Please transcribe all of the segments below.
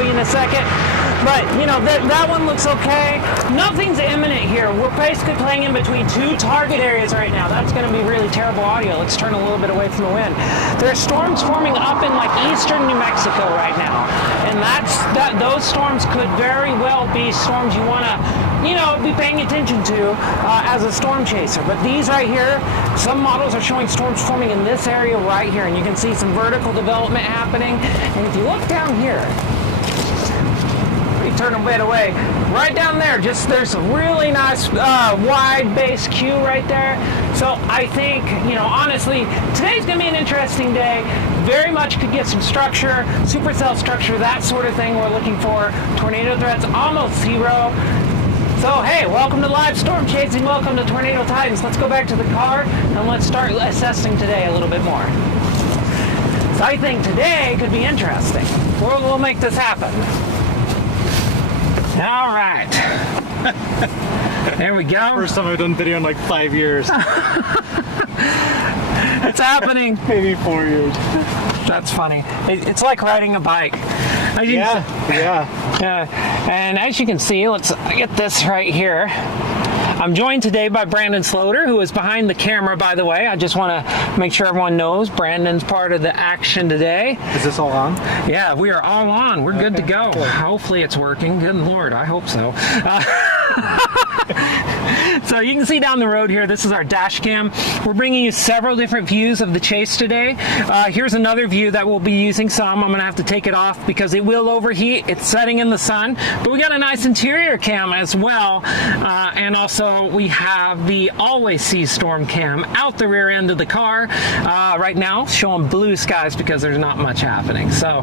show you in a second. But, you know, that one looks okay. Nothing's imminent here. We're basically playing in between two target areas right now. That's going to be really terrible audio. Let's turn a little bit away from the wind. There are storms forming up in, like, eastern New Mexico right now. And those storms could very well be storms you want to, you know, be paying attention to as a storm chaser. But these right here, some models are showing storms forming in this area right here. And you can see some vertical development happening. And if you look down here, turn a bit away. Right down there, there's a really nice wide base queue right there. So I think, you know, honestly, today's going to be an interesting day. Very much could get some structure, supercell structure, that sort of thing we're looking for. Tornado threats almost zero. So hey, welcome to live storm chasing. Welcome to Tornado Titans. Let's go back to the car and let's start assessing today a little bit more. So I think today could be interesting. We'll make this happen. All right. There we go. First time I've done video in like 5 years. It's happening. Maybe 4 years. That's funny. It's like riding a bike. Yeah. And as you can see, let's get this right here. I'm joined today by Brandon Sloter, who is behind the camera, by the way. I just want to make sure everyone knows Brandon's part of the action today. Is this all on? Yeah, we are all on. We're good to go. Cool. Hopefully it's working. Good Lord, I hope so. So you can see down the road here, this is our dash cam. We're bringing you several different views of the chase today. Here's another view that we'll be using some. I'm going to have to take it off because it will overheat. It's setting in the sun. But we got a nice interior cam as well. And also we have the always see storm cam out the rear end of the car. Right now showing blue skies because there's not much happening. So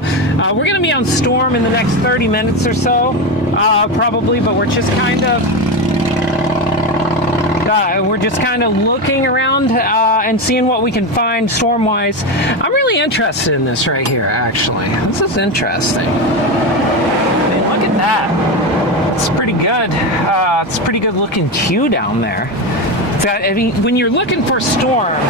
we're going to be on storm in the next 30 minutes or so, probably, but we're just kind of looking around and seeing what we can find storm-wise. I'm really interested in this right here, actually. This is interesting. I mean, look at that. It's pretty good. It's a pretty good looking queue down there. I mean, when you're looking for storms,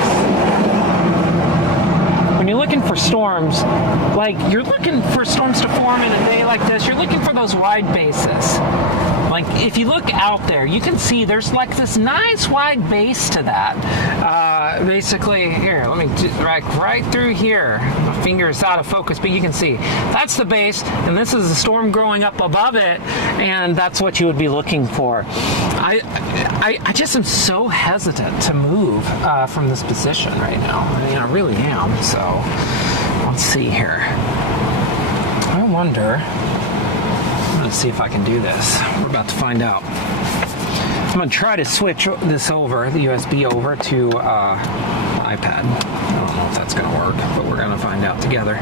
like you're looking for storms to form in a day like this, you're looking for those wide bases. Like if you look out there, you can see there's like this nice wide base to that. Basically, here, let me right through here. My finger is out of focus, but you can see that's the base, and this is the storm growing up above it, and that's what you would be looking for. I just am so hesitant to move from this position right now. I mean, I really am. So let's see here. I wonder. I'm going to see if I can do this. We're about to find out. I'm going to try to switch this over, the USB over to iPad. I don't know if that's going to work, but we're going to find out together.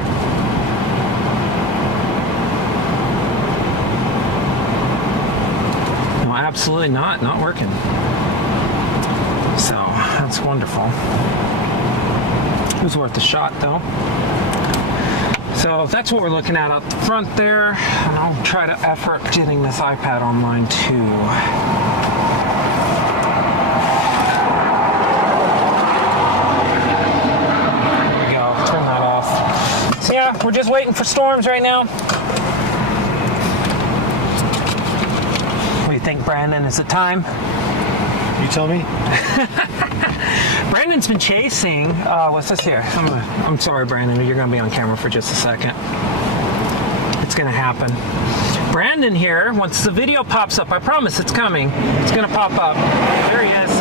No, absolutely not working. So that's wonderful. It was worth a shot, though. So that's what we're looking at out the front there, and I'll try to effort getting this iPad online too. There we go, turn that off. So yeah, we're just waiting for storms right now. What do you think, Brandon? Is it time? You tell me. Brandon's been chasing, what's this here? I'm sorry, Brandon, you're going to be on camera for just a second. It's going to happen. Brandon here, once the video pops up, I promise it's coming. It's going to pop up. There he is.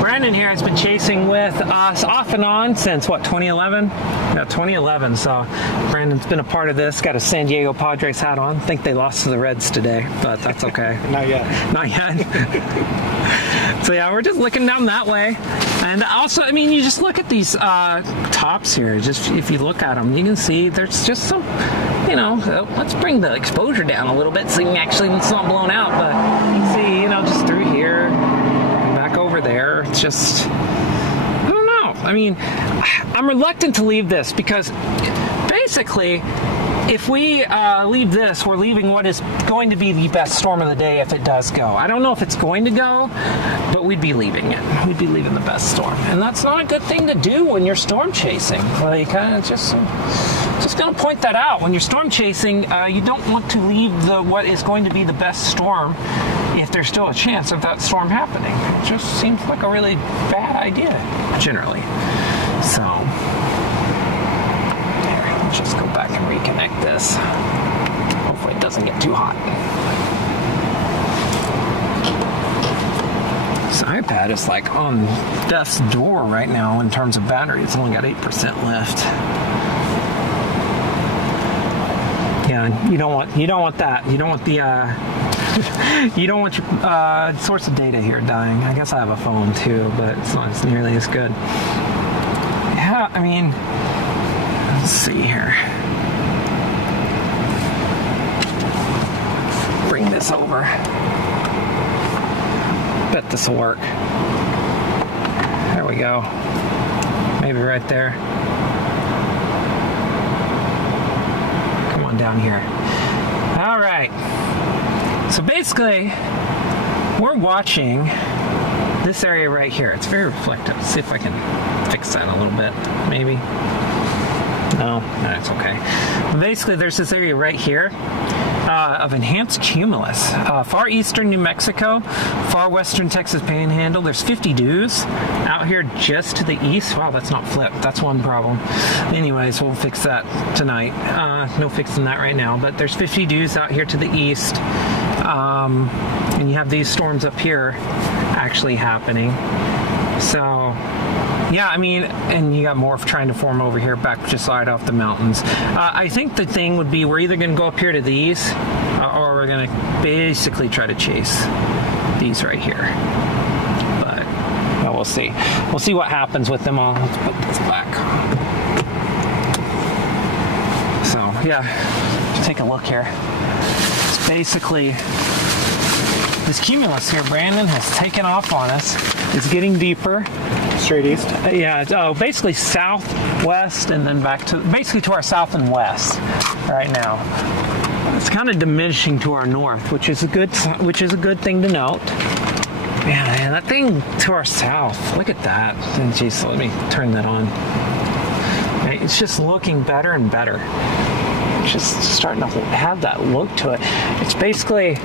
Brandon here has been chasing with us off and on since, what, 2011? Yeah, 2011. So Brandon's been a part of this. Got a San Diego Padres hat on. I think they lost to the Reds today, but that's okay. Not yet. Not yet. So yeah, we're just looking down that way. And also, I mean, you just look at these tops here. Just if you look at them, you can see there's just some, you know, let's bring the exposure down a little bit so you can actually, it's not blown out, but you can see, you know, just through here, back over there. It's just, I don't know. I mean, I'm reluctant to leave this because basically, if we leave this, we're leaving what is going to be the best storm of the day if it does go. I don't know if it's going to go, but we'd be leaving it. We'd be leaving the best storm. And that's not a good thing to do when you're storm chasing. Like, kind of just, Just going to point that out. When you're storm chasing, you don't want to leave what is going to be the best storm if there's still a chance of that storm happening. It just seems like a really bad idea, generally. So, there, let's just go back and reconnect this. Hopefully it doesn't get too hot. This iPad is like on death's door right now in terms of battery. It's only got 8% left. Yeah, you don't want that. You don't want the you don't want your source of data here dying. I guess I have a phone too, but it's not as nearly as good. Yeah, I mean, let's see here. Bring this over. Bet this will work. There we go. Maybe right there. Come on down here. All right. So basically, we're watching this area right here. It's very reflective. Let's see if I can fix that a little bit, maybe. No, that's okay. But basically, there's this area right here of enhanced cumulus. Far eastern New Mexico, far western Texas Panhandle. There's 50 dews out here just to the east. Wow, that's not flipped. That's one problem. Anyways, we'll fix that tonight. No fixing that right now, but there's 50 dews out here to the east. And you have these storms up here actually happening. So, yeah, I mean, and you got more trying to form over here back just right off the mountains. I think the thing would be we're either going to go up here to these or we're going to basically try to chase these right here. But well, we'll see. We'll see what happens with them all. Let's put this back. So, yeah, take a look here. It's basically this cumulus here, Brandon, has taken off on us. It's getting deeper. Straight east? Yeah, basically southwest and then back to basically to our south and west right now. It's kind of diminishing to our north, which is a good thing to note. Yeah, man, that thing to our south. Look at that. And geez, let me turn that on. It's just looking better and better. It's just starting to have that look to it. It's basically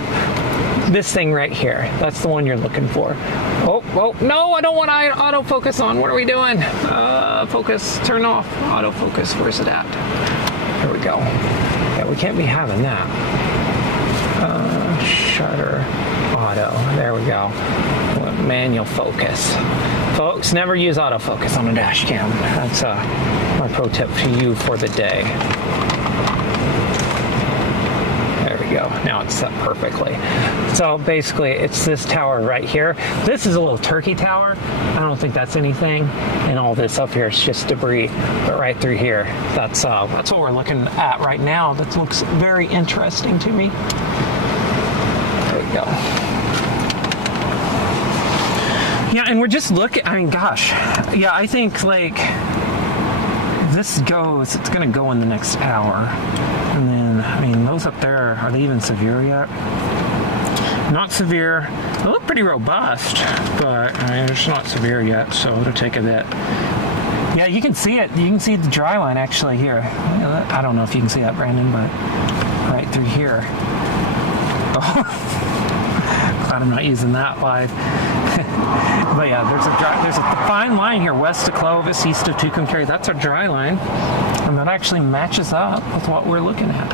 this thing right here. That's the one you're looking for. Oh, no, I don't want autofocus on. What are we doing? Focus, turn off. Autofocus, where's it at? There we go. Yeah, we can't be having that. Shutter, auto, there we go. Manual focus. Folks, never use autofocus on a dash cam. That's my pro tip to you for the day. Go. Now it's set perfectly. So basically it's this tower right here. This is a little turkey tower. I don't think that's anything. And all this up here is just debris. But right through here, that's what we're looking at right now. That looks very interesting to me. There we go. Yeah, and we're just looking, I mean, gosh. Yeah, I think like it's gonna go in the next hour. And then, I mean, those up there, are they even severe yet? Not severe. They look pretty robust, but I mean, it's not severe yet, so it'll take a bit. Yeah, you can see it. You can see the dry line actually here. I don't know if you can see that, Brandon, but right through here. Oh, glad I'm not using that live. But yeah, there's a fine line here west of Clovis, east of Tucumcari. That's our dry line, and that actually matches up with what we're looking at.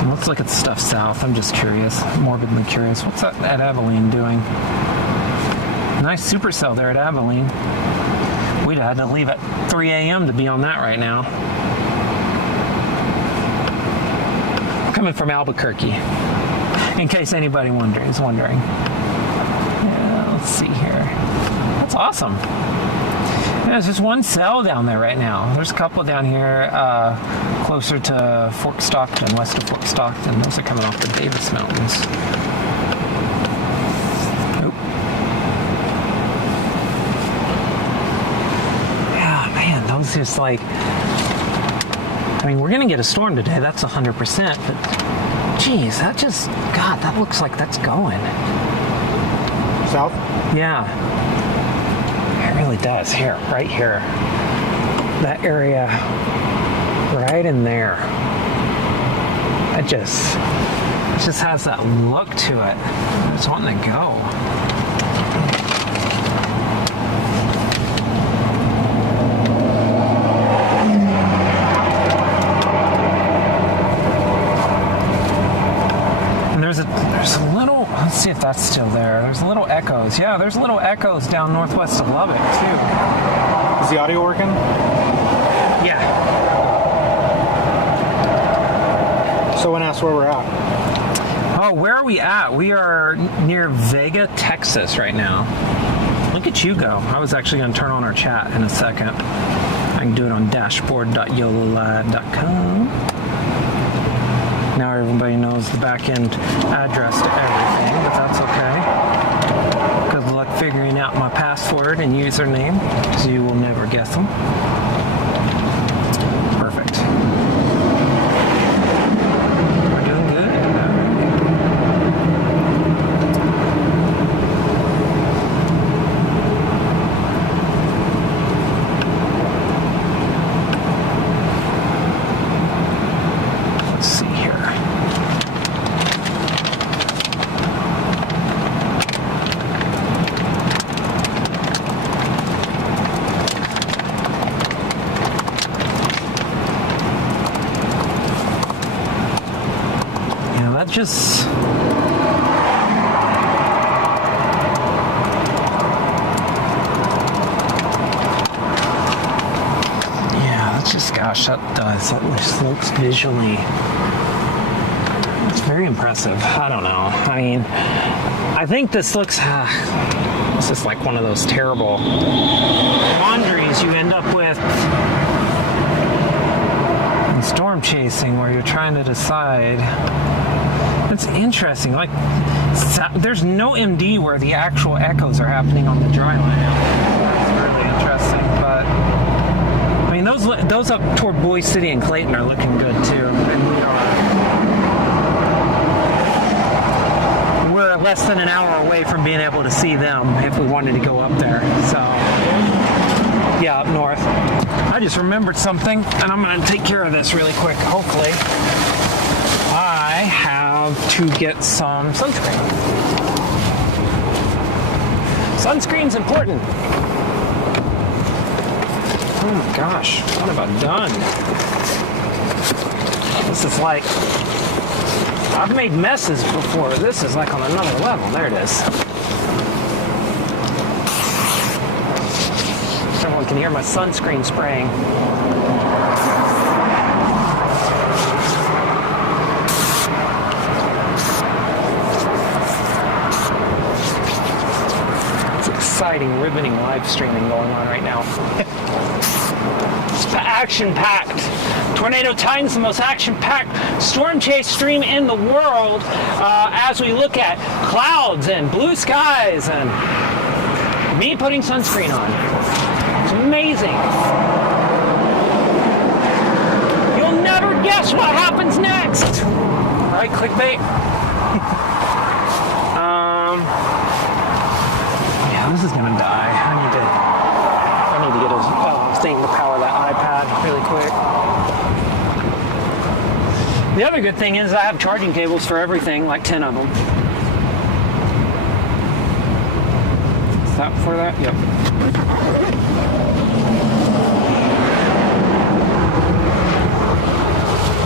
And let's look at the stuff south. I'm just curious, morbidly curious. What's that at Abilene doing? Nice supercell there at Abilene. We'd have had to leave at 3 a.m. to be on that right now. Coming from Albuquerque, in case anybody is wondering. Yeah, let's see here. That's awesome. Yeah, there's just one cell down there right now. There's a couple down here closer to Fort Stockton, west of Fort Stockton. Those are coming off the Davis Mountains. Nope. Yeah, man, those just like... I mean, we're going to get a storm today. That's 100%. But, geez, that just... God, that looks like that's going. South? Yeah. It really does. Here, right here. That area right in there. It just has that look to it. I'm just wanting to go. And there's a little, let's see if that's still there. There's a little echoes. Yeah, there's little echoes down northwest of Lubbock too. Is the audio working? Yeah. Someone asked where we're at. Oh, where are we at? We are near Vega, Texas right now. Look at you go. I was actually going to turn on our chat in a second. I can do it on dashboard.yololive.com. Now everybody knows the back end address to everything, but that's okay. Good luck figuring out my password and username, because you will never guess them. Perfect. We're doing good. Let's see here. Yeah, that just... Gosh, that does. That just looks visually... It's very impressive. I don't know. I mean, I think this looks... this is like one of those terrible quandaries you end up with in storm chasing where you're trying to decide. It's interesting. Like, there's no MD where the actual echoes are happening on the dry line. That's really interesting, but... I mean, those up toward Boise City and Clayton are looking good too, and we're less than an hour away from being able to see them if we wanted to go up there. So, yeah, up north. I just remembered something, and I'm going to take care of this really quick. Hopefully, I have to get some sunscreen. Sunscreen's important. Oh my gosh, what have I done? This is like, I've made messes before. This is like on another level. There it is. Everyone can hear my sunscreen spraying. It's exciting, riveting live streaming going on right now. It's action-packed. Tornado Titan's the most action-packed storm chase stream in the world as we look at clouds and blue skies and me putting sunscreen on. It's amazing. You'll never guess what happens next. Right, clickbait? Yeah, this is gonna die. I need to get a thing to power that iPad really quick. The other good thing is I have charging cables for everything, like 10 of them. Is that for that? Yep.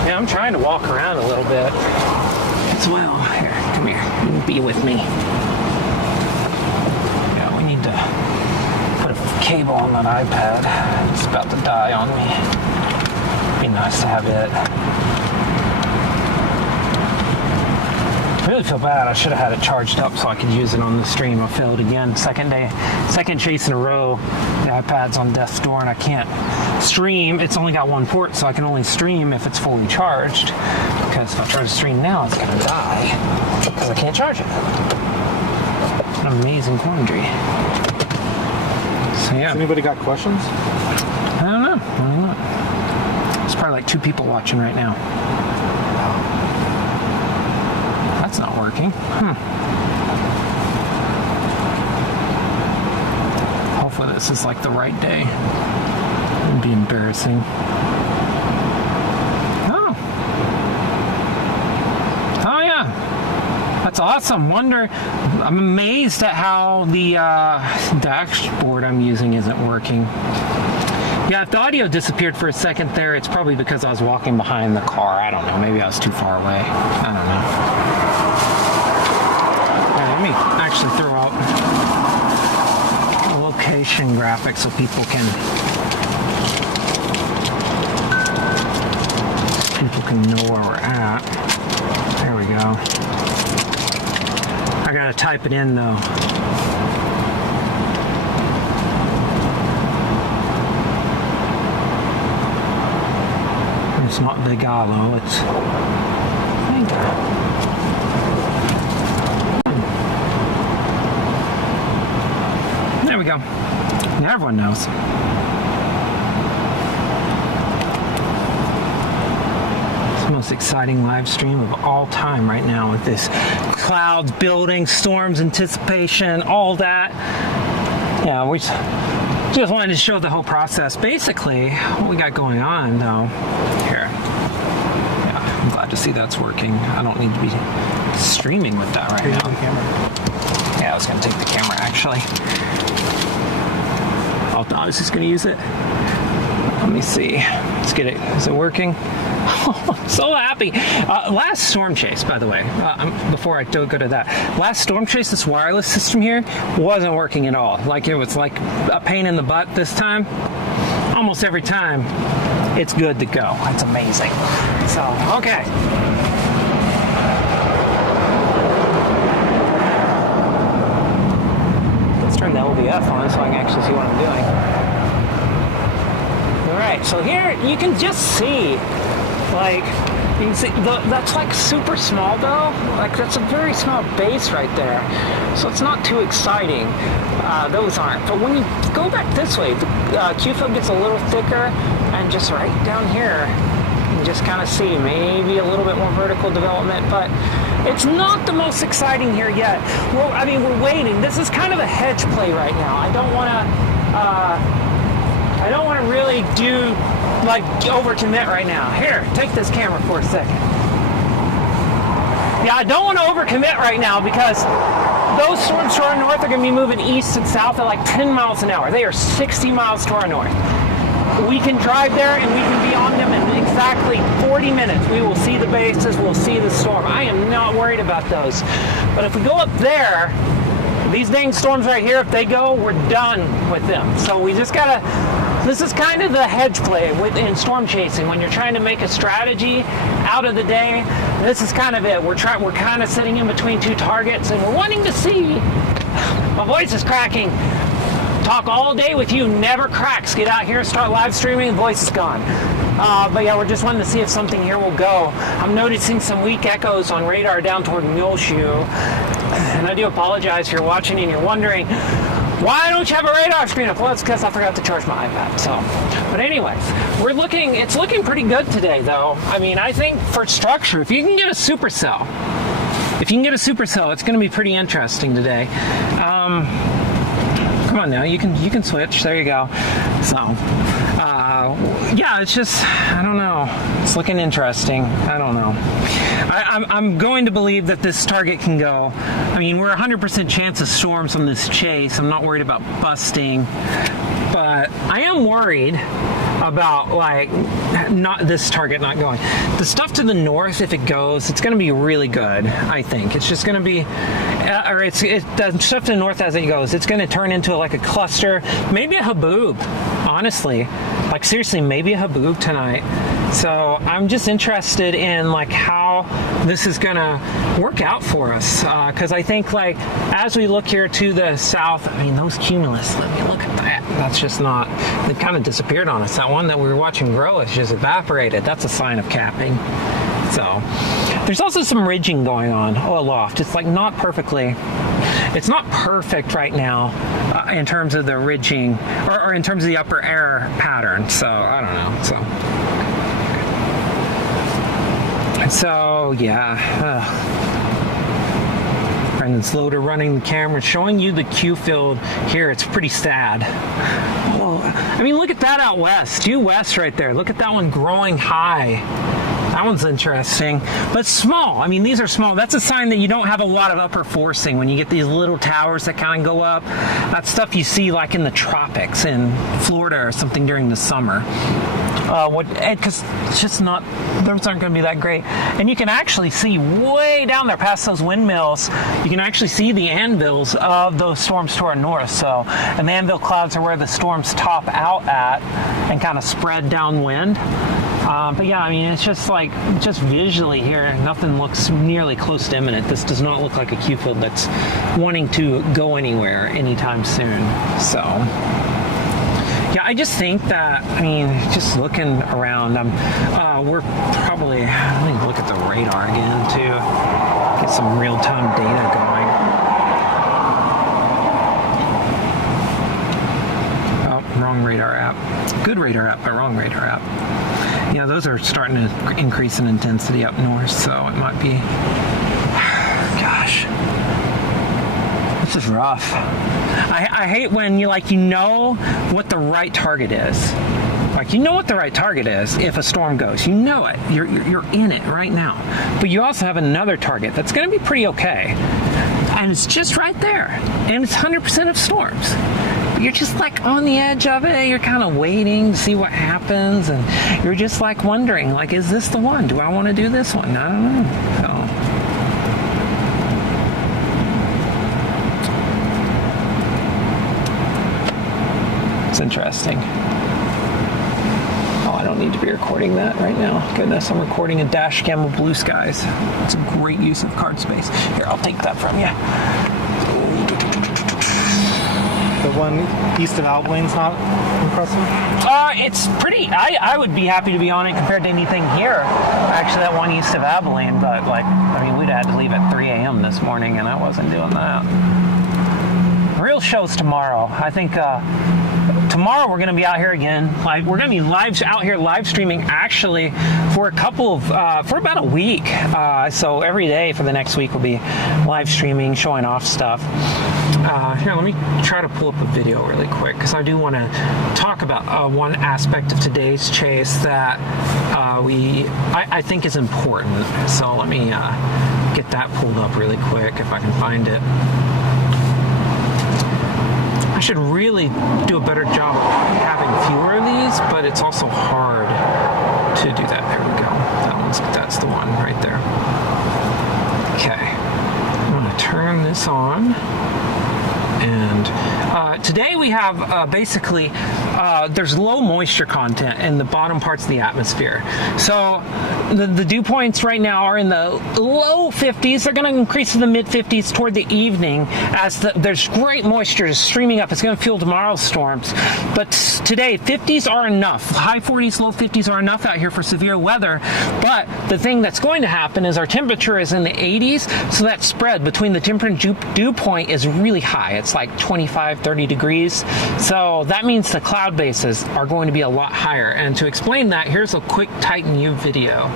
Yeah, I'm trying to walk around a little bit as well. Here, come here. Be with me. Yeah, we need to put a cable on that iPad. It's about to die on me. Be nice to have it. I really feel bad. I should have had it charged up so I could use it on the stream. I failed again. Second chase in a row. The iPad's on death's door and I can't stream. It's only got one port, so I can only stream if it's fully charged. Because if I try to stream now, it's gonna die. Because I can't charge it. An amazing quandary. So yeah. Has anybody got questions? I don't know. There's probably like 2 people watching right now. That's not working. Hopefully this is like the right day. It'd be embarrassing. That's awesome. I'm amazed at how the dashboard I'm using isn't working. Yeah, if the audio disappeared for a second there, it's probably because I was walking behind the car. I don't know. Maybe I was too far away. I don't know. Let me actually throw out a location graphic so people can know where we're at. There we go. I gotta type it in though. It's not Vigalo, it's Vega. There we go. Now everyone knows. It's the most exciting live stream of all time right now with this clouds building, storms, anticipation, all that. Yeah, we just wanted to show the whole process. Basically, what we got going on though, here. Yeah, I'm glad to see that's working. I don't need to be streaming with that right now. Yeah, I was gonna take the camera actually. Oh, I was just gonna use it. Let me see. Let's get it. Is it working? Oh, I'm so happy. Last storm chase, by the way, before I go to that, last storm chase, this wireless system here wasn't working at all. Like it was like a pain in the butt this time. Almost every time, it's good to go. It's amazing. So, okay. Let's turn the LVF on so I can actually see what I'm doing. All right, so here you can just see. Like, you can see, that's like super small though. Like, that's a very small base right there. So it's not too exciting. Those aren't. But when you go back this way, the Q-field gets a little thicker, and just right down here, you can just kind of see maybe a little bit more vertical development, but it's not the most exciting here yet. Well, I mean, we're waiting. This is kind of a hedge play right now. I don't want to really do like overcommit right now. Here, take this camera for a second. Yeah, I don't want to overcommit right now because those storms to our north are going to be moving east and south at like 10 miles an hour. They are 60 miles to our north. We can drive there and we can be on them in exactly 40 minutes. We will see the bases, we'll see the storm. I am not worried about those. But if we go up there, these dang storms right here, if they go, we're done with them. So we just gotta, this is kind of the hedge play in storm chasing. When you're trying to make a strategy out of the day, this is kind of it. We're kind of sitting in between two targets, and we're wanting to see. My voice is cracking. Talk all day with you never cracks. Get out here, start live streaming, the voice is gone. But yeah, we're just wanting to see if something here will go. I'm noticing some weak echoes on radar down toward Muleshoe. And I do apologize if you're watching and you're wondering, why don't you have a radar screen up? Well, it's because I forgot to charge my iPad. So, but anyways, it's looking pretty good today though. I mean, I think for structure, if you can get a Supercell, it's going to be pretty interesting today. Come on now, you can switch. There you go. So, yeah, it's just, I don't know. It's looking interesting. I don't know. I'm going to believe that this target can go. I mean, we're 100% chance of storms on this chase. I'm not worried about busting, but I am worried about like not this target not going. The stuff to the north, if it goes, it's going to be really good. I think it's just going to be, the stuff to the north as it goes, it's going to turn into like a cluster, maybe a haboob. Honestly, like seriously, maybe a haboob tonight. So I'm just interested in like how this is going to work out for us, because I think like as we look here to the south, I mean those cumulus. Let me look at that. That's just not. They've kind of disappeared on us. That one that we were watching grow has just evaporated. That's a sign of capping. So there's also some ridging going on aloft. It's like not perfectly. It's not perfect right now in terms of the ridging or in terms of the upper air pattern. So I don't know. So yeah. Brendan's loader running the camera, showing you the Q field here. It's pretty sad. Oh, I mean, look at that out west. Due west right there. Look at that one growing high. That one's interesting, but small. I mean, these are small. That's a sign that you don't have a lot of upper forcing when you get these little towers that kind of go up. That's stuff you see like in the tropics in Florida or something during the summer. Because it's just not, those aren't going to be that great. And you can actually see way down there past those windmills, you can actually see the anvils of those storms to our north. So, and the anvil clouds are where the storms top out at and kind of spread downwind. But yeah, I mean, it's just like, just visually here, nothing looks nearly close to imminent. This does not look like a Q field that's wanting to go anywhere anytime soon. So, yeah, I just think that, I mean, just looking around, we're probably, let me look at the radar again too, get some real-time data going. Oh, wrong radar app. Good radar app, but wrong radar app. Yeah, those are starting to increase in intensity up north, so it might be, gosh, this is rough. I hate when you know what the right target is. Like, you know what the right target is if a storm goes. You know it. You're in it right now. But you also have another target that's going to be pretty okay. And it's just right there. And it's 100% of storms. But you're just like on the edge of it. You're kind of waiting to see what happens. And you're just like wondering, like, is this the one? Do I want to do this one? I don't know. So. It's interesting. Oh, I don't need to be recording that right now. Goodness, I'm recording a dash cam of blue skies. It's a great use of card space. Here, I'll take that from you. The one east of Alblaine's not impressive? It's pretty, I would be happy to be on it compared to anything here. Actually, that one east of Abilene, but like, I mean, we'd had to leave at 3 a.m. this morning and I wasn't doing that. Real show's tomorrow. I think, tomorrow we're going to be out here again. Like, we're going to be out here live streaming actually for for about a week. So every day for the next week we'll be live streaming, showing off stuff. Here, let me try to pull up a video really quick because I do want to talk about one aspect of today's chase that I think is important. So let me get that pulled up really quick if I can find it. I should really do a better job of having fewer of these, but it's also hard to do that. There we go. That's the one right there. Okay. I'm going to turn this on. And today we have basically, there's low moisture content in the bottom parts of the atmosphere. So the dew points right now are in the low 50s. They're going to increase to the mid 50s toward the evening as there's great moisture streaming up. It's going to fuel tomorrow's storms. But today, 50s are enough. High 40s, low 50s are enough out here for severe weather. But the thing that's going to happen is our temperature is in the 80s. So that spread between the temperature and dew point is really high. It's like 25, 30 degrees. So that means the cloud bases are going to be a lot higher. And to explain that, here's a quick Titan U video.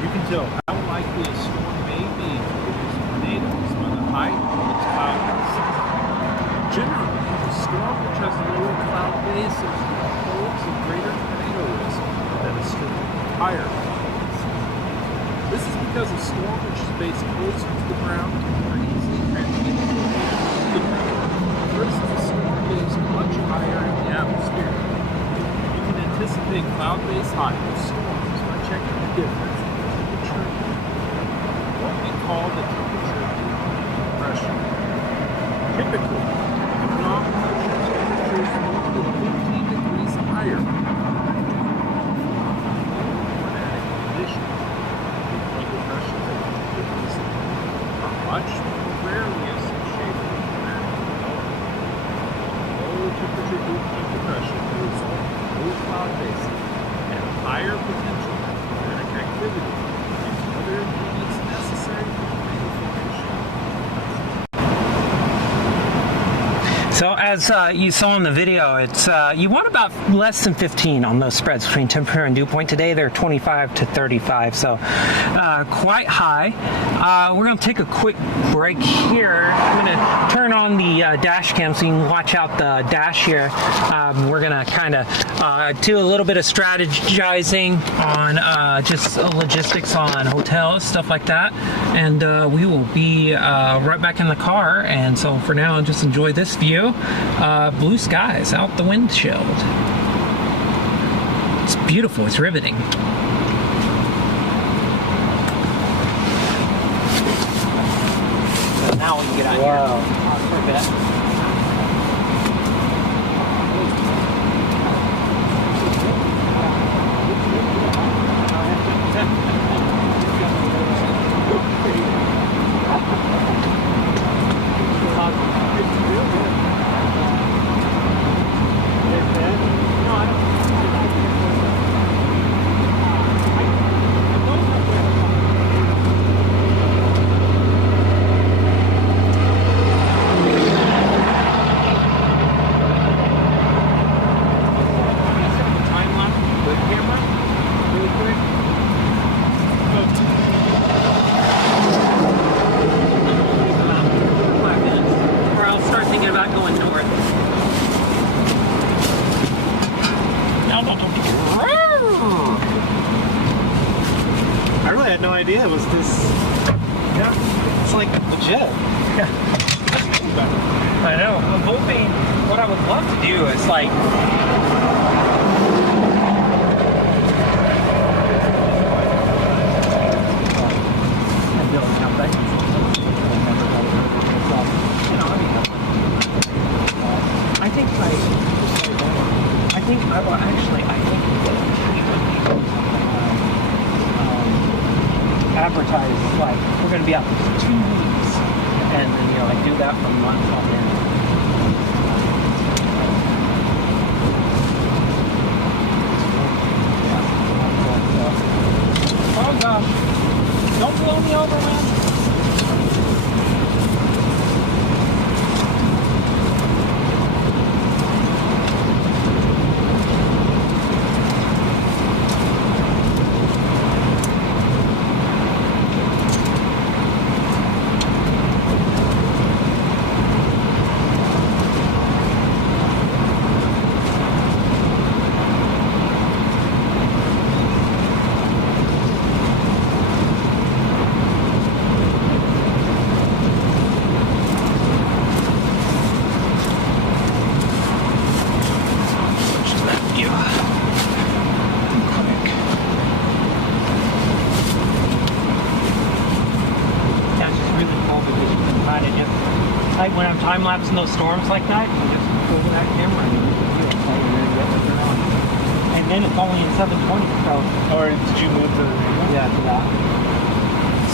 You can tell how likely a storm may be to produce tornadoes by the height of its cloud bases. Generally, a storm which has lower cloud bases holds a greater tornado risk than a storm with higher cloud bases. This is because a storm which is based closer to the ground can more easily transmit tornadoes to the ground versus a storm based much higher in the atmosphere. You can anticipate cloud base height of storms by checking the difference in temperature and what we call the temperature depression. Typically, economic temperatures more than 15 degrees higher than climatic conditions. Depressions and activities are much more rarely associated with climatic development. Low temperature dew point depression will result in low cloud bases and higher potential for climatic activity and other ingredients necessary for tornado as you saw in the video, it's you want about less than 15 on those spreads between temperature and dew point. Today they're 25 to 35, so quite high. We're going to take a quick break here. I'm going to turn on the dash cam so you can watch out the dash here. We're going to kind of do a little bit of strategizing on just logistics on hotels, stuff like that, and we will be right back in the car. And so for now, just enjoy this view. Blue skies out the windshield. It's beautiful. It's riveting. So now we can get out here for a bit. I really had no idea it was this. Yeah, it's like legit. I know. I'm hoping what I would love to do is like advertise like we're going to be out for 2 weeks, and then like do that for months on end. Oh gosh, don't blow me over, man. Like when I'm time lapsing those storms like that, you just go to that camera and then it's only in 720. So. Or did you move to? Yeah, to that.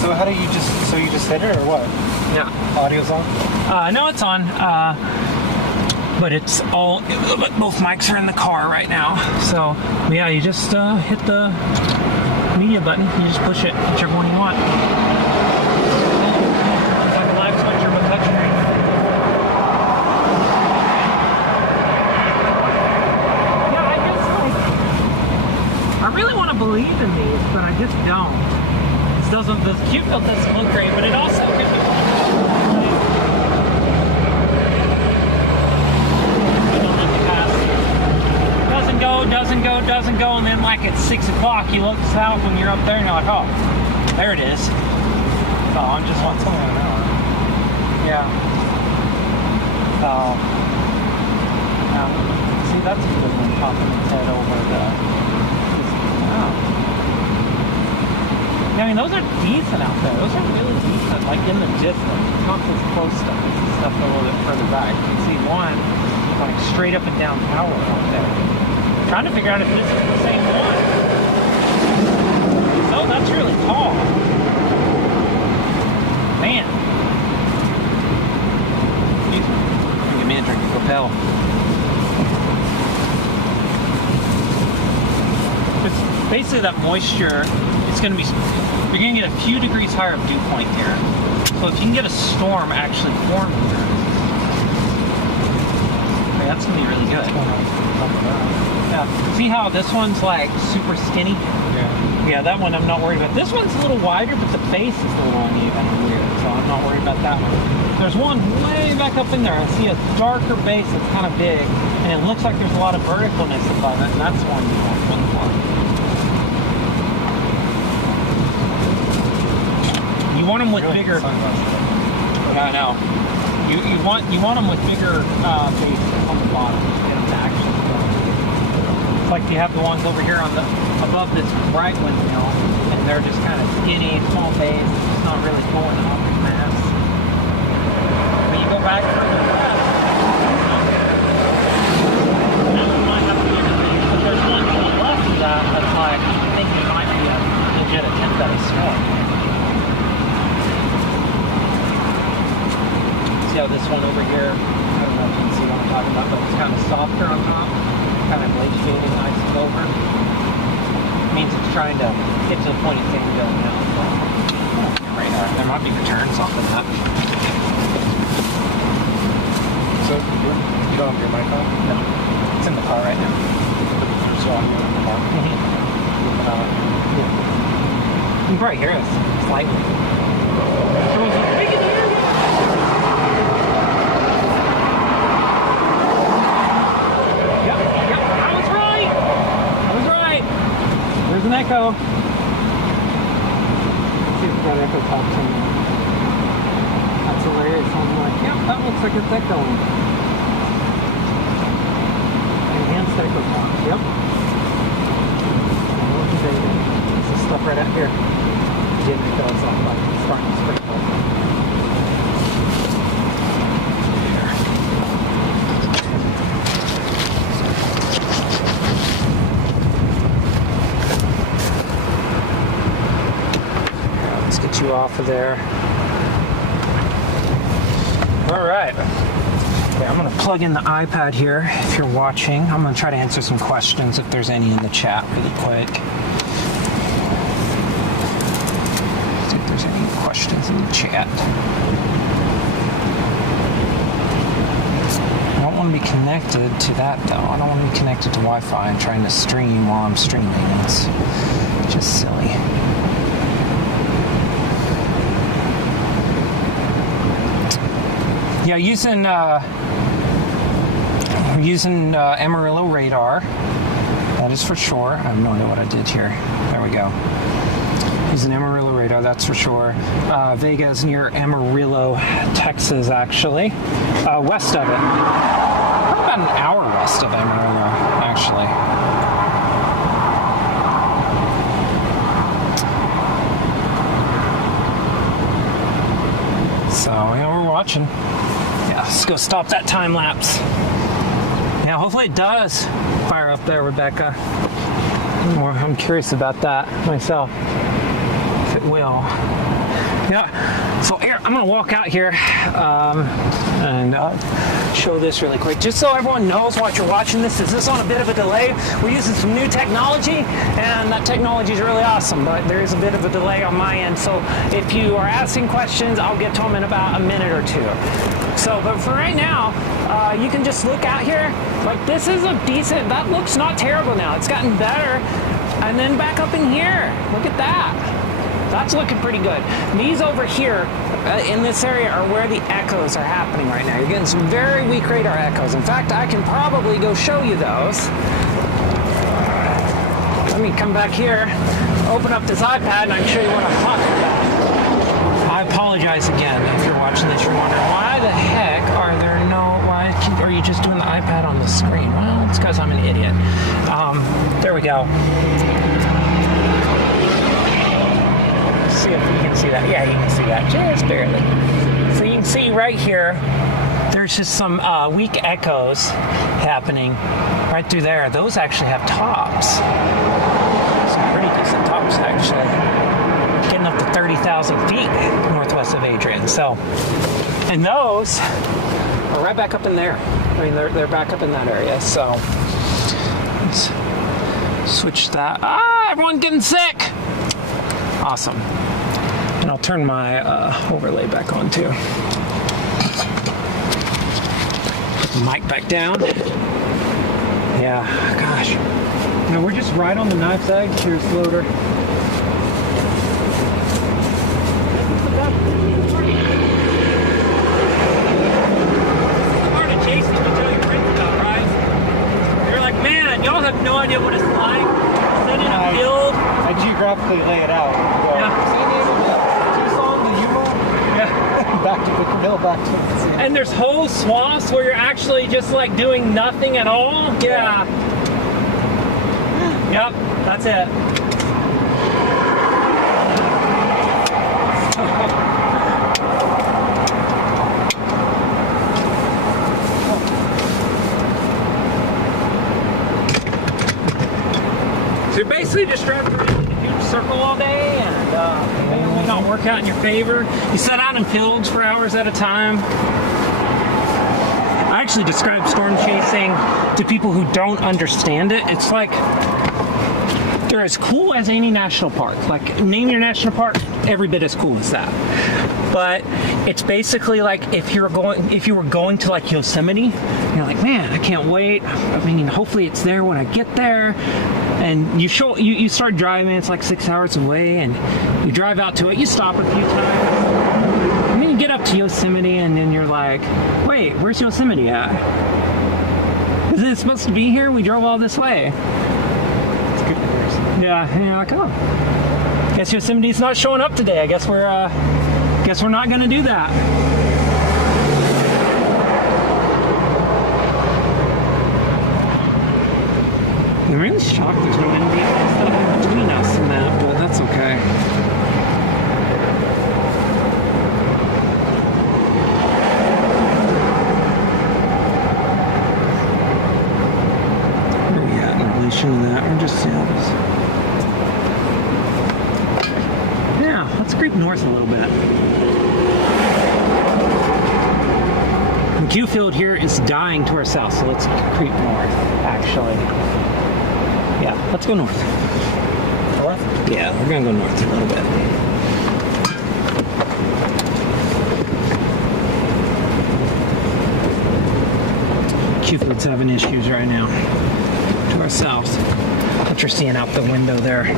So how do you just? So you just hit it or what? Yeah. Audio's on. No, it's on. But it's all. But both mics are in the car right now. So yeah, you just hit the media button. You just push it, whichever one you want. Believe in these, but I just don't. This doesn't. This cute build doesn't look great, but it also could be. Doesn't go, and then like at 6 o'clock, you look south when you're up there, and you're like, oh, there it is. So I'm just on something an hour. Yeah. So. See, that's a good one popping its head over the. I mean, those are decent out there. Those are really decent, like in the distance. It's not this close stuff. It's the stuff a little bit further back. You can see one, like straight up and down tower out there. I'm trying to figure out if this is the same one. Oh, that's really tall. Man. Excuse me. Give me a drink of Propel. Basically that moisture, it's going to be, you're going to get a few degrees higher of dew point here. So if you can get a storm actually form here, That's gonna be really good. Yeah. See how this one's like super skinny? Yeah, that one I'm not worried about. This one's a little wider, but the base is a little uneven and weird, so I'm not worried about that one. There's one way back up in there. I see a darker base that's kind of big, and it looks like there's a lot of verticalness above it, and that's the one you want to look for. You want them with bigger. I know. You want them with bigger bases on the bottom. Get them to actually go. It's like you have the ones over here on the above this right windmill, and they're just kind of skinny, small base. It's not really going up in mass. When you go back further left, you might have to bigger base. But there's one to the left of that that's like, I think it might be a legit attempt at a swarm. See how this one over here, I don't know if you can see what I'm talking about, but it's kind of softer on top, kind of glaciated, nice and over. Means it's trying to get to the point it's going now. Radar. There might be returns off of that. So, you don't have your mic on? No. It's in the car right now. So I'm in the car? Yeah. You can probably hear us slightly. There's an echo. Let's see if that echo pops in there. That's hilarious. I'm like, yep, that looks like it's echoing. Enhanced echo pops, yep. This is stuff right out here. Jimmy goes off like it's starting to sprinkle. You off of there. All right. Okay, I'm going to plug in the iPad here if you're watching. I'm going to try to answer some questions if there's any in the chat really quick. See if there's any questions in the chat. I don't want to be connected to that though. I don't want to be connected to Wi-Fi and trying to stream while I'm streaming. It's just silly. Yeah, using Amarillo radar. That is for sure. I have no idea what I did here. There we go. Using Amarillo radar, that's for sure. Vega is near Amarillo, Texas, actually. West of it. Probably about an hour west of Amarillo, actually. So, yeah, we're watching. Yeah, let's go stop that time lapse. Yeah, hopefully it does fire up there, Rebecca. I'm curious about that myself, if it will. Yeah, so here, I'm gonna walk out here and show this really quick, just so everyone knows what you're watching. This is on a bit of a delay. We're using some new technology, and that technology is really awesome, but there is a bit of a delay on my end. So if you are asking questions, I'll get to them in about a minute or two. So, but for right now, you can just look out here. Like, this is a decent, that looks not terrible now. It's gotten better. And then back up in here, look at that. That's looking pretty good. These over here in this area are where the echoes are happening right now. You're getting some very weak radar echoes. In fact, I can probably go show you those. Let me come back here, open up this iPad, and I can show you what I'm talking about. I apologize again if you're watching this. You're wondering, why the heck are there why are you just doing the iPad on the screen? Well, it's because I'm an idiot. There we go. See if you can see that. Yeah, you can see that just barely. So you can see right here, there's just some weak echoes happening right through there. Those actually have tops. Some pretty decent tops, actually. Getting up to 30,000 feet northwest of Adrian. So, and those are right back up in there. I mean, they're back up in that area. So, let's switch that. Everyone getting sick. Awesome. And I'll turn my overlay back on too. Put the mic back down. Yeah, gosh. No, we're just right on the knife's edge. Here's loader. Hard to chase it until you print it out, right? You're like, man, y'all have no idea what it's like. Sitting in a field. I geographically lay it out. Yeah. Tucson, the Yuma. Yeah. Back to Victorville, back to the city. And there's whole swaths where you're actually just like doing nothing at all. Yeah. Yep, that's it. So you're basically just driving around in a huge circle all day, and may or may not work out in your favor. You set out in fields for hours at a time. I actually describe storm chasing to people who don't understand it. It's like they're as cool as any national park. Like, name your national park, every bit as cool as that. But it's basically like if you were going to like Yosemite, you're like, man, I can't wait. I mean, hopefully it's there when I get there. And you start driving, it's like 6 hours away, and you drive out to it, you stop a few times. And then you get up to Yosemite, and then you're like, wait, where's Yosemite at? Is it supposed to be here? We drove all this way. It's good comparison. Yeah, and you're like, oh, guess Yosemite's not showing up today. I guess we're not gonna do that. I'm really shocked there's no NBS between us and that, but that's okay. Where are we at in relation to that? We're just sales. Yeah, let's creep north a little bit. The Q field here is dying to our south, so let's creep north, actually. Yeah, let's go north. North? Yeah, we're gonna go north a little bit. Q-Field's having issues right now. To our south. What you're seeing out the window there.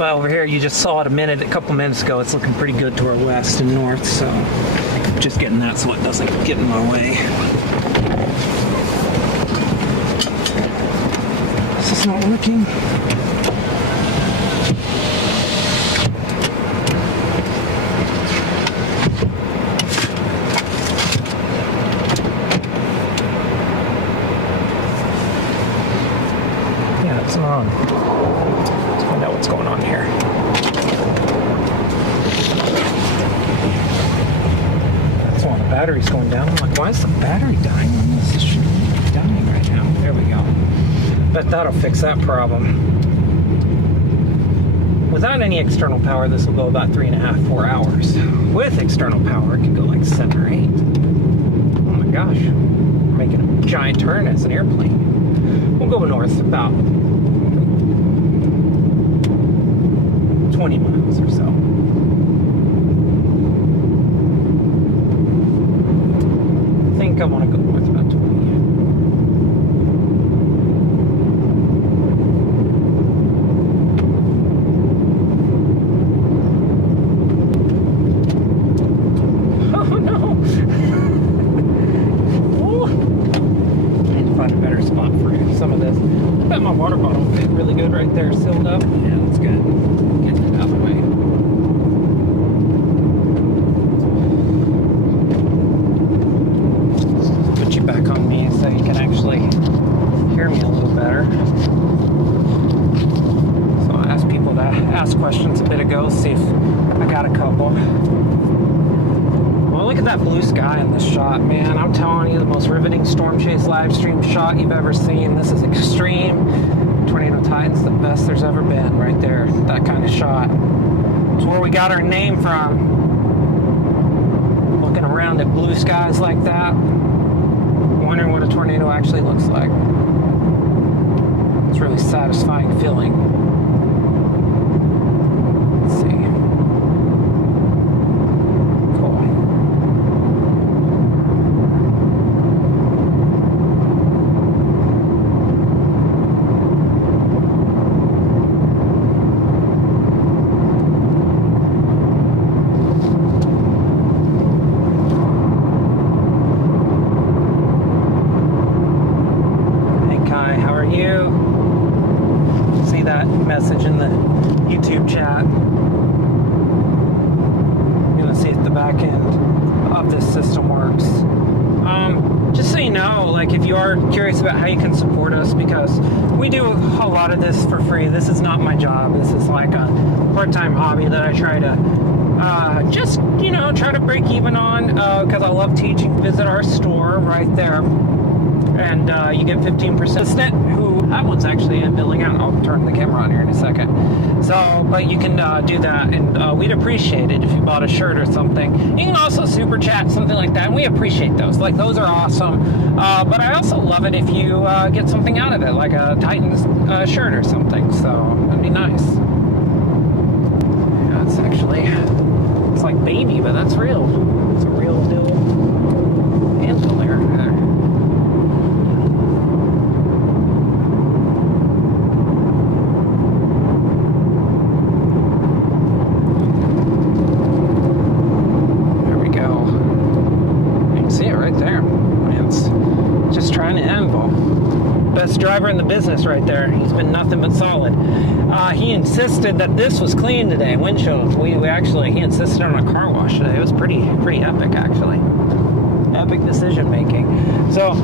Well, over here, you just saw it a couple minutes ago. It's looking pretty good to our west and north, so just getting that so it doesn't get in my way. It's not working. Yeah, it's on. Let's find out what's going on here. That's one of the batteries going down. I'm like, why is the battery dying on this? This shouldn't be dying right now. There we go. Bet that'll fix that problem. Without any external power, this will go about 3.5, 4 hours. With external power, it could go like 7 or 8. Oh my gosh. We're making a giant turn as an airplane. We'll go north about 20 miles or so. I think I want to go north about 20. Water bottle fit really good right there, sealed up. Yeah, that's good. Get it out of the way. Put you back on me so you can actually hear me a little better. So I asked people to ask questions a bit ago, see if I got a couple. Well, look at that blue sky in this shot, man. I'm telling you, the most riveting storm chase live stream shot you've ever seen. This is extreme. Tornado Titan's the best there's ever been right there. That kind of shot. It's where we got our name from. Looking around at blue skies like that, wondering what a tornado actually looks like. It's a really satisfying feeling. Let's see. YouTube chat. I'm gonna see if the back end of this system works. Just so you know, like if you are curious about how you can support us, because we do a lot of this for free. This is not my job. This is like a part-time hobby that I try to just, you know, try to break even on, because I love teaching. Visit our store right there, and you get 15%. That one's actually billing out. I'll turn the camera on here in a second. So, but you can do that, and we'd appreciate it if you bought a shirt or something. You can also super chat, something like that, and we appreciate those. Like, those are awesome. But I also love it if you get something out of it, like a Titans shirt or something. So, that'd be nice. Yeah, it's actually, it's like baby, but that's real. It's a real deal handle there. Best driver in the business right there. He's been nothing but solid. He insisted that this was clean today. Windshield. He insisted on a car wash today. It was pretty epic, actually. Epic decision making. So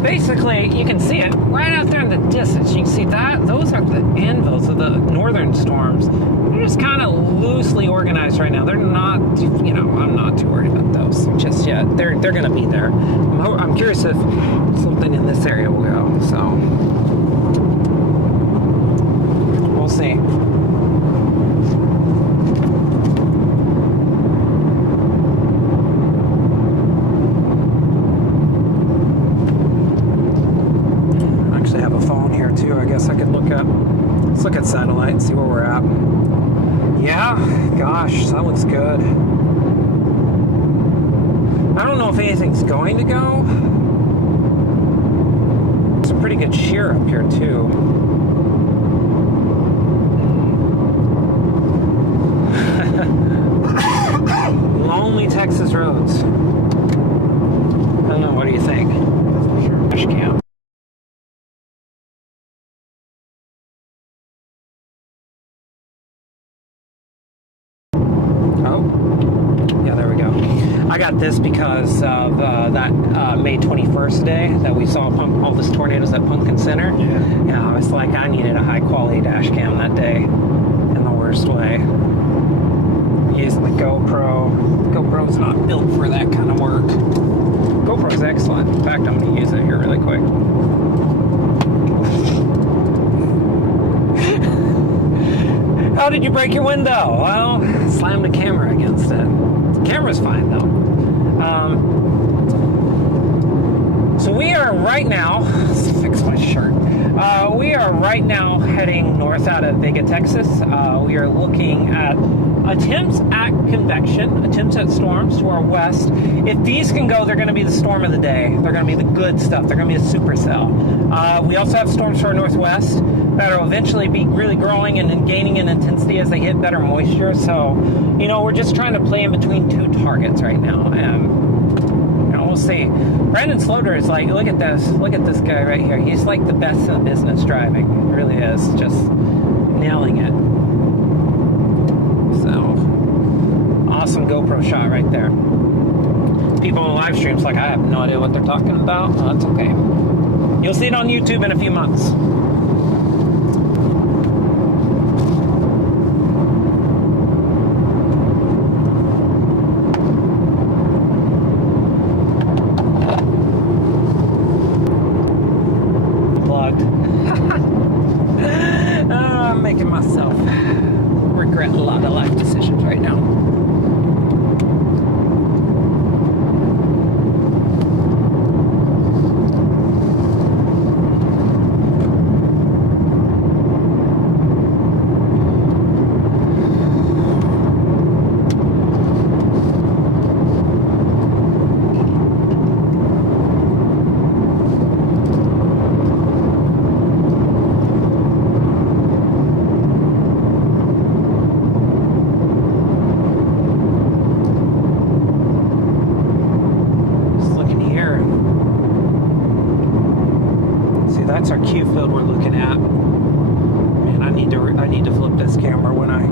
basically, you can see it right out there in the distance. You can see that. Those are the anvils of the northern storms. They're just kind of loosely organized right now. They're not, you know, I'm not too worried about those just yet. They're going to be there. I'm curious if something in this area will go. So we'll see. I actually have a phone here too. I guess I could let's look at satellite and see where we're at. Yeah, gosh, that looks good. I don't know if anything's going to go. It's a pretty good shear up here too. Lonely Texas roads. I don't know, what do you think? Dash cam. I got this because of that May 21st day that we saw all those tornadoes at Pumpkin Center. Yeah, I was like, I needed a high quality dash cam that day in the worst way. Using the GoPro. GoPro's not built for that kind of work. GoPro's excellent. In fact, I'm going to use it here really quick. How did you break your window? Well, slammed the camera against it. The camera's fine though. So we are right now, let's fix my shirt. We are right now heading north out of Vega, Texas. We are looking at attempts at convection, attempts at storms to our west. If these can go, they're going to be the storm of the day. They're going to be the good stuff. They're going to be a supercell. We also have storms to our northwest that will eventually be really growing and gaining in intensity as they hit better moisture. So, you know, we're just trying to play in between two targets right now. And, you know, we'll see. Brandon Sloter is like, look at this guy right here. He's like the best in the business driving. He really is. Just nailing it. So, awesome GoPro shot right there. People on live streams like, I have no idea what they're talking about. Oh, that's okay. You'll see it on YouTube in a few months. I'm making myself regret a lot of life decisions right now. That's our Q field we're looking at. Man, I need to flip this camera when I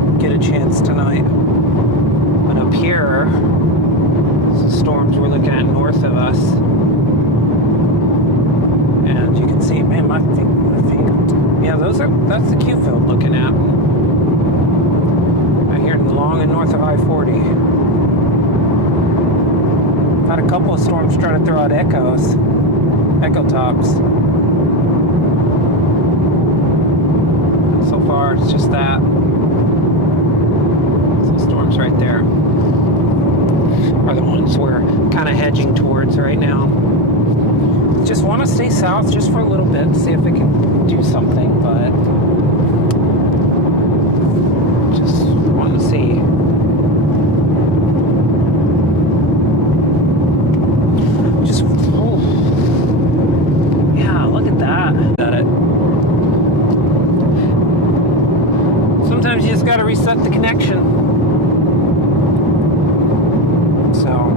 a couple of storms trying to throw out echo tops. So far, it's just that. So storms right there are the ones we're kind of hedging towards right now. Just want to stay south just for a little bit, see if it can do something, but just want to see. Just, oh, yeah, look at that. Sometimes you just got to reset the connection. So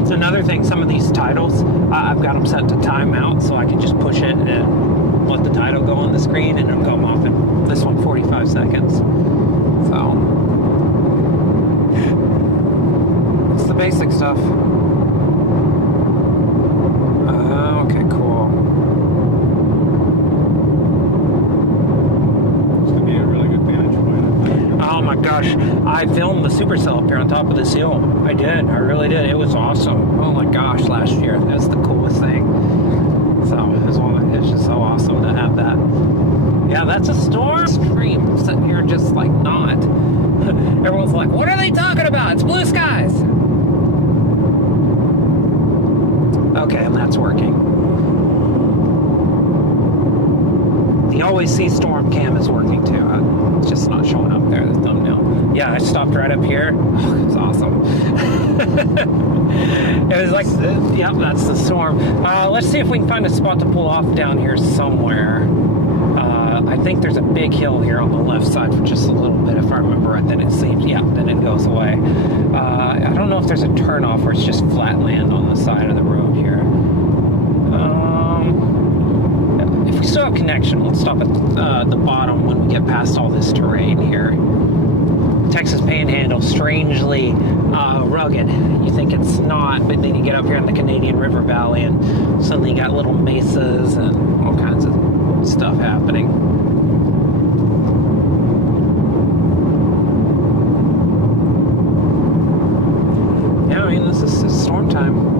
it's another thing, some of these titles, I've got them set to timeout, so I can just push it and let the title go on the screen and it'll come off in this one 45 seconds. So it's the basic stuff. Okay, cool. It's going to be a really good vantage point. Oh my gosh, I filmed the Supercell up here on top of this hill. I did, I really did. It was awesome. Oh my gosh, last year. That was the coolest thing. So, it's just so awesome to have that. Yeah, that's a storm stream. I'm sitting here just like not. Everyone's like, what are they talking about? It's blue skies. Okay, and that's working. The always see storm cam is working too. It's just not showing up there, the thumbnail. Yeah, I stopped right up here. Oh, it's awesome. It was like, yep, that's the storm. Let's see if we can find a spot to pull off down here somewhere. I think there's a big hill here on the left side for just a little bit, if I remember right. Then it seems, yeah, then it goes away. I don't know if there's a turnoff or it's just flat land on the side of the road here. If we still have connection, let's stop at the bottom when we get past all this terrain here. Texas Panhandle, strangely rugged. You think it's not, but then you get up here in the Canadian River Valley and suddenly you got little mesas and all kinds of stuff happening. Yeah, I mean, this is storm time.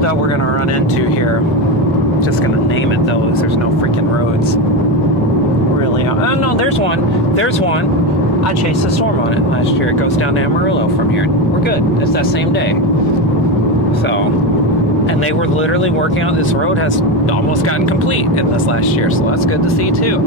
That we're going to run into here, just going to name it though, is there's no freaking roads really. Oh no, there's one. I chased a storm on it last year. It goes down to Amarillo from here. We're good. It's that same day. So, and they were literally working on this road, has almost gotten complete in this last year, so that's good to see too.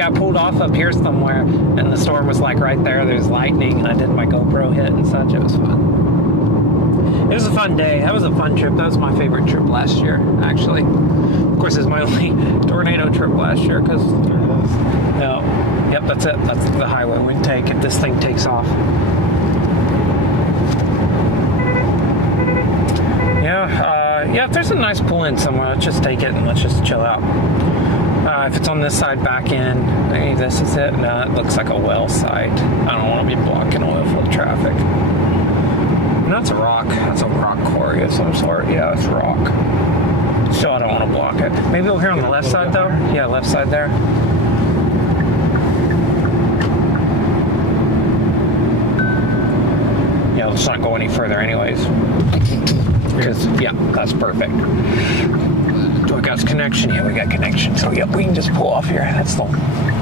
I pulled off up here somewhere and the storm was like right there. There's lightning and I did my GoPro hit and such. It was fun. It was a fun day. That was a fun trip. That was my favorite trip last year, actually. Of course, it's my only tornado trip last year because, no, yep, that's it. That's the highway we take if this thing takes off. Yeah, if there's a nice pull in somewhere, let's just take it and let's just chill out. If it's on this side back in, maybe this is it. No, it looks like a well site. I don't want to be blocking oil field traffic. And that's a rock. That's a rock quarry of some sort. Yeah, it's rock. So I don't want to block it. Maybe over here on the left side though. Yeah, left side there. Yeah, let's not go any further anyways. Because, yeah, that's perfect. Do I got connection? Yeah, we got connection. So, yep, we can just pull off here. That's the...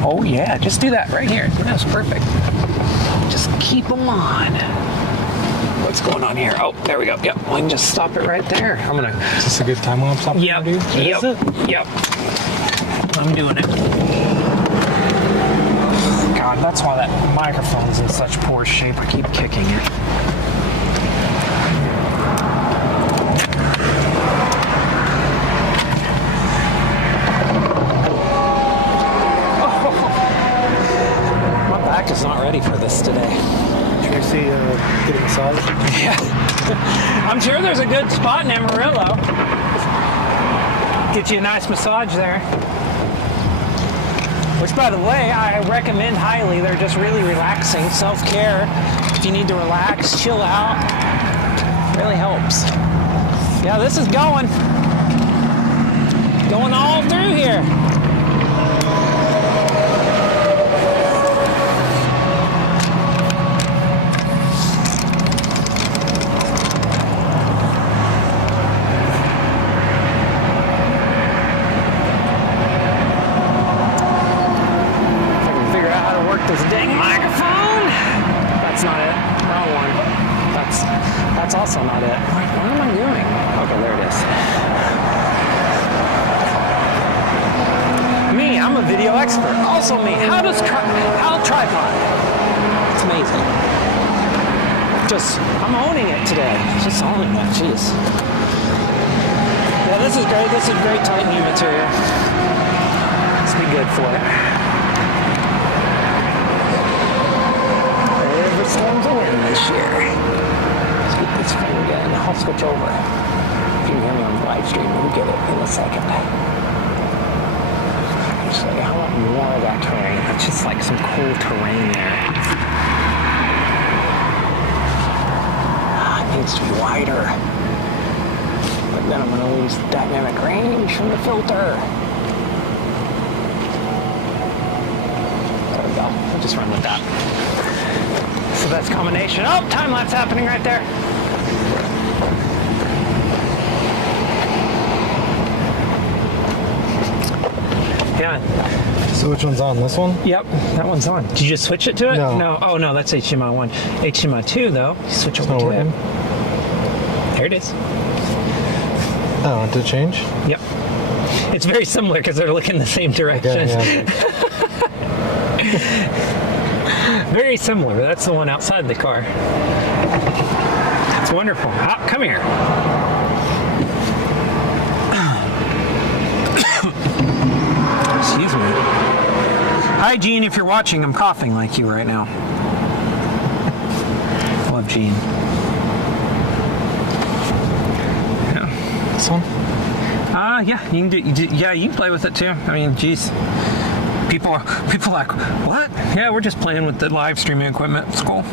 Oh, yeah, just do that right here. That's perfect. Just keep them on. What's going on here? Oh, there we go. Yep, we can just stop it right there. I'm going to... Is this a good time lapse? Yep, yep. I'm doing it. God, that's why that microphone's in such poor shape. I keep kicking it. Is not ready for this today. Should I see get a massage? Yeah. I'm sure there's a good spot in Amarillo. Get you a nice massage there. Which, by the way, I recommend highly. They're just really relaxing. Self-care. If you need to relax, chill out, really helps. Yeah, this is going all through here. This dang microphone. That's not it. Wrong one. That's also not it. What am I doing? Okay, there it is. Me, I'm a video expert. Also me. How tripod? It's amazing. I'm owning it today. Just owning it. Jeez. Yeah, this is great. This is great tight new material. Let's be good for it. Storms of wind this year. Let's get this thing again. I'll switch over. If you can hear me on the live stream, we'll get it in a second. Actually, I want more of that terrain. That's just like some cool terrain there. It needs to be wider. But then I'm going to lose the dynamic range from the filter. There we go. We'll just run with that. So that's combination. Oh, time lapse happening right there. Yeah. So which one's on? This one? Yep, that one's on. Did you just switch it to it? No. Oh no, that's HDMI 1. HDMI 2 though. You switch over to it. There it is. Oh, did it change? Yep. It's very similar because they're looking the same direction. Yeah. Very similar. That's the one outside the car. That's wonderful. Oh, come here. Excuse me. Hi, Gene. If you're watching, I'm coughing like you right now. Love Gene. Yeah. This one? Yeah. You can do. Yeah, you can play with it too. I mean, geez. People are like, what? Yeah, we're just playing with the live streaming equipment. It's cool.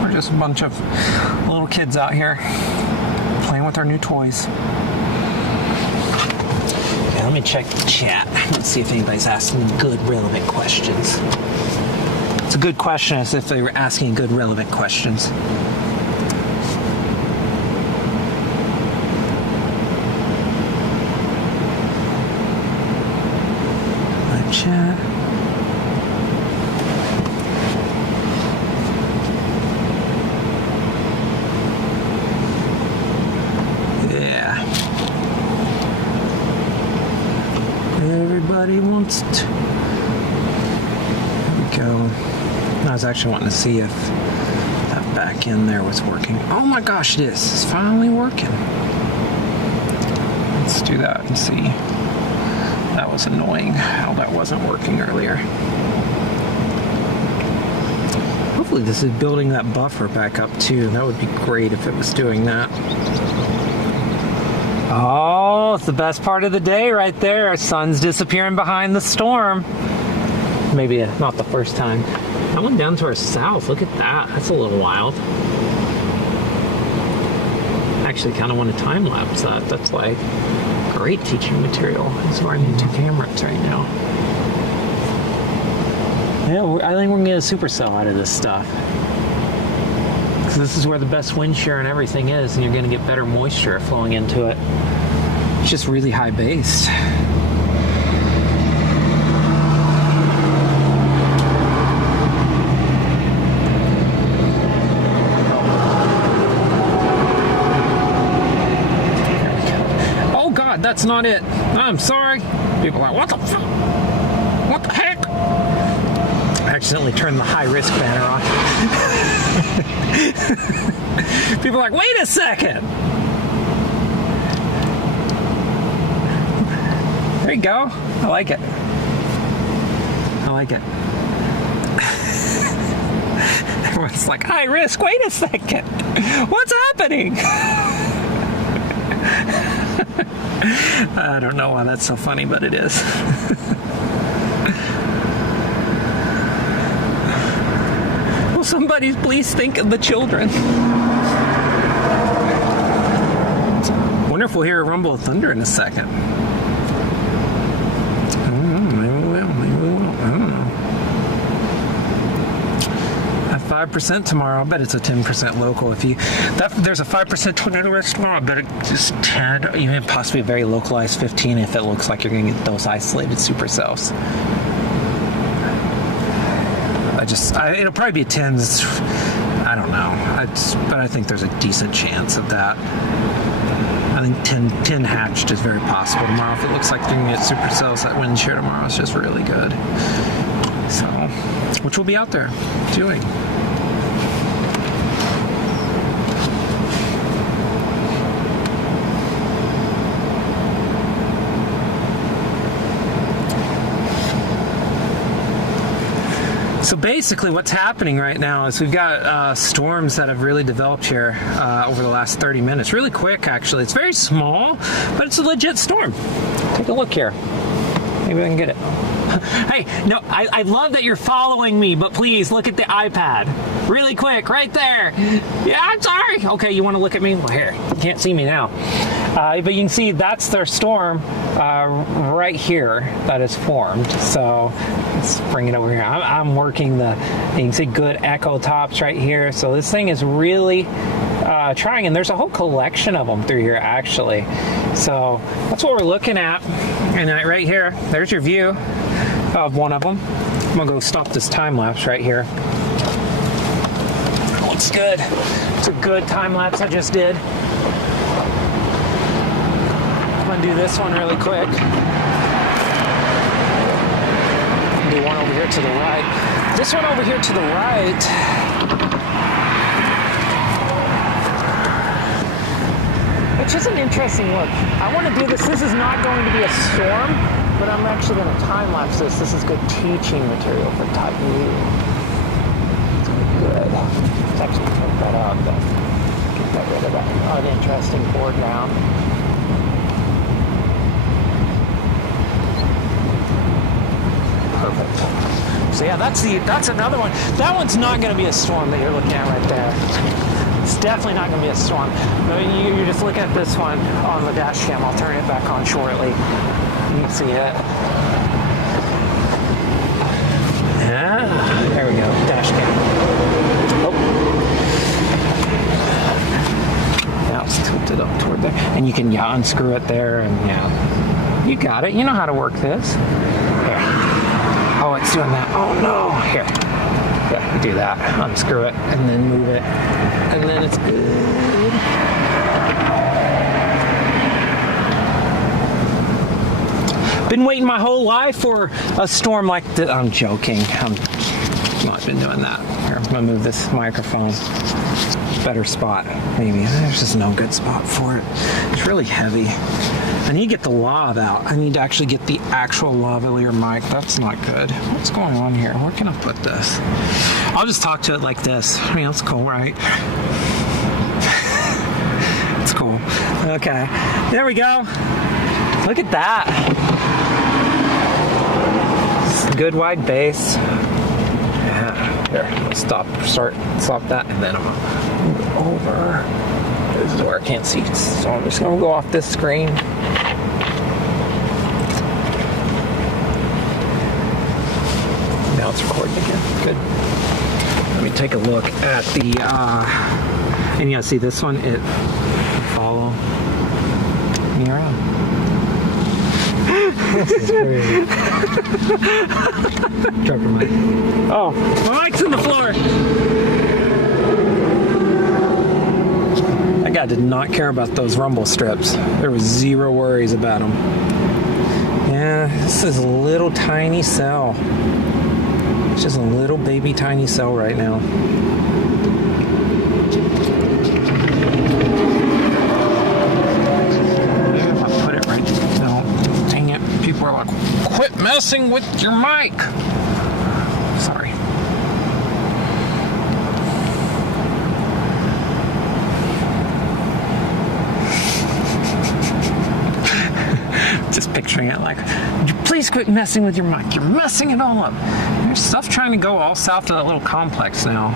We're just a bunch of little kids out here playing with our new toys. Okay, let me check the chat. Let's see if anybody's asking good, relevant questions. It's a good question as if they were asking good, relevant questions. Chat. Yeah. Everybody wants to. There we go. I was actually wanting to see if that back end there was working. Oh my gosh, it is. It's finally working. Let's do that and see. That was annoying how that wasn't working earlier. Hopefully this is building that buffer back up too. That would be great if it was doing that. Oh, it's the best part of the day right there. Our sun's disappearing behind the storm. Maybe not the first time. I went down to our south. Look at that. That's a little wild. Actually kind of want to time lapse that. That's like great teaching material. That's why I need 2 cameras right now. Yeah, I think we're gonna get a Supercell out of this stuff. Because this is where the best wind shear and everything is, and you're gonna get better moisture flowing into it. It's just really high based. That's not it. I'm sorry. People are like, what the fuck? What the heck? I accidentally turned the high risk banner on. People are like, wait a second. There you go. I like it. I like it. Everyone's like, high risk, wait a second. What's happening? I don't know why that's so funny, but it is. Will somebody please think of the children? Wonder if we'll hear a rumble of thunder in a second. Maybe we will. Maybe we won't. I don't know. At 5% tomorrow, I bet it's a 10% local. There's a 5% tornado risk tomorrow, I bet it's 10, even possibly a very localized 15 if it looks like you're going to get those isolated supercells. It'll probably be a 10. I don't know. But I think there's a decent chance of that. I think 10 hatched is very possible tomorrow. If it looks like you're going to get supercells, that wind shear tomorrow is just really good. So, which we'll be out there doing. So basically what's happening right now is we've got storms that have really developed here over the last 30 minutes. Really quick, actually. It's very small, but it's a legit storm. Take a look here. Maybe I can get it. Hey, no, I love that you're following me, but please look at the iPad. Really quick, right there. Yeah, I'm sorry. Okay, you want to look at me? Well, here. You can't see me now. But you can see that's their storm right here that is formed. So let's bring it over here. I'm working you can see good echo tops right here. So this thing is really trying, and there's a whole collection of them through here actually. So that's what we're looking at. And right here, there's your view of one of them. I'm gonna go stop this time lapse right here. Looks good. It's a good time lapse I just did. I'm gonna do this one really quick. Do one over here to the right. This one over here to the right. Which is an interesting look. I want to do this. This is not going to be a storm, but I'm actually going to time lapse this. This is good teaching material for type U. It's going to be good. Let's actually put that up and get rid of that uninteresting foreground. Perfect. So yeah, that's another one. That one's not going to be a storm that you're looking at right there. It's definitely not going to be a storm. You just look at this one on the dash cam. I'll turn it back on shortly. You can see it. Yeah, there we go. Dash cam. Oh. Now it's tilted up toward there. And you can unscrew it there. And yeah, you got it. You know how to work this. Here. Oh, it's doing that. Oh no. Here. Yeah, do that. Unscrew it and then move it. And then it's good. Been waiting my whole life for a storm like this. I'm joking. I've not been doing that. Here, I'm gonna move this microphone. Better spot, maybe. There's just no good spot for it. It's really heavy. I need to get the lav out. I need to actually get the actual lavalier mic. That's not good. What's going on here? Where can I put this? I'll just talk to it like this. I mean, that's cool, right? It's cool. Okay. There we go. Look at that. Good wide base. Yeah. Here, stop that, and then I'm gonna move it over. This is where I can't see, so I'm just gonna go off this screen. Now it's recording again. Good. Let me take a look at the, and you see this one, it follow me around. This is crazy. Drop your mic. Oh, my mic's in the floor. That guy did not care about those rumble strips. There was zero worries about them. Yeah, this is a little tiny cell. It's just a little baby tiny cell right now. If I put it right, no, dang it. People are like, quit messing with your mic. Sorry. picturing it like, would you please quit messing with your mic? You're messing it all up. There's stuff trying to go all south of that little complex now.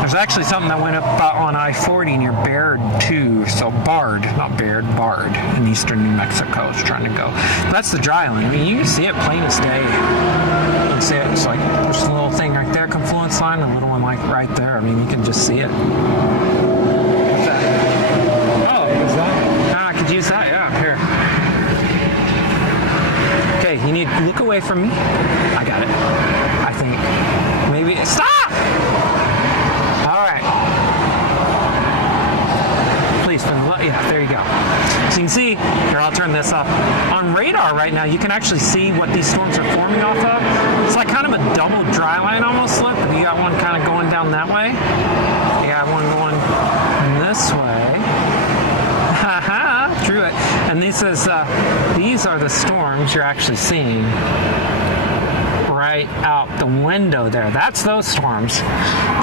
There's actually something that went up on I-40 near Baird too. So Bard, not Baird, Bard in eastern New Mexico is trying to go. That's the dry line. I mean, you can see it plain as day. You can see it. It's like there's a little thing right there, confluence line, and a little one like right there. I mean, you can just see it. What's that? Oh, is that? I could use that. Yeah, here. Okay, you need to look away from me. I got it. I think maybe stop. All right. Please, yeah, there you go. So you can see, here, I'll turn this up. On radar right now, you can actually see what these storms are forming off of. It's like kind of a double dry line almost slip. You got one kind of going down that way. You got one going this way. Haha, drew it. And these are the storms you're actually seeing right out the window there. That's those storms.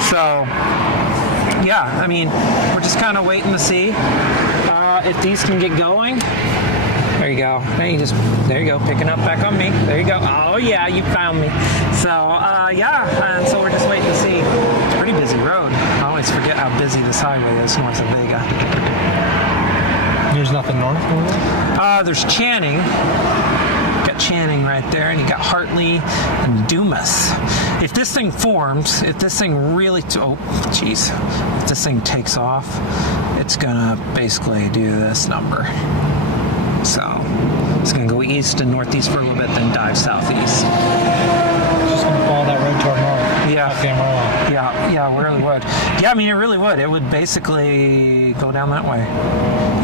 So, yeah, I mean, we're just kind of waiting to see if these can get going. There you go. There you go, picking up back on me. There you go. Oh, yeah, you found me. So, yeah, and so we're just waiting to see. It's a pretty busy road. I always forget how busy this highway is north of Vega. There's nothing north of there? There's Channing. Channing right there, and you got Hartley and Dumas. If this thing forms, if this thing really, if this thing takes off, it's gonna basically do this number. So it's gonna go east and northeast for a little bit, then dive southeast. It's just gonna follow that road toward north. Yeah. Okay, Amarillo. Yeah, it really would. Yeah, I mean, it really would. It would basically go down that way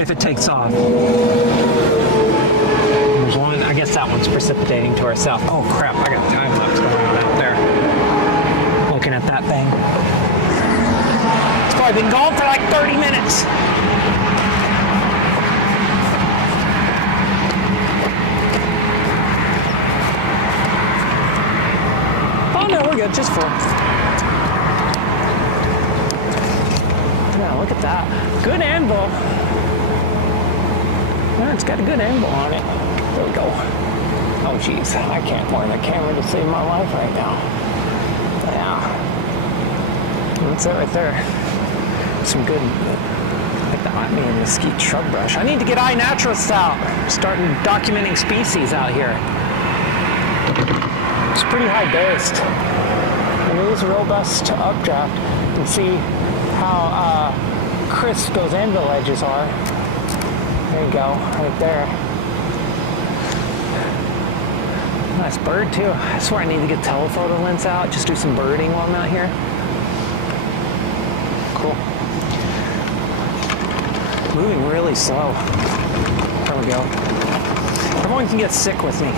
if it takes off. There's one, I guess that one's precipitating to our south. Oh crap, I got time lapse going on out there. Looking at that thing. It's probably been gone for like 30 minutes. Oh no, we're good, just full. Yeah, look at that. Good anvil. Yeah, it's got a good anvil on it. There we go. Oh, jeez. I can't wear the camera to save my life right now. Yeah. That's it right there. Some good, like the mesquite shrub brush. I need to get iNaturalist out. Starting documenting species out here. It's pretty high based. And it is a robust updraft. You can see how crisp those anvil edges are. There you go, right there. Nice bird too. I swear I need to get telephoto lens out. Just do some birding while I'm out here. Cool. Moving really slow. There we go. Everyone can get sick with me.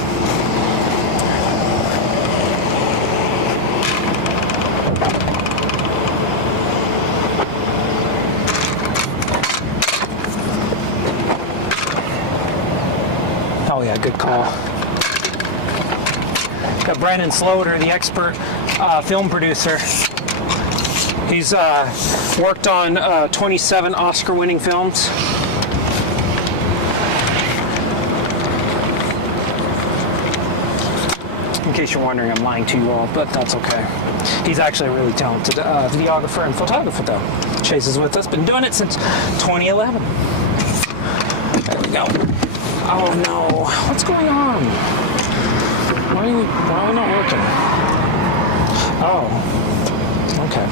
Oh yeah, good call. Got Brandon Sloter, the expert film producer. He's worked on 27 Oscar-winning films. In case you're wondering, I'm lying to you all, but that's okay. He's actually a really talented videographer and photographer, though. Chase is with us, been doing it since 2011. There we go. Oh no, what's going on? Why are we not working? Oh, okay.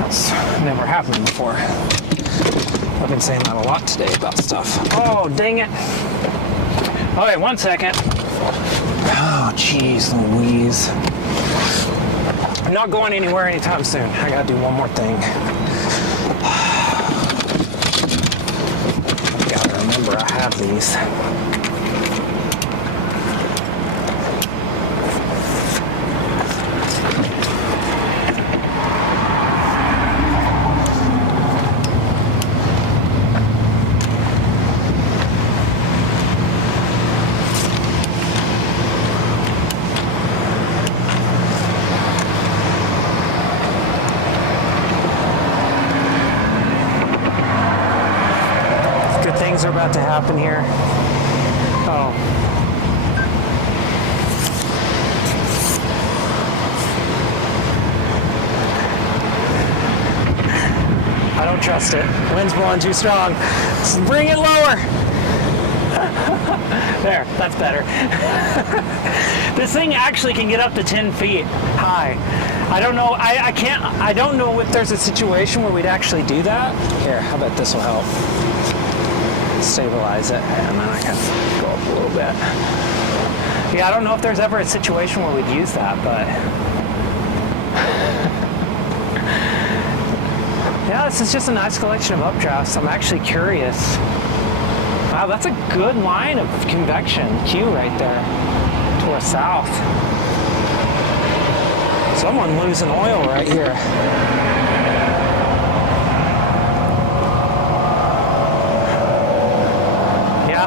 That's never happened before. I've been saying that a lot today about stuff. Oh, dang it. Okay, 1 second. Oh, jeez Louise. I'm not going anywhere anytime soon. I gotta do one more thing. Gotta remember I have these. about to happen here. Oh. I don't trust it. Wind's blowing too strong. Let's bring it lower. There, that's better. This thing actually can get up to 10 feet high. I don't know. I don't know if there's a situation where we'd actually do that. Here, how about this will help stabilize it, and then I can go up a little bit. Yeah, I don't know if there's ever a situation where we'd use that, but yeah, this is just a nice collection of updrafts. I'm actually curious. Wow, that's a good line of convection Q right there to our south. Someone losing oil right here. Yeah.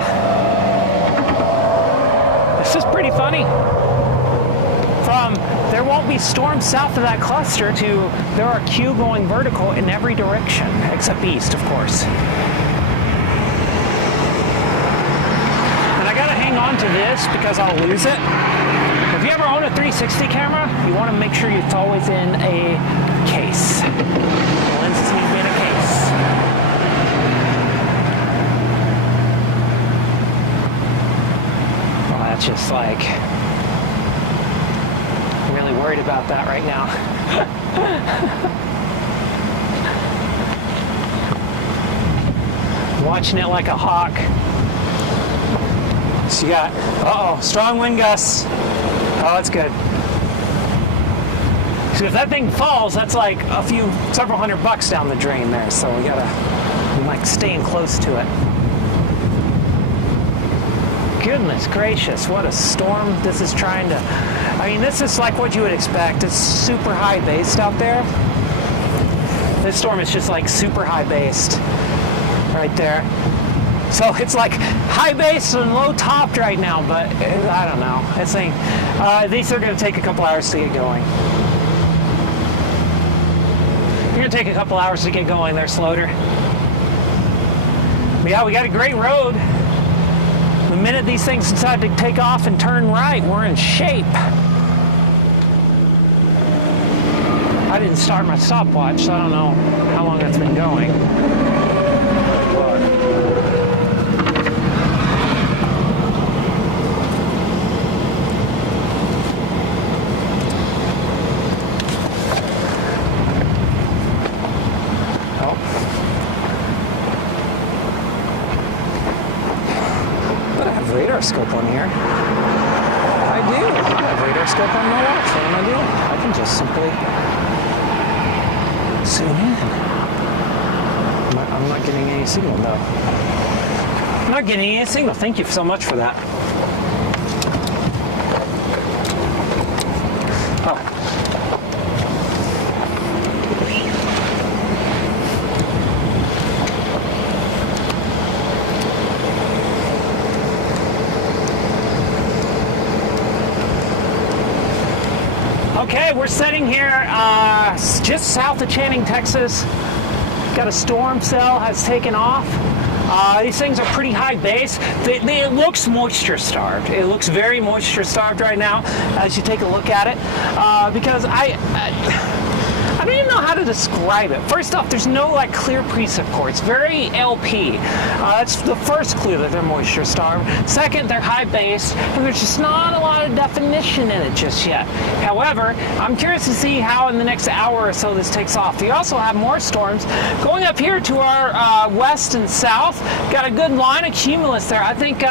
This is pretty funny. From there won't be storms south of that cluster to there are Q going vertical in every direction, except east, of course. And I gotta hang on to this because I'll lose it. If you ever own a 360 camera, you want to make sure it's always in a case. The lenses need to be in a case. Well, that's just like, I'm really worried about that right now. Watching it like a hawk. So you got, uh-oh, strong wind gusts. Oh, that's good. So if that thing falls, that's like several $100 down the drain there. So we gotta, like, staying close to it. Goodness gracious, what a storm this is trying to, I mean, this is like what you would expect. It's super high based out there. This storm is just like super high based right there. So it's like high base and low topped right now, but I don't know. It's saying these are going to take a couple hours to get going. You're going to take a couple hours to get going there, Sloater. But yeah, we got a great road. The minute these things decide to take off and turn right, we're in shape. I didn't start my stopwatch, so I don't know how long that's been going. Radar scope on here. I do. I have radar scope on my watch. What am I doing? I can just simply zoom in. I'm not getting any signal though. I'm not getting any signal. Thank you so much for that. Oh. Okay, we're sitting here just south of Channing, Texas. Got a storm cell has taken off. These things are pretty high base. It looks moisture starved. It looks very moisture starved right now as you take a look at it. Because I don't even know how to describe it. First off, there's no like clear precip core. It's very LP. That's the first clue that they're moisture starved. Second, they're high base, and there's just not a lot of definition in it just yet. However, I'm curious to see how in the next hour or so this takes off. We also have more storms going up here to our west and south. Got a good line of cumulus there. I think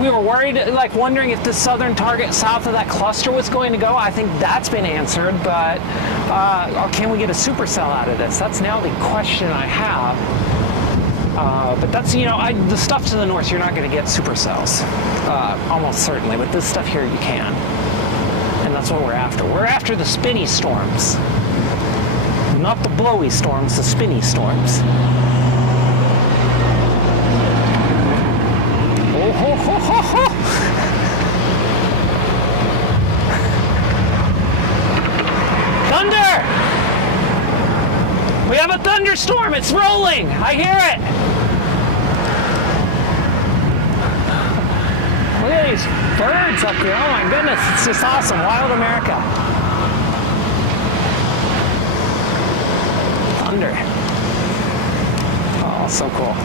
we were worried, like wondering if the southern target south of that cluster was going to go. I think that's been answered, but can we get a supercell out of this? That's now the question I have. But that's, the stuff to the north, you're not going to get supercells. Almost certainly, but this stuff here you can. And that's what we're after. We're after the spinny storms. Not the blowy storms, the spinny storms. Oh, ho, ho, ho, ho. Thunder! We have a thunderstorm. It's rolling. I hear it. Look at these birds up here. Oh my goodness, it's just awesome. Wild America. Thunder. Oh, so cool.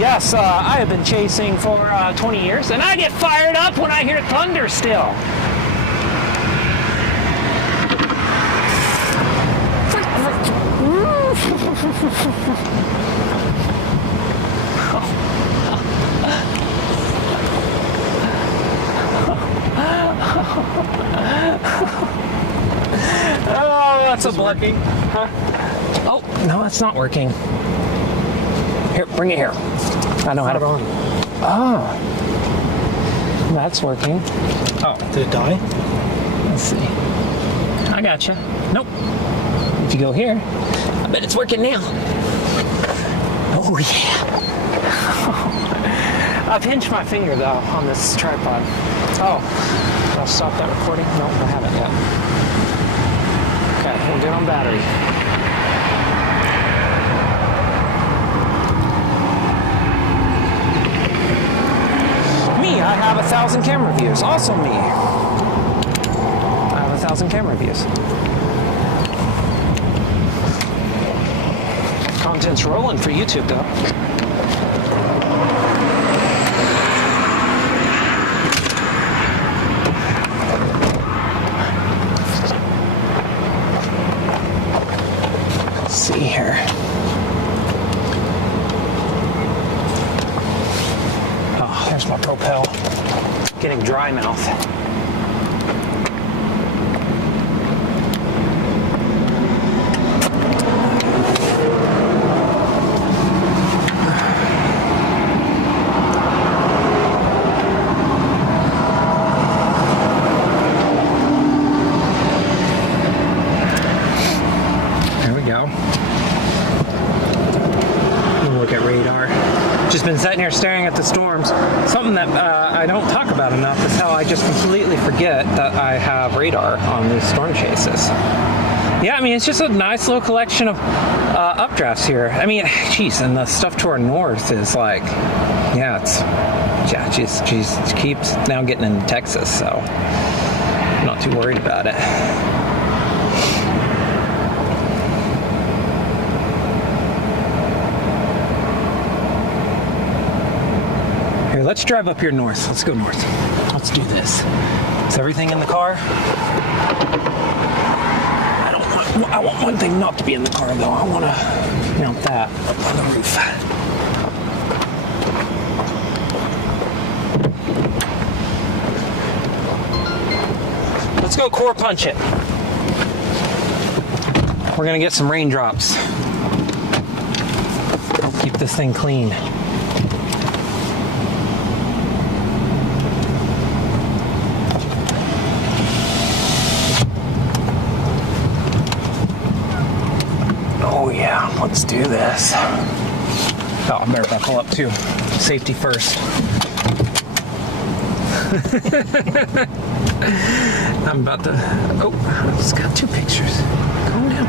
Yes, I have been chasing for 20 years, and I get fired up when I hear thunder still. Oh, that's a working. Huh? Oh, no, it's not working. Here, bring it here. I know how to. Oh, that's working. Oh, did it die? Let's see. I gotcha. Nope. If you go here, I bet it's working now. Oh yeah. I've pinched my finger though on this tripod. Oh, I'll stop that recording. No, I haven't yet. Okay, we'll get on battery. Me, I have 1,000 camera views. Also me. I have 1,000 camera views. Content's rolling for YouTube though. Let's see here. Oh, there's my Propel. Getting dry mouth. Been sitting here staring at the storms. Something that I don't talk about enough is how I just completely forget that I have radar on these storm chases. Yeah, I mean, it's just a nice little collection of updrafts here. I mean, geez, and the stuff to our north is like, yeah, she's keeps now getting into Texas, so I'm not too worried about it. Let's drive up here north. Let's go north. Let's do this. Is everything in the car? I want one thing not to be in the car though. I want to mount that up on the roof. Let's go core punch it. We're gonna get some raindrops. Keep this thing clean. Let's do this. Oh, I better buckle up too. Safety first. I'm about to. Oh, I just got two pictures. Calm down.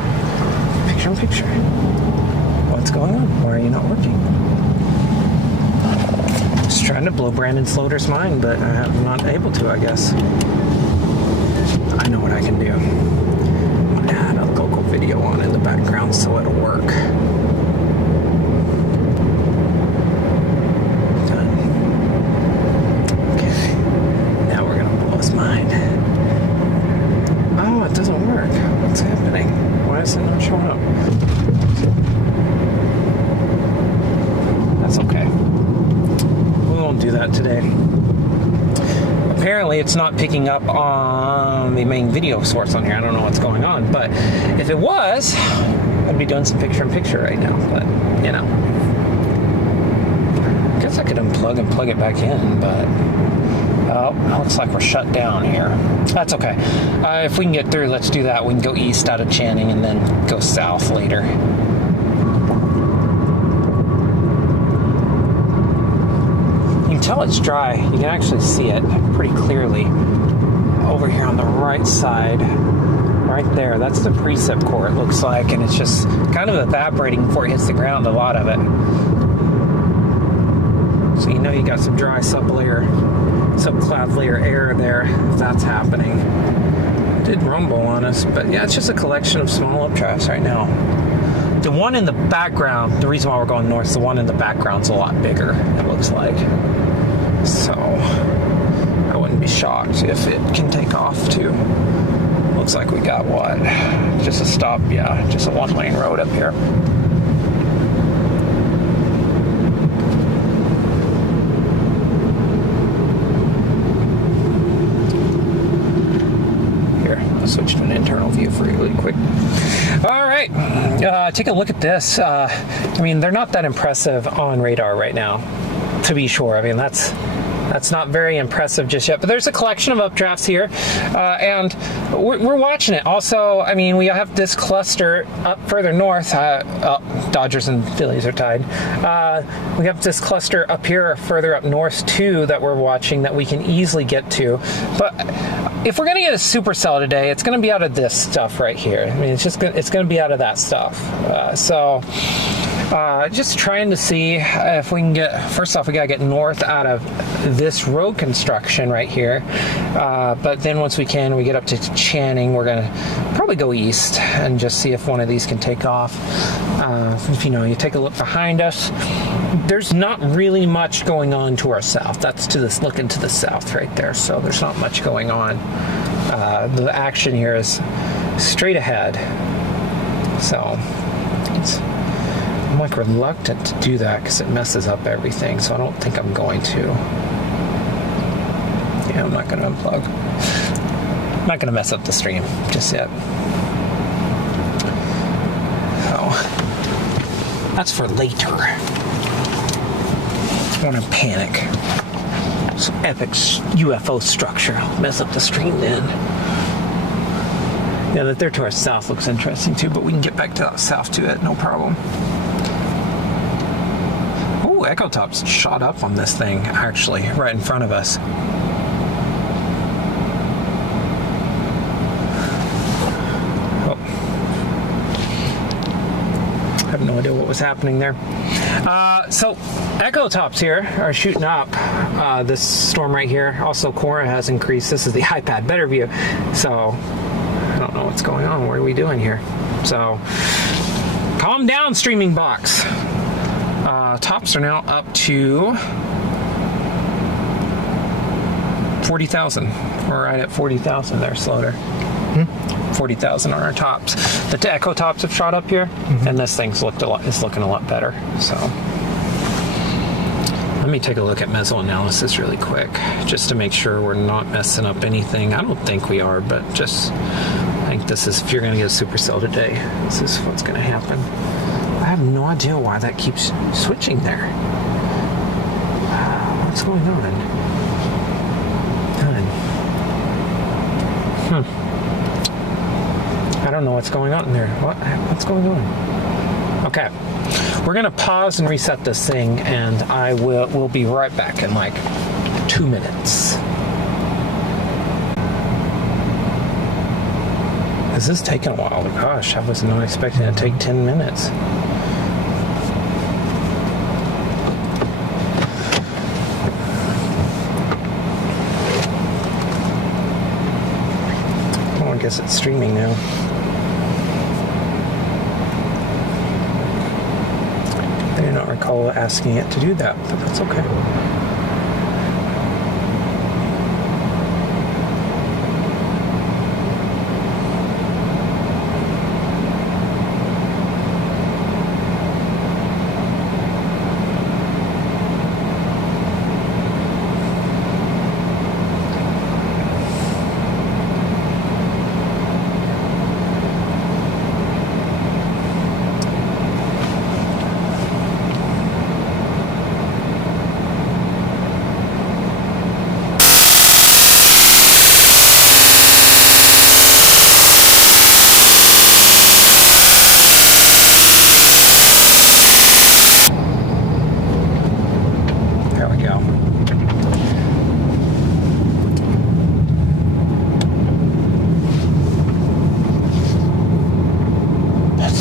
Picture in picture. What's going on? Why are you not working? Just trying to blow Brandon Sloter's mind, but I'm not able to, I guess. I know what I can do. Add a local video on in the background so it'll work. Done. Okay. Now we're gonna blow his mind. Oh, it doesn't work. What's happening? Why is it not showing up? That's okay. We won't do that today. Apparently it's not picking up on the main video source on here. I don't know what's going on, but if it was, I'd be doing some picture-in-picture right now, but, you know. I guess I could unplug and plug it back in, but, oh, looks like we're shut down here. That's okay. If we can get through, let's do that. We can go east out of Channing and then go south later. Until it's dry, you can actually see it pretty clearly over here on the right side, right there. That's the precip core, it looks like, and it's just kind of evaporating before it hits the ground, a lot of it. So you know you got some dry subcloud layer air there, if that's happening. It did rumble on us, but yeah, it's just a collection of small updrafts right now. The one in the background, the reason why we're going north, the one in the background's a lot bigger, it looks like. So I wouldn't be shocked if it can take off too. Looks like we got what? Just a stop, yeah, just a one-lane road up here. Switch to an internal view for you really quick. All right, take a look at this. I mean, they're not that impressive on radar right now, to be sure. I mean, that's not very impressive just yet, but there's a collection of updrafts here, and we're watching it. Also, I mean, we have this cluster up further north. Dodgers and Phillies are tied. We have this cluster up here further up north too that we're watching that we can easily get to. But if we're going to get a supercell today, it's going to be out of this stuff right here. I mean, it's going to be out of that stuff. Just trying to see if we can get, first off, we got to get north out of this road construction right here. But then once we get up to Channing, we're going to probably go east and just see if one of these can take off. If you take a look behind us, there's not really much going on to our south. That's looking to the south right there. So there's not much going on. The action here is straight ahead. So I'm like reluctant to do that because it messes up everything. So I don't think I'm going to. Yeah, I'm not going to unplug. I'm not going to mess up the stream just yet. Oh, that's for later. I want to panic. Some epic UFO structure. I'll mess up the stream then. Yeah, that there to our south looks interesting too, but we can get back to that south to it, no problem. Oh, Echo Top's shot up on this thing, actually, right in front of us. Oh. I have no idea what was happening there. So Echo Tops here are shooting up this storm right here. Also, Cora has increased. This is the iPad better view. So I don't know what's going on. What are we doing here? So calm down, streaming box. Tops are now up to 40,000. We're right at 40,000 there, Slaughter. 40,000 on our tops. The Echo Tops have shot up here, and this thing's looking a lot better. So let me take a look at mesoanalysis really quick, just to make sure we're not messing up anything. I don't think we are, but just I think this is, if you're going to get a supercell today, this is what's going to happen. I have no idea why that keeps switching there. What's going on? I don't know what's going on there. What's going on? Okay. We're going to pause and reset this thing, and we'll be right back in like 2 minutes. This is taking a while. Gosh, I was not expecting it to take 10 minutes. Oh, I guess it's streaming now. I do not recall asking it to do that, but that's okay.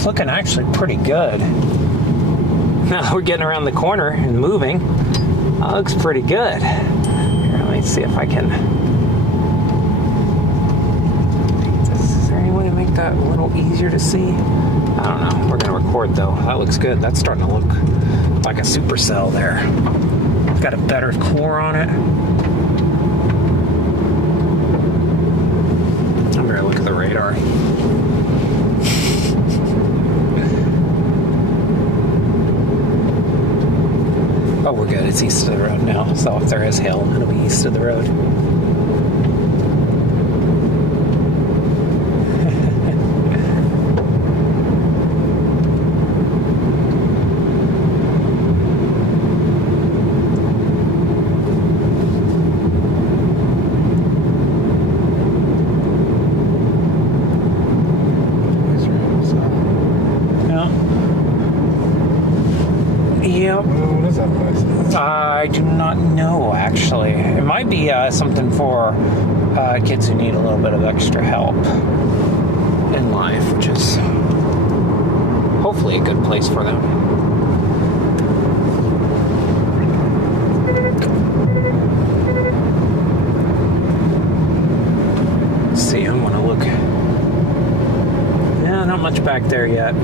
Looking actually pretty good. Now we're getting around the corner and moving. That looks pretty good. Here, let me see if I can. Is there any way to make that a little easier to see? I don't know. We're gonna record though. That looks good. That's starting to look like a Supercell there. It's got a better core on it. I'm gonna look at the radar. Oh, we're good. It's east of the road now. So if there is hail, it'll be east of the road. Yep. What is that place? I do not know, actually. It might be something for kids who need a little bit of extra help in life, which is hopefully a good place for them. Let's see, I'm going to look. Yeah, not much back there yet.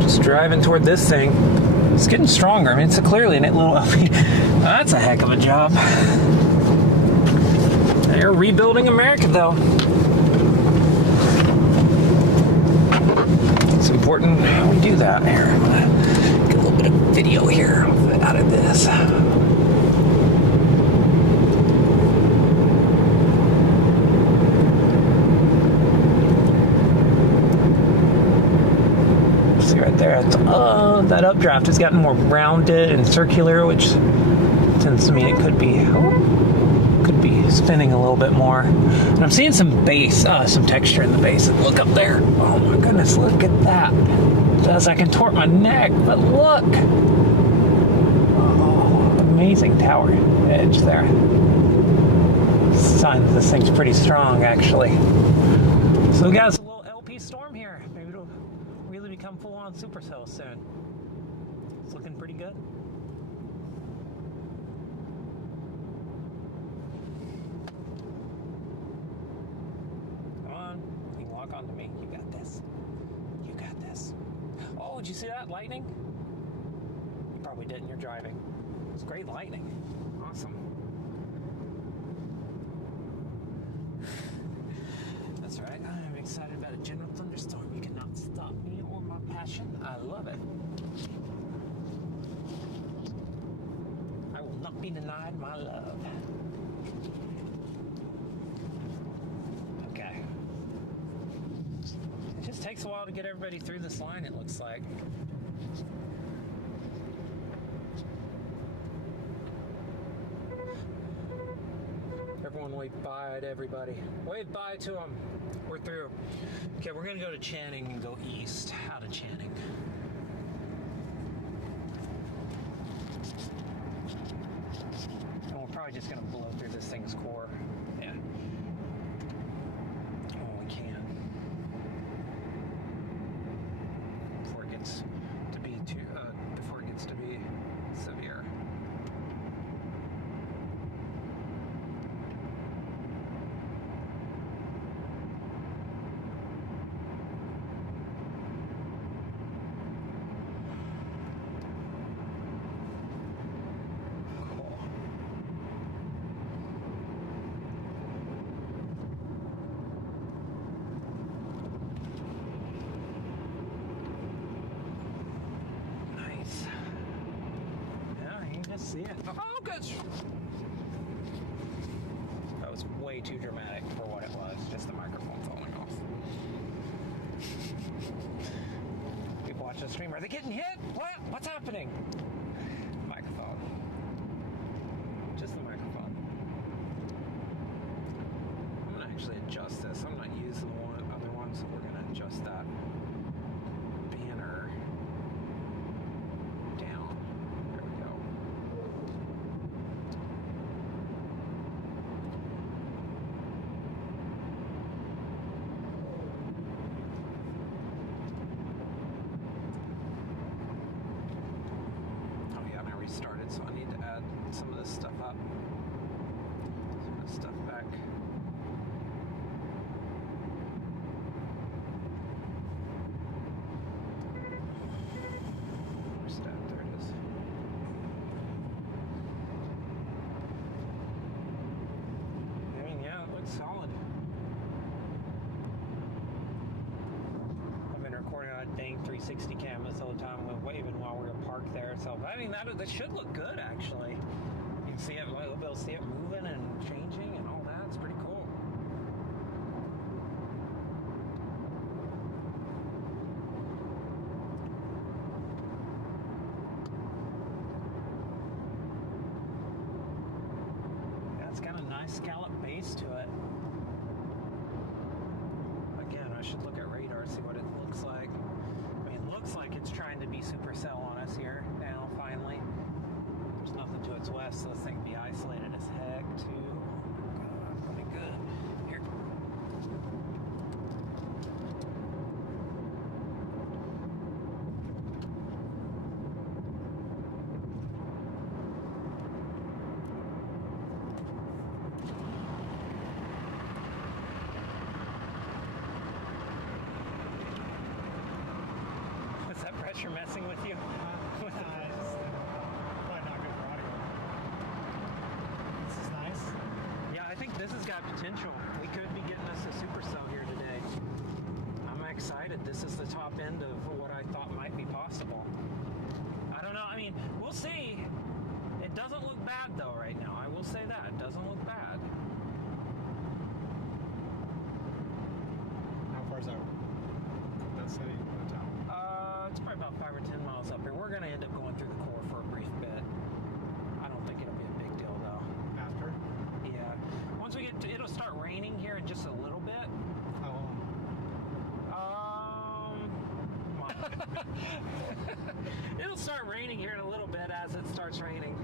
Just driving toward this thing. It's getting stronger. I mean, it's clearly a little LP. That's a heck of a job. They're rebuilding America, though. It's important we do that. Here, I'm gonna get a little bit of video here out of this. Right there, that updraft has gotten more rounded and circular, which tends to mean it could be spinning a little bit more. And I'm seeing some base, some texture in the base. Look up there. Oh my goodness, look at that. As I contort my neck, but look. Oh, amazing tower edge there. Sign that this thing's pretty strong, actually. So guys, a little LP storm here. Maybe it'll really become full-on Supercell soon. It's looking pretty good. Come on, you can lock onto me. You got this. You got this. Oh, did you see that lightning? You probably didn't. You're driving. It's great lightning. Awesome. That's right. I'm excited about a general thunderstorm. You cannot stop me or my passion. I love it. I will not be denied my love. Okay. It just takes a while to get everybody through this line, it looks like. Everyone wave bye to everybody. Wave bye to them. We're through. Okay, we're going to go to Channing and go east out of Channing. And we're probably just going to blow through this thing's core. Yeah. Oh, we can. Before it gets to be severe. See it. Oh, good. That was way too dramatic for what it was. Just the microphone falling off. People watch the stream. Are they getting hit? What? What's happening? Microphone. Just the microphone. I'm gonna actually adjust this. I'm not using the other one, so we're gonna adjust that banner down. There we go. 360 cameras all the time, even while we were parked there. So I mean, that should look good actually. You can see it, we'll be able to see it moving and changing and all that. It's pretty cool. Yeah, it's got a nice scallop base to it. Again, I should look at radar, see what it looks like. I mean, it looks like it's trying to be supercell on us here now, finally. There's nothing to its west, so this thing can be isolated as heck, too. Oh my God, that'll be good. Here. Is that pressure messing with you? Probably not good for audio. This is nice. Yeah, I think this has got potential. We could be getting us a supercell here today. I'm excited. This is the top end of what I thought might be possible. I don't know. I mean, we'll see. It doesn't look bad though right now. I will say that. It doesn't look bad. How far is that? That city, that town? It's probably about 5 or 10 miles up here. We're going to end up going through the core for a brief bit. I don't think it'll be a big deal though. After? Yeah. Once we get to, it'll start raining here in just a little bit. How long? It'll start raining here in a little bit as it starts raining.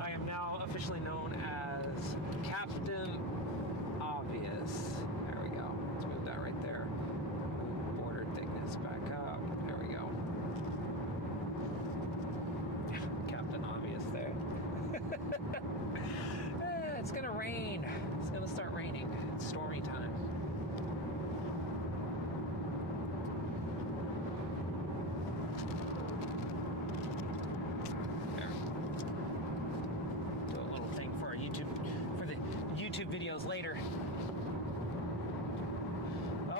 I am now officially known as Captain Obvious. There we go. Let's move that right there. Border thickness back up. There we go. Captain Obvious there. It's gonna rain. It's gonna start raining. It's stormy time. YouTube videos later.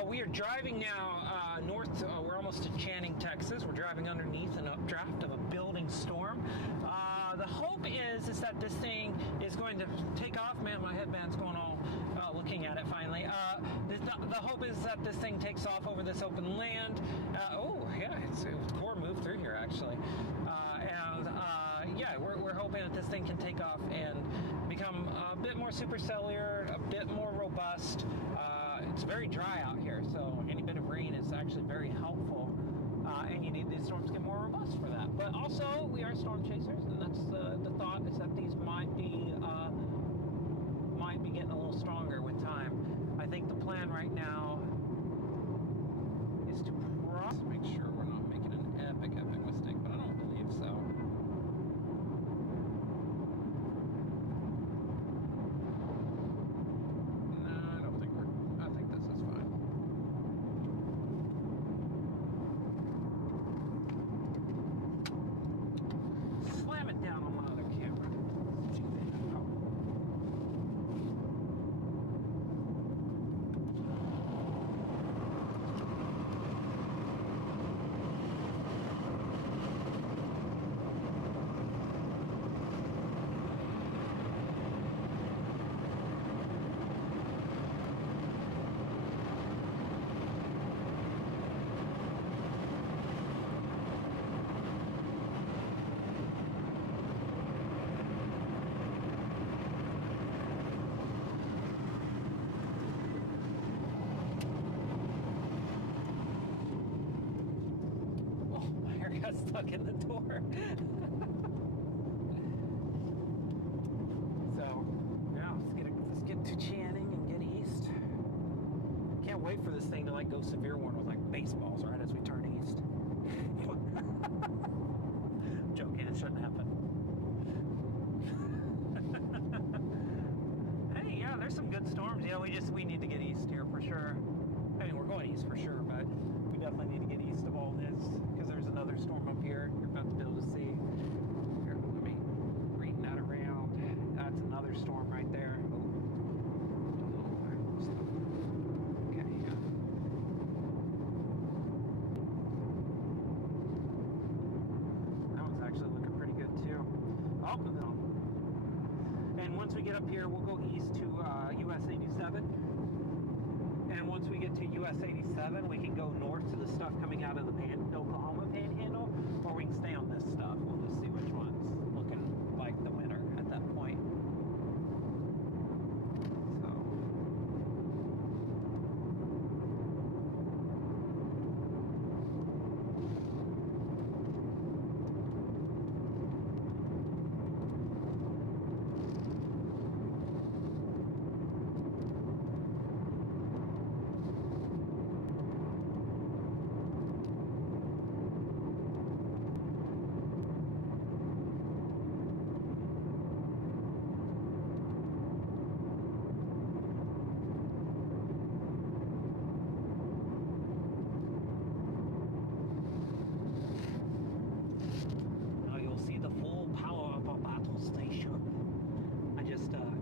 We are driving now north. We're almost to Channing, Texas. We're driving underneath an updraft of a building storm. The hope is that this thing is going to take off. Man, my headband's going all looking at it finally. The hope is that this thing takes off over this open land. It's core moved through here actually. We're hoping that this thing can take off and become a bit more supercellular, a bit more robust. It's very dry out here, so any bit of rain is actually very helpful. And you need these storms to get more robust for that. But also, we are storm chasers, and that's the thought is that these might be getting a little stronger with time. I think the plan right now is to make sure we're not making an epic mistake, but I don't believe so. I think this is fine. Slam it down on my other camera. Stuck in the door. So, yeah, let's get to Channing and get east. Can't wait for this thing to like go severe warning with like baseballs right as we turn east. I'm joking, it shouldn't happen. Hey, yeah, there's some good storms. Yeah, we need to get east here for sure. I mean, we're going east for sure, but we definitely need to get east of all this because there's another storm up here you're about to be able to see. Here, let me reading that around. That's another storm right there. Okay, yeah. up here, we'll go east to US 87. And once we get to US 87, we can go north to the stuff coming out of the Oklahoma Panhandle, or we can stay on this stuff. We'll just see which one's looking like the winner at that point.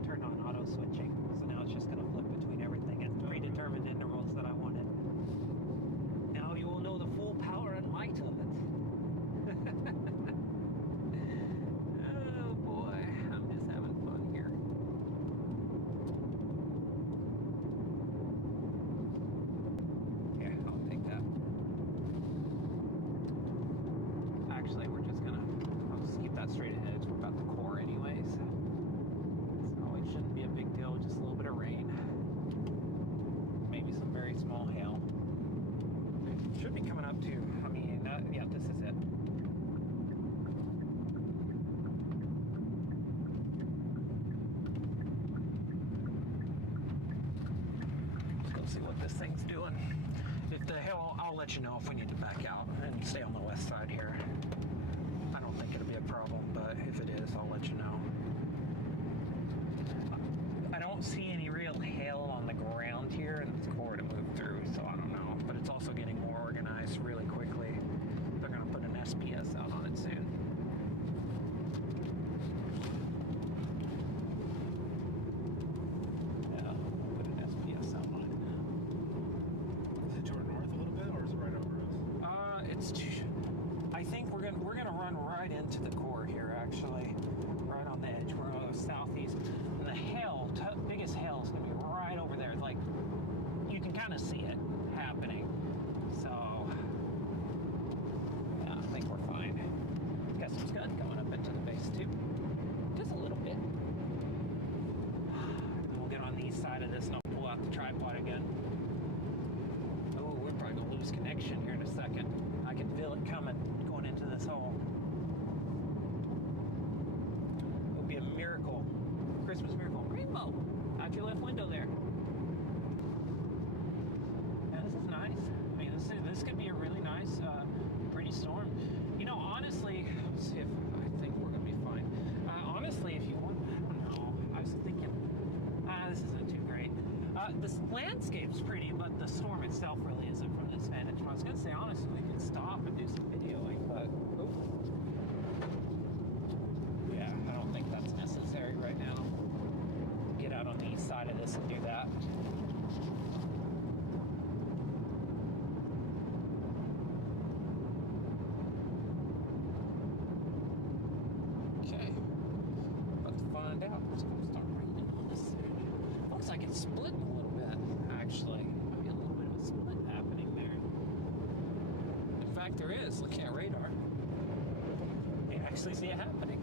Turned on auto switching, so now it's just going to flip between everything at predetermined intervals that I wanted. Now you will know the full power and light of it. Oh boy, I'm just having fun here. Yeah, I'll take that. Actually, we're just I'll just keep that straight ahead. We're about the core anyways. It shouldn't be a big deal, just a little bit of rain. Maybe some very small hail. Should be coming up to, yeah, this is it. Let's go see what this thing's doing. If the hail, I'll let you know if we need to back out and stay on the west side here. I don't think it'll be a problem, but if it is, I'll let you know. I don't see any real hail on the ground here, and it's core to move through, so I don't know. But it's also getting more organized really quickly. They're going to put an SPS out on it soon. Yeah, we'll put an SPS out on it. Is it toward north a little bit, or is it right over us? I think we're gonna run right into the core here, actually, right on the edge. We're gonna go southeast, and the hail, biggest hail, is gonna be right over there. Like you can kind of see it happening. So yeah, I think we're fine. Got some scud coming up into the base too, just a little bit. And we'll get on the east side of this, and I'll pull out the tripod again. Oh, we're probably gonna lose connection here in a second. I can feel it coming, going into this hole. It'll be a miracle. Christmas miracle. Rainbow! Out your left window there. Yeah, this is nice. I mean, this could be a really nice, pretty storm. You know, honestly, let's see if I think we're gonna be fine. Honestly, if you want, I don't know. I was thinking, this isn't too great. This landscape's pretty, but the storm itself really isn't from this vantage point. I was going to say, honestly, we could stop and do some videoing, but yeah, I don't think that's necessary right now. Get out on the east side of this and do that. Okay, about to find out. It's going to start raining on this. Looks like it's splitting a little bit, actually. Might be a little bit of a split happening there. In fact, there is. Look at radar. You actually see it happening.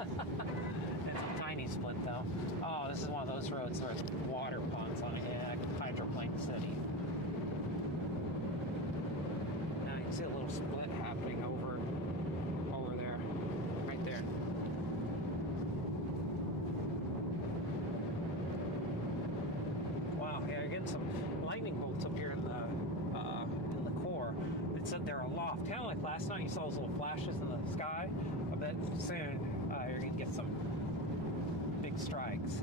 It's a tiny split, though. Oh, this is one of those roads where there's water ponds on it. Yeah, hydroplane city. Now you can see a little split happening over there. Right there. Wow, yeah, you're getting some lightning bolts up here in the core. It's up there aloft. Kind of like last night, you saw those little flashes in the sky. I bet soon you're going to get some big strikes.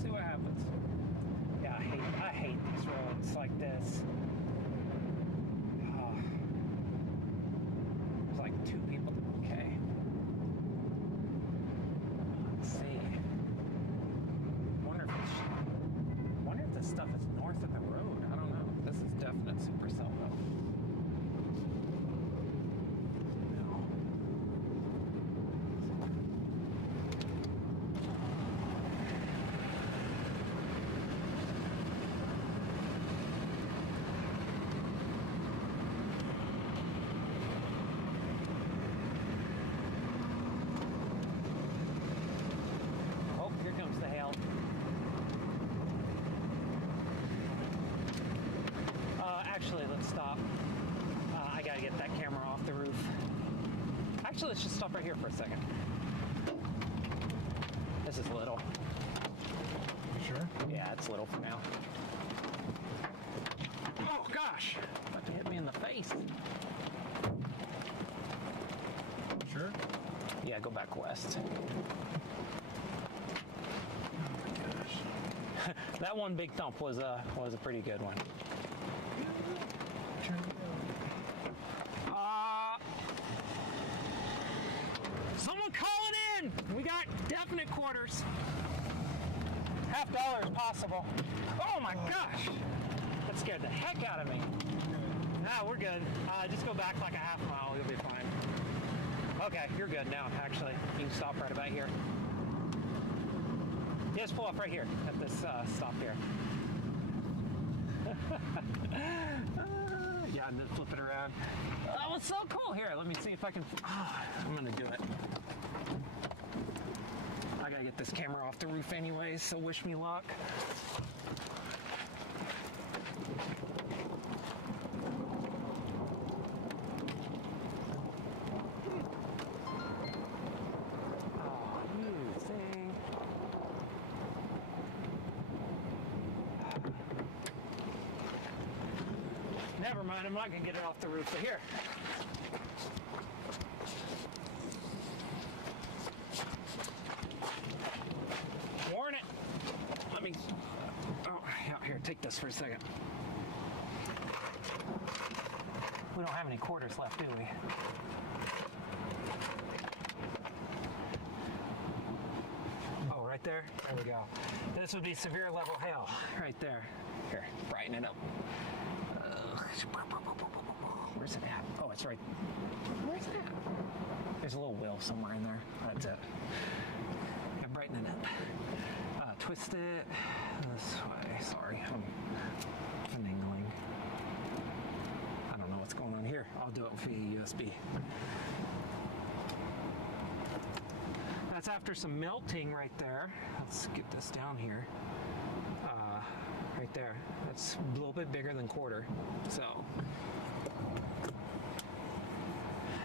See what happens. Yeah, I hate these roads like this. There's like two people. Okay. Actually, let's just stop right here for a second. This is little. You sure? Yeah, it's little for now. Oh gosh! About to hit me in the face. Sure? Yeah, go back west. That one big thump was a pretty good one. Someone call it in! We got definite quarters. $50 possible. Oh my gosh! That scared the heck out of me. Nah, we're good. Just go back like a half mile, you'll be fine. Okay, you're good now, actually. You can stop right about here. Just pull up right here at this stop here. Yeah, and then flip it around. That was so cool. Here, let me see if I can. I'm gonna do it. I gotta get this camera off the roof anyways, so wish me luck. Oh, you thing. Never mind, I'm not gonna get it off the roof, but here. Warn it. Let me, here, take this for a second. We don't have any quarters left, do we? Oh, right there? There we go. This would be severe level hail, right there. Here, brighten it up. Where's it at? Oh, it's right. Where's it at? There's a little wheel somewhere in there. That's it. I'm brightening it. Twist it this way. Sorry, I'm finagling. I don't know what's going on here. I'll do it via USB. That's after some melting right there. Let's get this down here. Right there. That's a little bit bigger than quarter. So,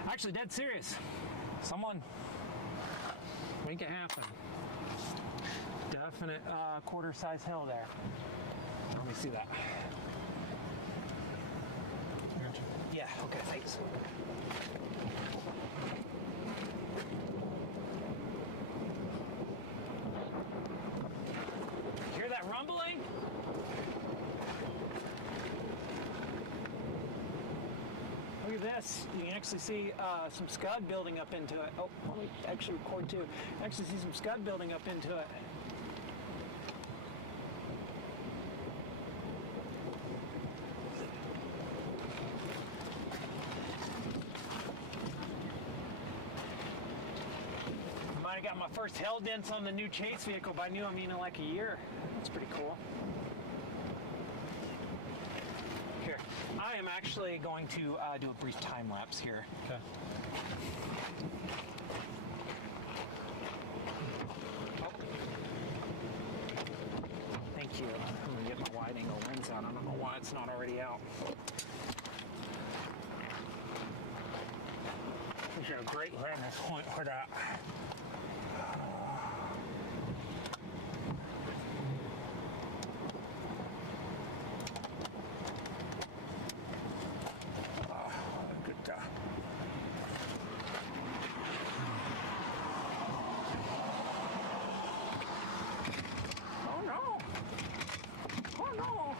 actually, dead serious. Someone make it happen. Definite quarter size hill there. Let me see that. Yeah, okay, thanks. Hear that rumbling? Look at this. You can actually see some scud building up into it. Oh, let me actually record too. Actually see some scud building up into it. I might have got my first hail dents on the new chase vehicle, but I knew I mean in like a year. That's pretty cool. Here, I am actually going to do a brief time lapse here. Okay. Oh. Thank you. I'm gonna get my wide angle lens out. I don't know why it's not already out. This is a great vantage point for that. Oh no! Oh no!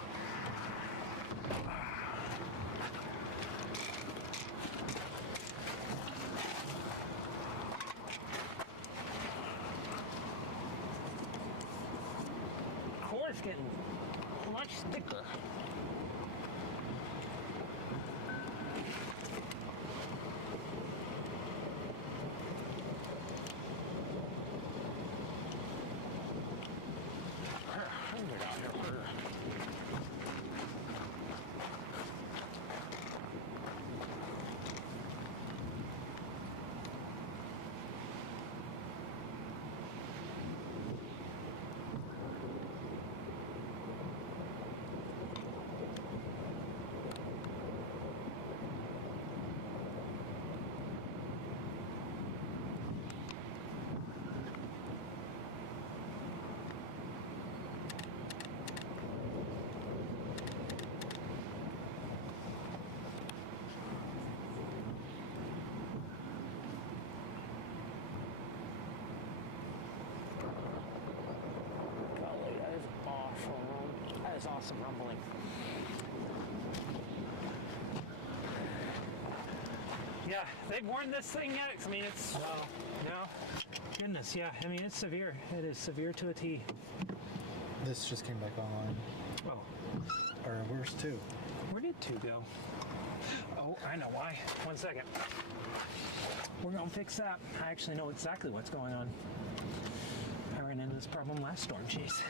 Cord's getting much thicker. Yeah, they've warned this thing yet? I mean, it's no. Goodness, yeah. I mean, it's severe. It is severe to a T. This just came back online. Oh, Or worse too. where did 2 go? Oh, I know why. 1 second. We're gonna fix that. I actually know exactly what's going on. I ran into this problem last storm chase.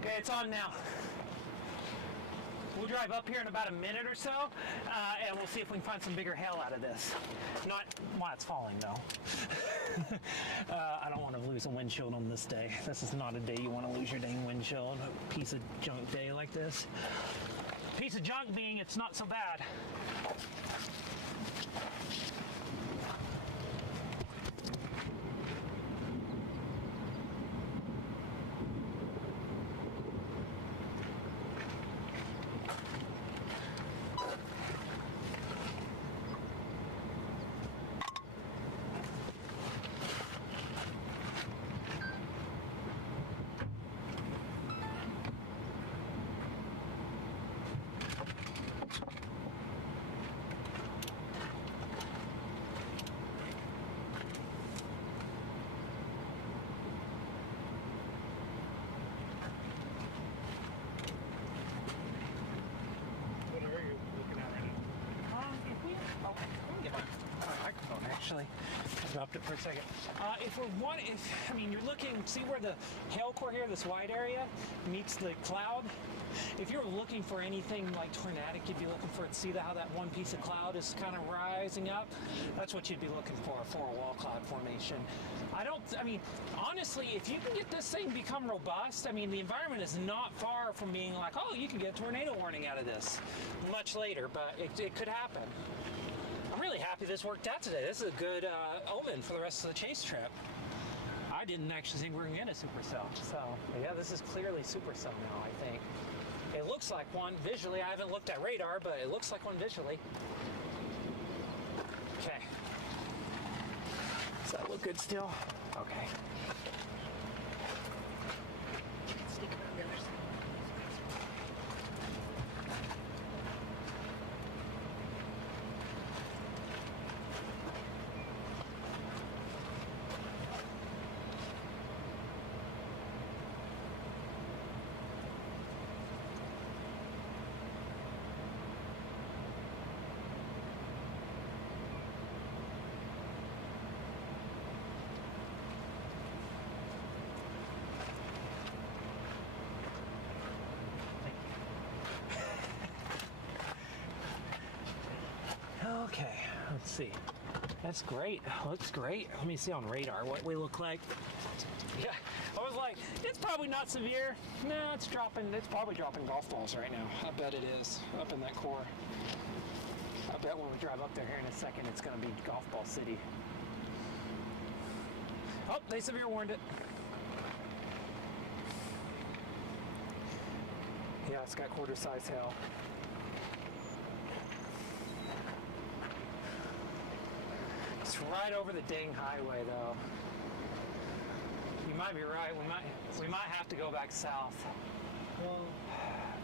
Okay, it's on now. We'll drive up here in about a minute or so, and we'll see if we can find some bigger hail out of this. Not while it's falling, though. I don't want to lose a windshield on this day. This is not a day you want to lose your dang windshield. A piece of junk day like this. Piece of junk being it's not so bad. What are you looking at right now? If we, oh, let me get my microphone actually. I dropped it for a second. I mean, you're looking, see where the hail core here, this wide area, meets the cloud? If you're looking for anything like tornadic, you'd be looking for it. See how that one piece of cloud is kind of rising up? That's what you'd be looking for a wall cloud formation. I mean, honestly, if you can get this thing become robust, I mean, the environment is not far from being like, oh, you can get a tornado warning out of this much later, but it could happen. I'm really happy this worked out today. This is a good omen for the rest of the chase trip. I didn't actually think we were going to get a supercell. So, yeah, this is clearly supercell now, I think. It looks like one visually. I haven't looked at radar, but it looks like one visually. Okay. Does that look good still? Okay. Stick around the other side. Okay, let's see. That's great. Looks great. Let me see on radar what we look like. Yeah, I was like, it's probably not severe. No, it's dropping. It's probably dropping golf balls right now. I bet it is up in that core. I bet when we drive up there here in a second, it's going to be golf ball city. Oh, they severe warned it. Yeah, it's got quarter size hail. It's right over the dang highway, though. You might be right. We might have to go back south. Well,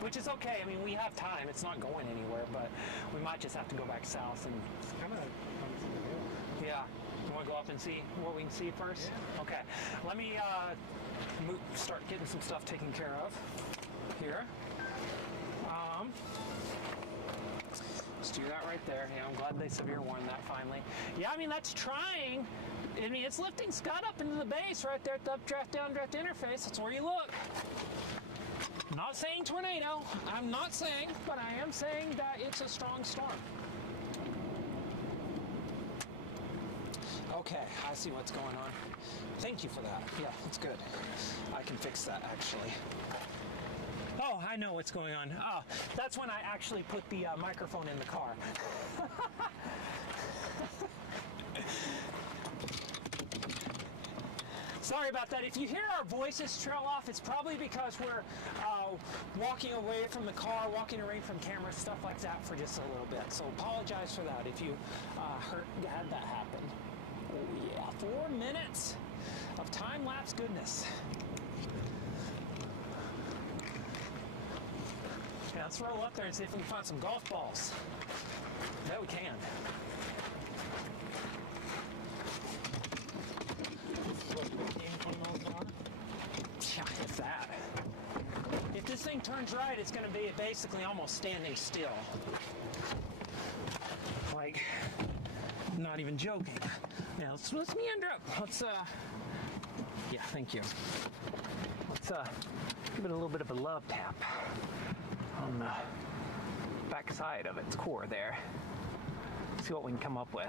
which is okay. I mean, we have time. It's not going anywhere, but we might just have to go back south and. it's kind of unfamiliar. Yeah. You want to go up and see what we can see first? Yeah. Okay. Let me start getting some stuff taken care of here. Let's do that right there. Yeah, I'm glad they severe warned that finally. Yeah, I mean, that's trying. I mean, it's lifting Scud up into the base right there at the updraft, downdraft interface. That's where you look. Not saying tornado. I'm not saying, but I am saying that it's a strong storm. Okay, I see what's going on. Thank you for that. Yeah, that's good. I can fix that, actually. Oh, I know what's going on. Oh, that's when I actually put the microphone in the car. Sorry about that. If you hear our voices trail off, it's probably because we're walking away from the car, walking away from cameras, stuff like that for just a little bit. So apologize for that if you had that happen. Oh yeah, 4 minutes of time-lapse goodness. Yeah, let's roll up there and see if we can find some golf balls. Yeah, we can. Yeah, if that. If this thing turns right, it's going to be basically almost standing still. Like, not even joking. Now, let's meander up. Let's, yeah, thank you. Let's, give it a little bit of a love tap on the back side of its core there. See what we can come up with.